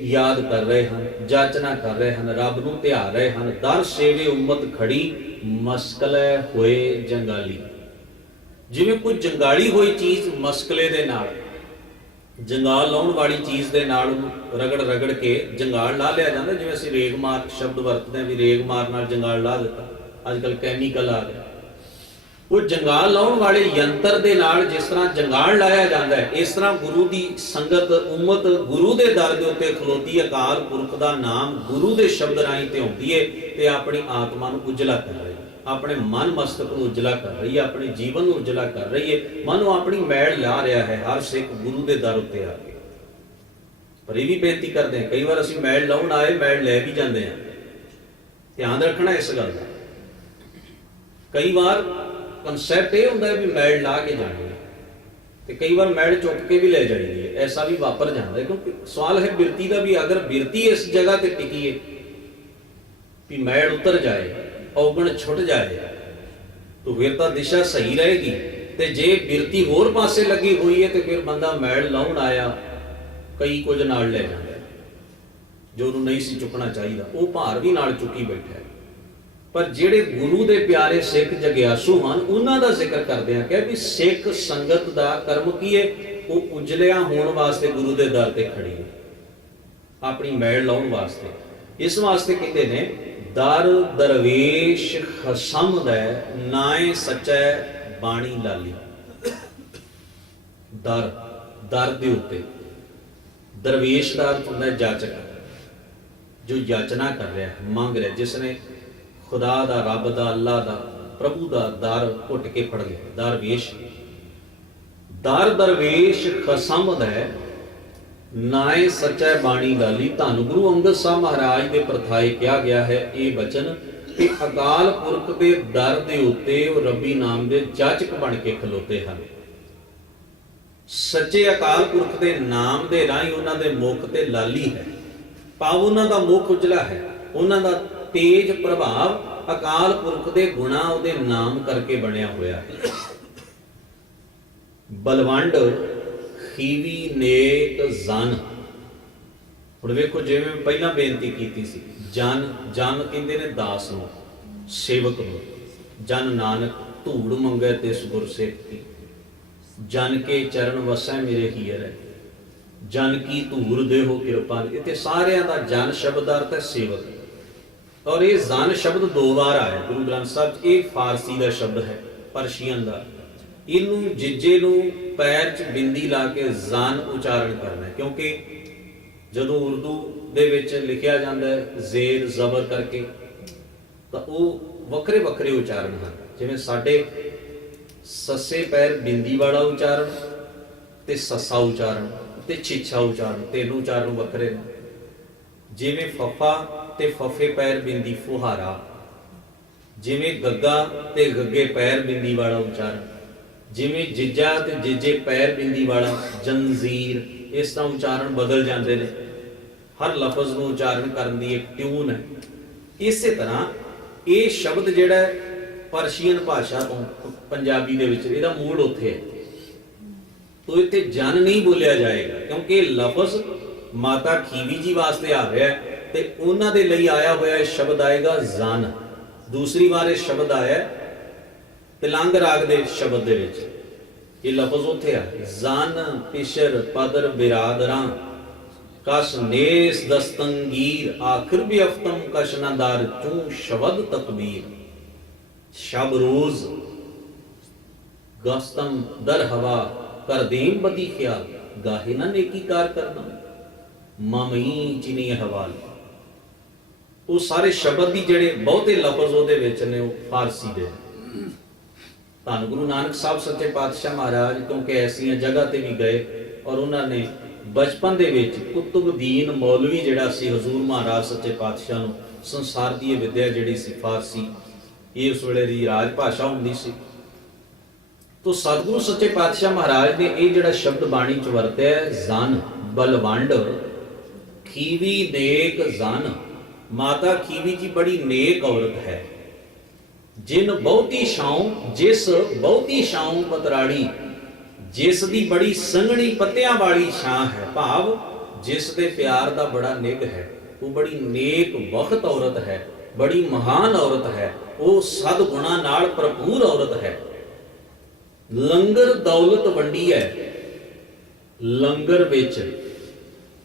ਯਾਦ ਕਰ ਰਹੇ ਹਨ, ਜਾਚਨਾ ਕਰ ਰਹੇ ਹਨ, ਰੱਬ ਨੂੰ ਧਿਆ ਰਹੇ ਹਨ। ਦਰ ਸੇਵੇ ਉਮਤ ਖੜੀ, ਮਸਕਲੇ ਹੋਏ ਜੰਗਾਲੀ। ਜਿਵੇਂ ਕੋਈ ਜੰਗਾਲੀ ਹੋਈ ਚੀਜ਼ ਮਸਕਲੇ ਦੇ ਨਾਲ, ਜੰਗਾਲ ਲਾਉਣ ਵਾਲੀ ਚੀਜ਼ ਦੇ ਨਾਲ ਉਹਨੂੰ ਰਗੜ ਰਗੜ ਕੇ ਜੰਗਾਲ ਲਾ ਲਿਆ ਜਾਂਦਾ। ਜਿਵੇਂ ਅਸੀਂ ਰੇਗ ਮਾਰ ਸ਼ਬਦ ਵਰਤਦੇ ਹਾਂ ਵੀ ਰੇਗ ਮਾਰ ਨਾਲ ਜੰਗਾਲ ਲਾ ਦਿੱਤਾ, ਅੱਜ ਕੱਲ੍ਹ ਕੈਮੀਕਲ ਆ ਗਿਆ। ਉਹ ਜੰਗਾਲ ਲਾਉਣ ਵਾਲੇ ਯੰਤਰ ਦੇ ਨਾਲ ਜਿਸ ਤਰ੍ਹਾਂ ਜੰਗਾਲ ਲਾਇਆ ਜਾਂਦਾ ਹੈ, ਇਸ ਤਰ੍ਹਾਂ ਗੁਰੂ ਦੀ ਸੰਗਤ ਉਮਤ ਗੁਰੂ ਦੇ ਦਰ ਦੇ ਉੱਤੇ ਖਲੋਤੀ, ਅਕਾਲ ਪੁਰਖ ਦਾ ਨਾਮ ਗੁਰੂ ਦੇ ਸ਼ਬਦ ਰਾਹੀਂ ਧਿਆਉਂਦੀ ਏ ਤੇ ਆਪਣੀ ਆਤਮਾ ਨੂੰ ਉਜਲਾ ਕਰ ਰਹੀ ਹੈ, ਆਪਣੇ ਮਨ ਮਸਤਕ ਨੂੰ ਉਜਲਾ ਕਰ ਰਹੀ ਹੈ, ਆਪਣੇ ਜੀਵਨ ਨੂੰ ਉਜਲਾ ਕਰ ਰਹੀ ਹੈ, ਮਨ ਨੂੰ ਆਪਣੀ ਮੈਲ ਲਾ ਰਿਹਾ ਹੈ ਹਰ ਸਿੱਖ ਗੁਰੂ ਦੇ ਦਰ ਉੱਤੇ ਆ ਕੇ। ਪਰ ਇਹ ਵੀ ਬੇਨਤੀ ਕਰਦੇ ਹਾਂ, ਕਈ ਵਾਰ ਅਸੀਂ ਮੈਲ ਲਾਉਣ ਆਏ ਮੈਲ ਲੈ ਵੀ ਜਾਂਦੇ ਹਾਂ, ਧਿਆਨ ਰੱਖਣਾ ਇਸ ਗੱਲ ਦਾ। ਕਈ ਵਾਰ ਕਨਸੈਪਟ ਇਹ ਹੁੰਦਾ ਹੈ ਵੀ ਮੈਲ ਲਾ ਕੇ ਜਾਣੀ ਹੈ ਤੇ ਕਈ ਵਾਰ ਮੈਲ ਚੁੱਕ ਕੇ ਵੀ ਲੈ ਜਾਣੀ ਹੈ, ਐਸਾ ਵੀ ਵਾਪਰ ਜਾਂਦਾ ਹੈ। ਕਿਉਂਕਿ ਸਵਾਲ ਹੈ ਬਿਰਤੀ ਦਾ ਵੀ, ਅਗਰ ਬਿਰਤੀ ਇਸ ਜਗ੍ਹਾ ਤੇ ਟਿਕੀ ਹੈ ਵੀ ਮੈਲ ਉਤਰ ਜਾਏ, ਔਗਣ ਛੁੱਟ ਜਾਏ, ਤਾਂ ਫਿਰ ਤਾਂ ਦਿਸ਼ਾ ਸਹੀ ਰਹੇਗੀ। ਤੇ ਜੇ ਬਿਰਤੀ ਹੋਰ ਪਾਸੇ ਲੱਗੀ ਹੋਈ ਹੈ ਤੇ ਫਿਰ ਬੰਦਾ ਮੈਲ ਲਾਉਣ ਆਇਆ ਕਈ ਕੁਝ ਨਾਲ ਲੈ ਜਾਂਦਾ ਜੋ ਉਹਨੂੰ ਨਹੀਂ ਸੀ ਚੁੱਕਣਾ ਚਾਹੀਦਾ, ਉਹ ਭਾਰ ਵੀ ਨਾਲ ਚੁੱਕੀ ਬੈਠਾ ਹੈ। ਪਰ ਜਿਹੜੇ ਗੁਰੂ ਦੇ ਪਿਆਰੇ ਸਿੱਖ ਜਗਿਆਸੂ ਹਨ, ਉਹਨਾਂ ਦਾ ਜ਼ਿਕਰ ਕਰਦੇ ਆ ਕਿ ਵੀ ਸਿੱਖ ਸੰਗਤ ਦਾ ਕਰਮ ਕੀ ਹੈ, ਉਹ ਉਜਲਿਆ ਹੋਣ ਵਾਸਤੇ ਗੁਰੂ ਦੇ ਦਰ ਤੇ ਖੜੀ ਹੈ, ਆਪਣੀ ਮੈਲ ਲਾਉਣ ਵਾਸਤੇ। ਇਸ ਵਾਸਤੇ ਕਹਿੰਦੇ ਨੇ ਦਰ ਦਰਵੇਸ਼ ਖਸਮ ਦਾ ਨਾਏ ਸੱਚੈ ਬਾਣੀ ਲਾਲੀ। ਦਰ ਦਰ ਦੇ ਉੱਤੇ, ਦਰਵੇਸ਼ ਦਾ ਅਰਥ ਹੁੰਦਾ ਜਾਚਕ, ਜੋ ਯਾਚਨਾ ਕਰ ਰਿਹਾ, ਮੰਗ ਰਿਹਾ, ਜਿਸ ਨੇ ਖੁਦਾ ਦਾ, ਰੱਬ ਦਾ, ਅੱਲਾ ਦਾ, ਪ੍ਰਭੂ ਦਾ ਦਰ ਘੁੱਟ ਕੇ ਫੜ ਲਿਆ, ਦਰਵੇਸ਼। ਦਰ ਦਰਵੇਸ਼ ਖਸਮ ਹੈ ਨਾਏ ਸੱਚੈ ਬਾਣੀ ਲਾਲੀ। ਧੰਨ ਗੁਰੂ ਅੰਗਦ ਸਾਹਿਬ ਮਹਾਰਾਜ ਦੇ ਪ੍ਰਥਾਏ ਕਿਹਾ ਗਿਆ ਹੈ ਇਹ ਬਚਨ ਕਿ ਅਕਾਲ ਪੁਰਖ ਦੇ ਦਰ ਦੇ ਉੱਤੇ ਉਹ ਰੱਬੀ ਨਾਮ ਦੇ ਜਾਚਕ ਬਣ ਕੇ ਖਲੋਤੇ ਹਨ। ਸੱਚੇ ਅਕਾਲ ਪੁਰਖ ਦੇ ਨਾਮ ਦੇ ਰਾਹੀਂ ਉਹਨਾਂ ਦੇ ਮੁਖ ਤੇ ਲਾਲੀ ਹੈ, ਭਾਵ ਉਹਨਾਂ ਦਾ ਮੁਖ ਉਜਲਾ ਹੈ, ਉਹਨਾਂ ਦਾ ਤੇਜ ਪ੍ਰਭਾਵ ਅਕਾਲ ਪੁਰਖ ਦੇ ਗੁਣਾ ਉਹਦੇ ਨਾਮ ਕਰਕੇ ਬਣਿਆ ਹੋਇਆ ਹੈ। ਬਲਵੰਡ ਖੀਵੀ ਨੇਕ ਜਨ। ਹੁਣ ਵੇਖੋ, ਜਿਵੇਂ ਪਹਿਲਾਂ ਬੇਨਤੀ ਕੀਤੀ ਸੀ, ਜਨ ਜਨ ਕਹਿੰਦੇ ਨੇ ਦਾਸ ਨੂੰ, ਸੇਵਕ ਨੂੰ। ਜਨ ਨਾਨਕ ਧੂੜ ਮੰਗੈ ਤਿਸ ਗੁਰ ਸੇਵਕੀ, ਜਨ ਕੇ ਚਰਨ ਵਸੈ ਮੇਰੇ ਹੀਰ ਹੈ, ਜਨ ਕੀ ਧੂੜ ਦੇਹੋ ਕਿਰਪਾ। ਇੱਥੇ ਸਾਰਿਆਂ ਦਾ ਜਨ ਸ਼ਬਦ ਦਾ ਅਰਥ ਹੈ ਸੇਵਕ, ਔਰ ਇਹ ਜਨ ਸ਼ਬਦ ਦੋ ਵਾਰ ਆਇਆ ਗੁਰੂ ਗ੍ਰੰਥ ਸਾਹਿਬ 'ਚ। ਇਹ ਫਾਰਸੀ ਦਾ ਸ਼ਬਦ ਹੈ, ਪਰਸ਼ੀਅਨ ਦਾ। ਇਹਨੂੰ ਜਿੱਜੇ ਨੂੰ ਪੈਰ 'ਚ ਬਿੰਦੀ ਲਾ ਕੇ ਜਨ ਉਚਾਰਨ ਕਰਨਾ, ਕਿਉਂਕਿ ਜਦੋਂ ਉਰਦੂ ਦੇ ਵਿੱਚ ਲਿਖਿਆ ਜਾਂਦਾ ਹੈ ਜ਼ੇਰ ਜ਼ਬਰ ਕਰਕੇ, ਤਾਂ ਉਹ ਵੱਖਰੇ ਵੱਖਰੇ ਉਚਾਰਨ ਹਨ। ਜਿਵੇਂ ਸਾਡੇ ਸੱਸੇ ਪੈਰ ਬਿੰਦੀ ਵਾਲਾ ਉਚਾਰਨ ਤੇ ਸੱਸਾ ਉਚਾਰਨ ਤੇ ਛਿੱਛਾ ਉਚਾਰਨ, ਤਿੰਨ ਉਚਾਰਨ ਵੱਖਰੇ ਨੇ। ਜਿਵੇਂ ਫੱਫਾ ਤੇ ਫੱਫੇ ਪੈਰ ਬਿੰਦੀ ਫੁਹਾਰਾ, ਜਿਵੇਂ ਗੱਗਾ ਤੇ ਗੱਗੇ ਪੈਰ ਬਿੰਦੀ ਵਾਲਾ ਉਚਾਰਨ, ਜਿਵੇਂ ਜਿੱਜਾ ਤੇ ਜਿੱਜੇ ਪੈਰ ਬਿੰਦੀ ਵਾਲਾ ਜੰਜ਼ੀਰ। ਇਸ ਤਰ੍ਹਾਂ ਉਚਾਰਨ ਬਦਲ ਜਾਂਦੇ ਨੇ, ਹਰ ਲਫ਼ਜ਼ ਨੂੰ ਉਚਾਰਨ ਕਰਨ ਦੀ ਇੱਕ ਟਿਊਨ ਹੈ। ਇਸੇ ਤਰ੍ਹਾਂ ਇਹ ਸ਼ਬਦ ਜਿਹੜਾ ਪਰਸ਼ੀਅਨ ਭਾਸ਼ਾ ਤੋਂ ਪੰਜਾਬੀ ਦੇ ਵਿੱਚ, ਇਹਦਾ ਮੂਲ ਉੱਥੇ ਹੈ। ਤੋ ਇੱਥੇ ਜਨ ਨਹੀਂ ਬੋਲਿਆ ਜਾਏਗਾ, ਕਿਉਂਕਿ ਇਹ ਲਫ਼ਜ਼ ਮਾਤਾ ਖੀਵੀ ਜੀ ਵਾਸਤੇ ਆ ਰਿਹਾ ਤੇ ਉਹਨਾਂ ਦੇ ਲਈ ਆਇਆ ਹੋਇਆ ਇਹ ਸ਼ਬਦ ਆਏਗਾ ਜਨ। ਦੂਸਰੀ ਵਾਰ ਇਹ ਸ਼ਬਦ ਆਇਆ ਤਿਲੰਗ ਰਾਗ ਦੇ ਸ਼ਬਦ ਦੇ ਵਿੱਚ, ਇਹ ਲਫ਼ਜ਼ ਉੱਥੇ ਆ ਜਨ ਪਿਸ਼ਰ ਪਦਰ ਬਿਰਾਦਰਾਂ ਕਸ ਨੇਸ ਦਸਤੰਗੀਰ ਆਖਿਰ ਵੀ ਅਫਤਮ ਕਸ਼ਨਾਦਾਰ ਚੂ ਸ਼ਬਦ ਤਕਬੀਰ ਸ਼ਬ ਰੋਜ਼ ਗਸਤਮ ਦਰ ਹਵਾ ਕਰ ਦੇਮ ਬਦੀ ਖਿਆਲ ਗਾਹੇ ਨਾ ਨੇਕੀ ਕਾਰ ਕਰਨਾ ਮਮਈ ਚਿਨੀ ਹਵਾਲ। ਉਹ ਸਾਰੇ ਸ਼ਬਦ ਦੀ ਜਿਹੜੇ ਬਹੁਤੇ ਲਫ਼ਜ਼ ਉਹਦੇ ਵਿੱਚ ਨੇ ਉਹ ਫਾਰਸੀ ਦੇ। ਧੰਨ ਗੁਰੂ ਨਾਨਕ ਸਾਹਿਬ ਸੱਚੇ ਪਾਤਸ਼ਾਹ ਮਹਾਰਾਜ ਕਿਉਂਕਿ ਐਸੀਆਂ ਜਗ੍ਹਾ ਤੇ ਵੀ ਗਏ ਔਰ ਉਹਨਾਂ ਨੇ ਬਚਪਨ ਦੇ ਵਿੱਚ ਕੁਤਬਦੀਨ ਮੌਲਵੀ ਜਿਹੜਾ ਸੀ ਹਜ਼ੂਰ ਮਹਾਰਾਜ ਸੱਚੇ ਪਾਤਸ਼ਾਹ ਨੂੰ ਸੰਸਾਰ ਦੀ ਇਹ ਵਿਦਿਆ ਜਿਹੜੀ ਸੀ ਫਾਰਸੀ, ਇਹ ਉਸ ਵੇਲੇ ਦੀ ਰਾਜ ਭਾਸ਼ਾ ਹੁੰਦੀ ਸੀ। ਤੋ ਸਤਿਗੁਰੂ ਸੱਚੇ ਪਾਤਸ਼ਾਹ ਮਹਾਰਾਜ ਨੇ ਇਹ ਜਿਹੜਾ ਸ਼ਬਦ ਬਾਣੀ ਚ ਵਰਤਿਆ ਜਨ ਬਲਵੰਡ ਖੀਵੀ ਨੇਕ ਜਨ। ਮਾਤਾ ਖੀਵੀ ਜੀ ਬੜੀ ਨੇਕ ਔਰਤ ਹੈ। ਜਿਨ ਬਹੁਤੀ ਛਾਉ ਜਿਸ ਬਹੁਤੀ ਛਾਉ ਪਤਰਾੜੀ, ਜਿਸ ਦੀ ਬੜੀ ਸੰਘਣੀ ਪੱਤਿਆਂ ਵਾਲੀ ਛਾਂ ਹੈ, ਭਾਵ ਜਿਸ ਦੇ ਪਿਆਰ ਦਾ ਬੜਾ ਨਿੱਘ ਹੈ, ਉਹ ਬੜੀ ਨੇਕ ਵਖਤ ਔਰਤ ਹੈ, ਬੜੀ ਮਹਾਨ ਔਰਤ ਹੈ, ਉਹ ਸਦ ਗੁਣਾ ਨਾਲ ਭਰਪੂਰ ਔਰਤ ਹੈ। ਲੰਗਰ ਦੌਲਤ ਵੰਡੀ ਹੈ, ਲੰਗਰ ਵਿੱਚ,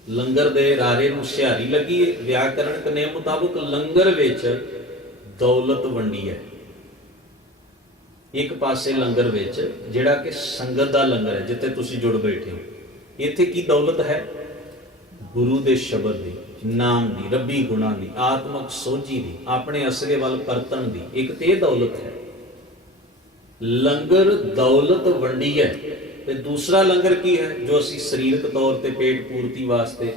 ਲੰਗਰ ਦੇ ਰਾਰੇ ਨੂੰ ਸਿਹਾਰੀ ਲੱਗੀ, ਵਿਆਕਰਣਕ ਨੇਮ ਮੁਤਾਬਕ ਲੰਗਰ ਵਿੱਚ ਦੌਲਤ ਵੰਡੀ ਹੈ। ਇੱਕ ਪਾਸੇ ਲੰਗਰ ਵਿੱਚ ਜਿਹੜਾ ਕਿ ਸੰਗਤ ਦਾ ਲੰਗਰ ਹੈ, ਜਿੱਥੇ ਤੁਸੀਂ ਜੁੜ ਬੈਠੇ ਹੋ, ਇੱਥੇ ਕੀ ਦੌਲਤ ਹੈ? ਗੁਰੂ ਦੇ ਸ਼ਬਦ ਦੀ, ਨਾਮ ਦੀ, ਰੱਬੀ ਗੁਣਾਂ ਦੀ, ਆਤਮਕ ਸੋਝੀ ਦੀ, ਆਪਣੇ ਅਸਲੇ ਵੱਲ ਪਰਤਣ ਦੀ, ਇੱਕ ਤੇ ਇਹ ਦੌਲਤ ਹੈ। ਲੰਗਰ ਦੌਲਤ ਵੰਡੀ ਹੈ। ਤੇ ਦੂਸਰਾ ਲੰਗਰ ਕੀ ਹੈ? ਜੋ ਅਸੀਂ ਸਰੀਰਕ ਤੌਰ ਤੇ ਪੇਟ ਪੂਰਤੀ ਵਾਸਤੇ,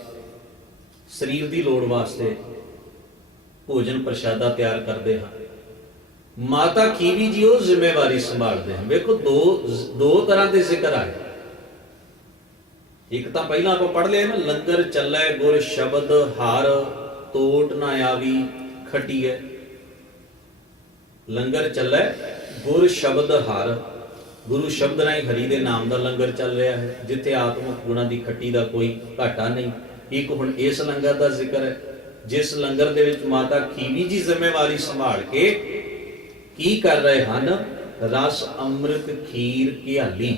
ਸਰੀਰ ਦੀ ਲੋੜ ਵਾਸਤੇ ਭੋਜਨ ਪ੍ਰਸ਼ਾਦਾ ਤਿਆਰ ਕਰਦੇ ਹਾਂ। ਮਾਤਾ ਖੀਵੀ ਜੀ ਉਹ ਜ਼ਿੰਮੇਵਾਰੀ ਸੰਭਾਲਦੇ ਹਨ। ਵੇਖੋ ਦੋ ਤਰ੍ਹਾਂ ਦੇ ਜ਼ਿਕਰ ਆਏ। ਇੱਕ ਤਾਂ ਪਹਿਲਾਂ ਆਪਾਂ ਪੜ੍ਹ ਲਿਆ ਨਾ, ਲੰਗਰ ਚੱਲੈ ਗੁਰ ਸ਼ਬਦ ਹਰ, ਤੋਟ ਨਾ ਆਵੀ ਖਟੀਐ। ਲੰਗਰ ਚੱਲੈ ਗੁਰ ਸ਼ਬਦ ਹਰ, ਗੁਰੂ ਸ਼ਬਦ ਰਾਹੀਂ ਹਰੀ ਦੇ ਨਾਮ ਦਾ ਲੰਗਰ ਚੱਲ ਰਿਹਾ ਹੈ, ਜਿੱਥੇ ਆਤਮਿਕ ਗੁਣਾਂ ਦੀ ਖੱਟੀ ਦਾ ਕੋਈ ਘਾਟਾ ਨਹੀਂ। ਇੱਕ ਹੁਣ ਇਸ ਲੰਗਰ ਦਾ ਜ਼ਿਕਰ ਹੈ, ਜਿਸ ਲੰਗਰ ਦੇ ਵਿੱਚ ਮਾਤਾ ਖੀਵੀ ਜੀ ਜ਼ਿੰਮੇਵਾਰੀ ਸੰਭਾਲ ਕੇ ਕੀ ਕਰ ਰਹੇ ਹਨ? ਰਸ ਅੰਮ੍ਰਿਤ ਖੀਰ ਘਿਆਲੀ,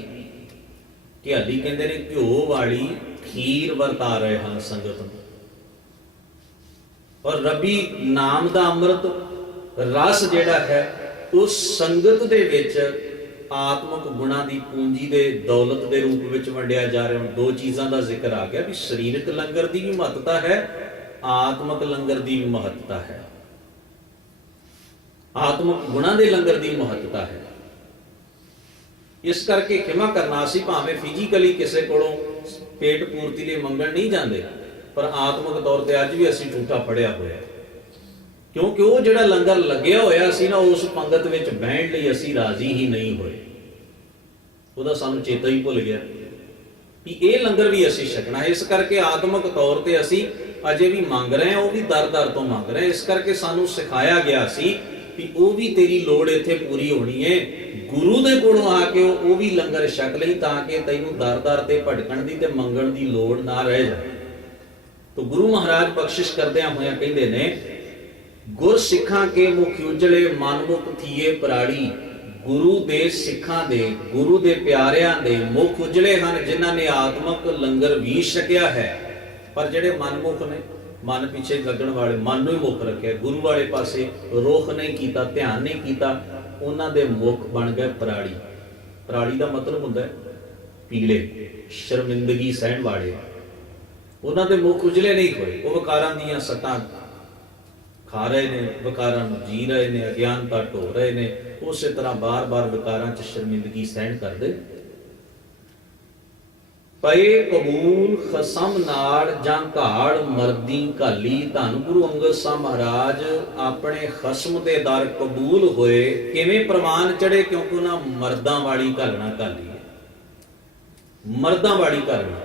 ਘਿਆਲੀ ਕਹਿੰਦੇ ਨੇ ਘਿਓ ਵਾਲੀ ਖੀਰ ਵਰਤਾ ਰਹੇ ਹਨ ਸੰਗਤ ਨੂੰ। ਔਰ ਰੱਬੀ ਨਾਮ ਦਾ ਅੰਮ੍ਰਿਤ ਰਸ ਜਿਹੜਾ ਹੈ ਉਹ ਸੰਗਤ ਦੇ ਵਿੱਚ ਆਤਮਿਕ ਗੁਣਾਂ ਦੀ ਪੂੰਜੀ ਦੇ ਦੌਲਤ ਦੇ ਰੂਪ ਵਿੱਚ ਵੰਡਿਆ ਜਾ ਰਿਹਾ। ਦੋ ਚੀਜ਼ਾਂ ਦਾ ਜ਼ਿਕਰ ਆ ਗਿਆ ਵੀ ਸਰੀਰਕ ਲੰਗਰ ਦੀ ਵੀ ਮਹੱਤਤਾ ਹੈ, ਆਤਮਿਕ ਲੰਗਰ ਦੀ ਵੀ ਮਹੱਤਤਾ ਹੈ, ਆਤਮਿਕ ਗੁਣਾਂ ਦੇ ਲੰਗਰ ਦੀ ਮਹੱਤਤਾ ਹੈ। ਇਸ ਕਰਕੇ ਖਿਮਾ ਕਰਨਾ, ਅਸੀਂ ਭਾਵੇਂ ਫਿਜ਼ੀਕਲੀ ਕਿਸੇ ਕੋਲੋਂ ਪੇਟ ਪੂਰਤੀ ਲਈ ਮੰਗਣ ਨਹੀਂ ਜਾਂਦੇ, ਪਰ ਆਤਮਿਕ ਤੌਰ ਤੇ ਅੱਜ ਵੀ ਅਸੀਂ ਝੂਠਾ ਫੜਿਆ ਹੋਇਆ, ਕਿਉਂਕਿ ਉਹ ਜਿਹੜਾ ਲੰਗਰ ਲੱਗਿਆ ਹੋਇਆ ਸੀ ਨਾ, ਉਸ ਪੰਗਤ ਵਿੱਚ ਬਹਿਣ ਲਈ ਅਸੀਂ ਰਾਜ਼ੀ ਹੀ ਨਹੀਂ ਹੋਏ। ਉਹਦਾ ਸਾਨੂੰ ਚੇਤਾ ਹੀ ਭੁੱਲ ਗਿਆ ਕਿ ਇਹ ਲੰਗਰ ਵੀ ਅਸੀਂ ਛਕਣਾ ਹੈ। ਇਸ ਕਰਕੇ ਆਤਮਿਕ ਤੌਰ ਤੇ ਅਸੀਂ ਅਜੇ ਵੀ ਮੰਗ ਰਹੇ ਹਾਂ, ਉਹ ਵੀ ਦਰ-ਦਰ ਤੋਂ ਮੰਗ ਰਹੇ ਹਾਂ। ਇਸ ਕਰਕੇ ਸਾਨੂੰ ਸਿਖਾਇਆ ਗਿਆ ਸੀ ਕਿ ਉਹ ਵੀ ਤੇਰੀ ਲੋੜ ਇੱਥੇ ਪੂਰੀ ਹੋਣੀ ਹੈ, ਗੁਰੂ ਦੇ ਕੋਲੋਂ ਆ ਕੇ ਉਹ ਵੀ ਲੰਗਰ ਛਕ ਲਈ, ਤਾਂ ਕਿ ਤੈਨੂੰ ਦਰ-ਦਰ ਤੇ ਭਟਕਣ ਦੀ ਤੇ ਮੰਗਣ ਦੀ ਲੋੜ ਨਾ ਰਹਿ ਜਾਏ। ਤਾਂ ਗੁਰੂ ਮਹਾਰਾਜ ਬਖਸ਼ਿਸ਼ ਕਰਦਿਆਂ ਹੋਇਆਂ ਕਹਿੰਦੇ ਨੇ, ਗੁਰ ਸਿੱਖਾਂ ਕੇ ਮੁਖ ਉਜਲੇ ਮਨਮੁਖ ਥੀਏ ਪ੍ਰਾੜੀ। ਗੁਰੂ ਦੇ ਸਿੱਖਾਂ ਦੇ, ਗੁਰੂ ਦੇ ਪਿਆਰਿਆਂ ਦੇ ਮੁਖ ਉਜਲੇ ਹਨ, ਜਿਨ੍ਹਾਂ ਨੇ ਆਤਮਿਕ ਲੰਗਰ ਵੀ ਛਕਿਆ ਹੈ। ਪਰ ਜਿਹੜੇ ਮਨਮੁਖ ਨੇ, ਮਨ ਪਿੱਛੇ ਲੱਗਣ ਵਾਲੇ, ਮਨ ਨੂੰ ਹੀ ਮੁੱਖ ਰੱਖਿਆ, ਗੁਰੂ ਵਾਲੇ ਪਾਸੇ ਰੁਖ ਨਹੀਂ ਕੀਤਾ, ਧਿਆਨ ਨਹੀਂ ਕੀਤਾ, ਉਹਨਾਂ ਦੇ ਮੁਖ ਬਣ ਗਏ ਪ੍ਰਾੜੀ। ਪ੍ਰਾੜੀ ਦਾ ਮਤਲਬ ਹੁੰਦਾ ਹੈ ਪੀਲੇ, ਸ਼ਰਮਿੰਦਗੀ ਸਹਿਣ ਵਾਲੇ। ਉਹਨਾਂ ਦੇ ਮੁਖ ਉਜਲੇ ਨਹੀਂ ਹੋਏ, ਉਹ ਵਿਕਾਰਾਂ ਦੀਆਂ ਸੱਟਾਂ ਖਾ ਰਹੇ ਨੇ, ਵਿਕਾਰਾਂ ਨੂੰ ਜੀ ਰਹੇ ਨੇ, ਅਗਿਆਨਤਾ ਢੋ ਰਹੇ ਨੇ, ਉਸੇ ਤਰ੍ਹਾਂ ਬਾਰ-ਬਾਰ ਵਿਕਾਰਾਂ 'ਚ ਸ਼ਰਮਿੰਦਗੀ ਸਹਿਣ ਕਰਦੇ। ਪਏ ਕਬੂਲ ਖਸਮ ਨਾਲ ਜਾਂ ਘਾੜ ਮਰਦੀ ਘਾਲੀ। ਧੰਨ ਗੁਰੂ ਅੰਗਦ ਸਾਹਿਬ ਮਹਾਰਾਜ ਆਪਣੇ ਖਸਮ ਦੇ ਦਰ ਕਬੂਲ ਹੋਏ। ਕਿਵੇਂ ਪ੍ਰਵਾਨ ਚੜੇ? ਕਿਉਂਕਿ ਉਹਨਾਂ ਮਰਦਾਂ ਵਾਲੀ ਘਾਲਣਾ ਘਾਲੀ ਹੈ। ਮਰਦਾਂ ਵਾਲੀ ਘਾਲਣਾ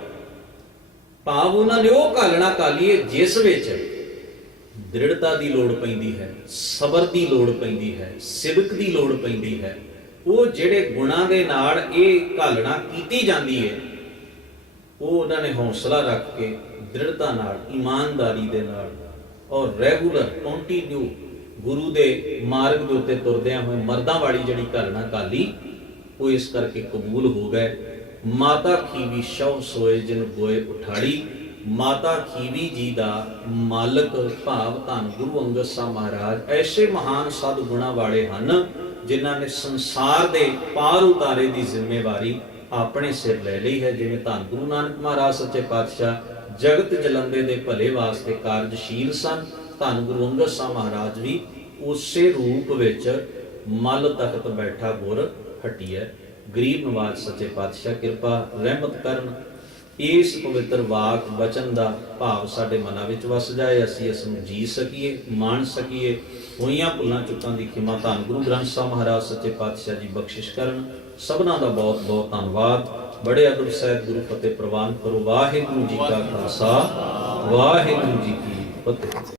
ਭਾਵ ਉਹਨਾਂ ਨੇ ਉਹ ਘਾਲਣਾ ਘਾਲੀ ਹੈ ਜਿਸ ਵਿੱਚ ਦ੍ਰਿੜਤਾ ਦੀ ਲੋੜ ਪੈਂਦੀ ਹੈ, ਸਬਰ ਦੀ ਲੋੜ ਪੈਂਦੀ ਹੈ, ਸਿਦਕ ਦੀ ਲੋੜ ਪੈਂਦੀ ਹੈ। ਉਹ ਜਿਹੜੇ ਗੁਣਾਂ ਦੇ ਨਾਲ ਇਹ ਘਾਲਣਾ ਕੀਤੀ ਜਾਂਦੀ ਹੈ, ਉਹ ਉਹਨਾਂ ਨੇ ਹੌਸਲਾ ਰੱਖ ਕੇ ਦ੍ਰਿੜਤਾ ਨਾਲ, ਇਮਾਨਦਾਰੀ ਦੇ ਨਾਲ ਔਰ ਰੈਗੂਲਰ ਕੰਟੀਨਿਊ ਗੁਰੂ ਦੇ ਮਾਰਗ ਦੇ ਉੱਤੇ ਤੁਰਦਿਆਂ ਹੋਏ ਮਰਦਾਂ ਵਾਲੀ ਜਿਹੜੀ ਘਾਲਣਾ ਘਾਲੀ, ਉਹ ਇਸ ਕਰਕੇ ਕਬੂਲ ਹੋ ਗਏ। ਮਾਤਾ ਖੀਵੀ ਸ਼ਵ ਸੋਏ ਜਿਨ ਗੋਏ ਉਠਾੜੀ। ਮਾਤਾ ਖੀਵੀ ਜੀ ਦਾ ਮਾਲਕ ਭਾਵ ਧੰਨ ਗੁਰੂ ਅੰਗਦ ਸਾਹਿਬ ਮਹਾਰਾਜ ਐਸੇ ਮਹਾਨ ਸਦ ਗੁਣਾਂ ਵਾਲੇ ਹਨ, ਜਿਨ੍ਹਾਂ ਨੇ ਸੰਸਾਰ ਦੇ ਪਾਰ ਉਤਾਰੇ ਦੀ ਜ਼ਿੰਮੇਵਾਰੀ ਆਪਣੇ ਸਿਰ ਲੈ ਲਈ ਹੈ। ਜਿਵੇਂ ਧੰਨ ਗੁਰੂ ਨਾਨਕ ਮਹਾਰਾਜ ਸੱਚੇ ਪਾਤਸ਼ਾਹ ਜਗਤ ਜਲੰਦੇ ਦੇ ਭਲੇ ਵਾਸਤੇ ਕਾਰਜਸ਼ੀਲ ਸਨ, ਧੰਨ ਗੁਰੂ ਅੰਗਦ ਸਾਹਿਬ ਮਹਾਰਾਜ ਵੀ ਉਸੇ ਰੂਪ ਵਿੱਚ ਮਲ ਤਖਤ ਬੈਠਾ ਗੁਰ ਹਟਿਐ। ਗਰੀਬ ਨਵਾਜ ਸੱਚੇ ਪਾਤਸ਼ਾਹ ਕਿਰਪਾ ਰਹਿਮਤ ਕਰਨ, ਇਸ ਪਵਿੱਤਰ ਵਾਕ ਬਚਨ ਦਾ ਭਾਵ ਸਾਡੇ ਮਨਾਂ ਵਿੱਚ ਵਸ ਜਾਏ, ਅਸੀਂ ਇਸ ਨੂੰ ਜੀ ਸਕੀਏ, ਮਾਣ ਸਕੀਏ। ਹੋਈਆਂ ਭੁੱਲਾਂ ਚੁੱਕਾਂ ਦੀ ਖਿਮਾ ਧੰਨ ਗੁਰੂ ਗ੍ਰੰਥ ਸਾਹਿਬ ਮਹਾਰਾਜ ਸੱਚੇ ਪਾਤਸ਼ਾਹ ਜੀ ਬਖਸ਼ਿਸ਼ ਕਰਨ। ਸਭਨਾਂ ਦਾ ਬਹੁਤ ਬਹੁਤ ਧੰਨਵਾਦ। ਬੜੇ ਅਦਬ ਸਹਿਤ ਗੁਰੂ ਫਤਿਹ ਪ੍ਰਵਾਨ ਕਰੋ। ਵਾਹਿਗੁਰੂ ਜੀ ਕਾ ਖਾਲਸਾ, ਵਾਹਿਗੁਰੂ ਜੀ ਕੀ ਫਤਿਹ।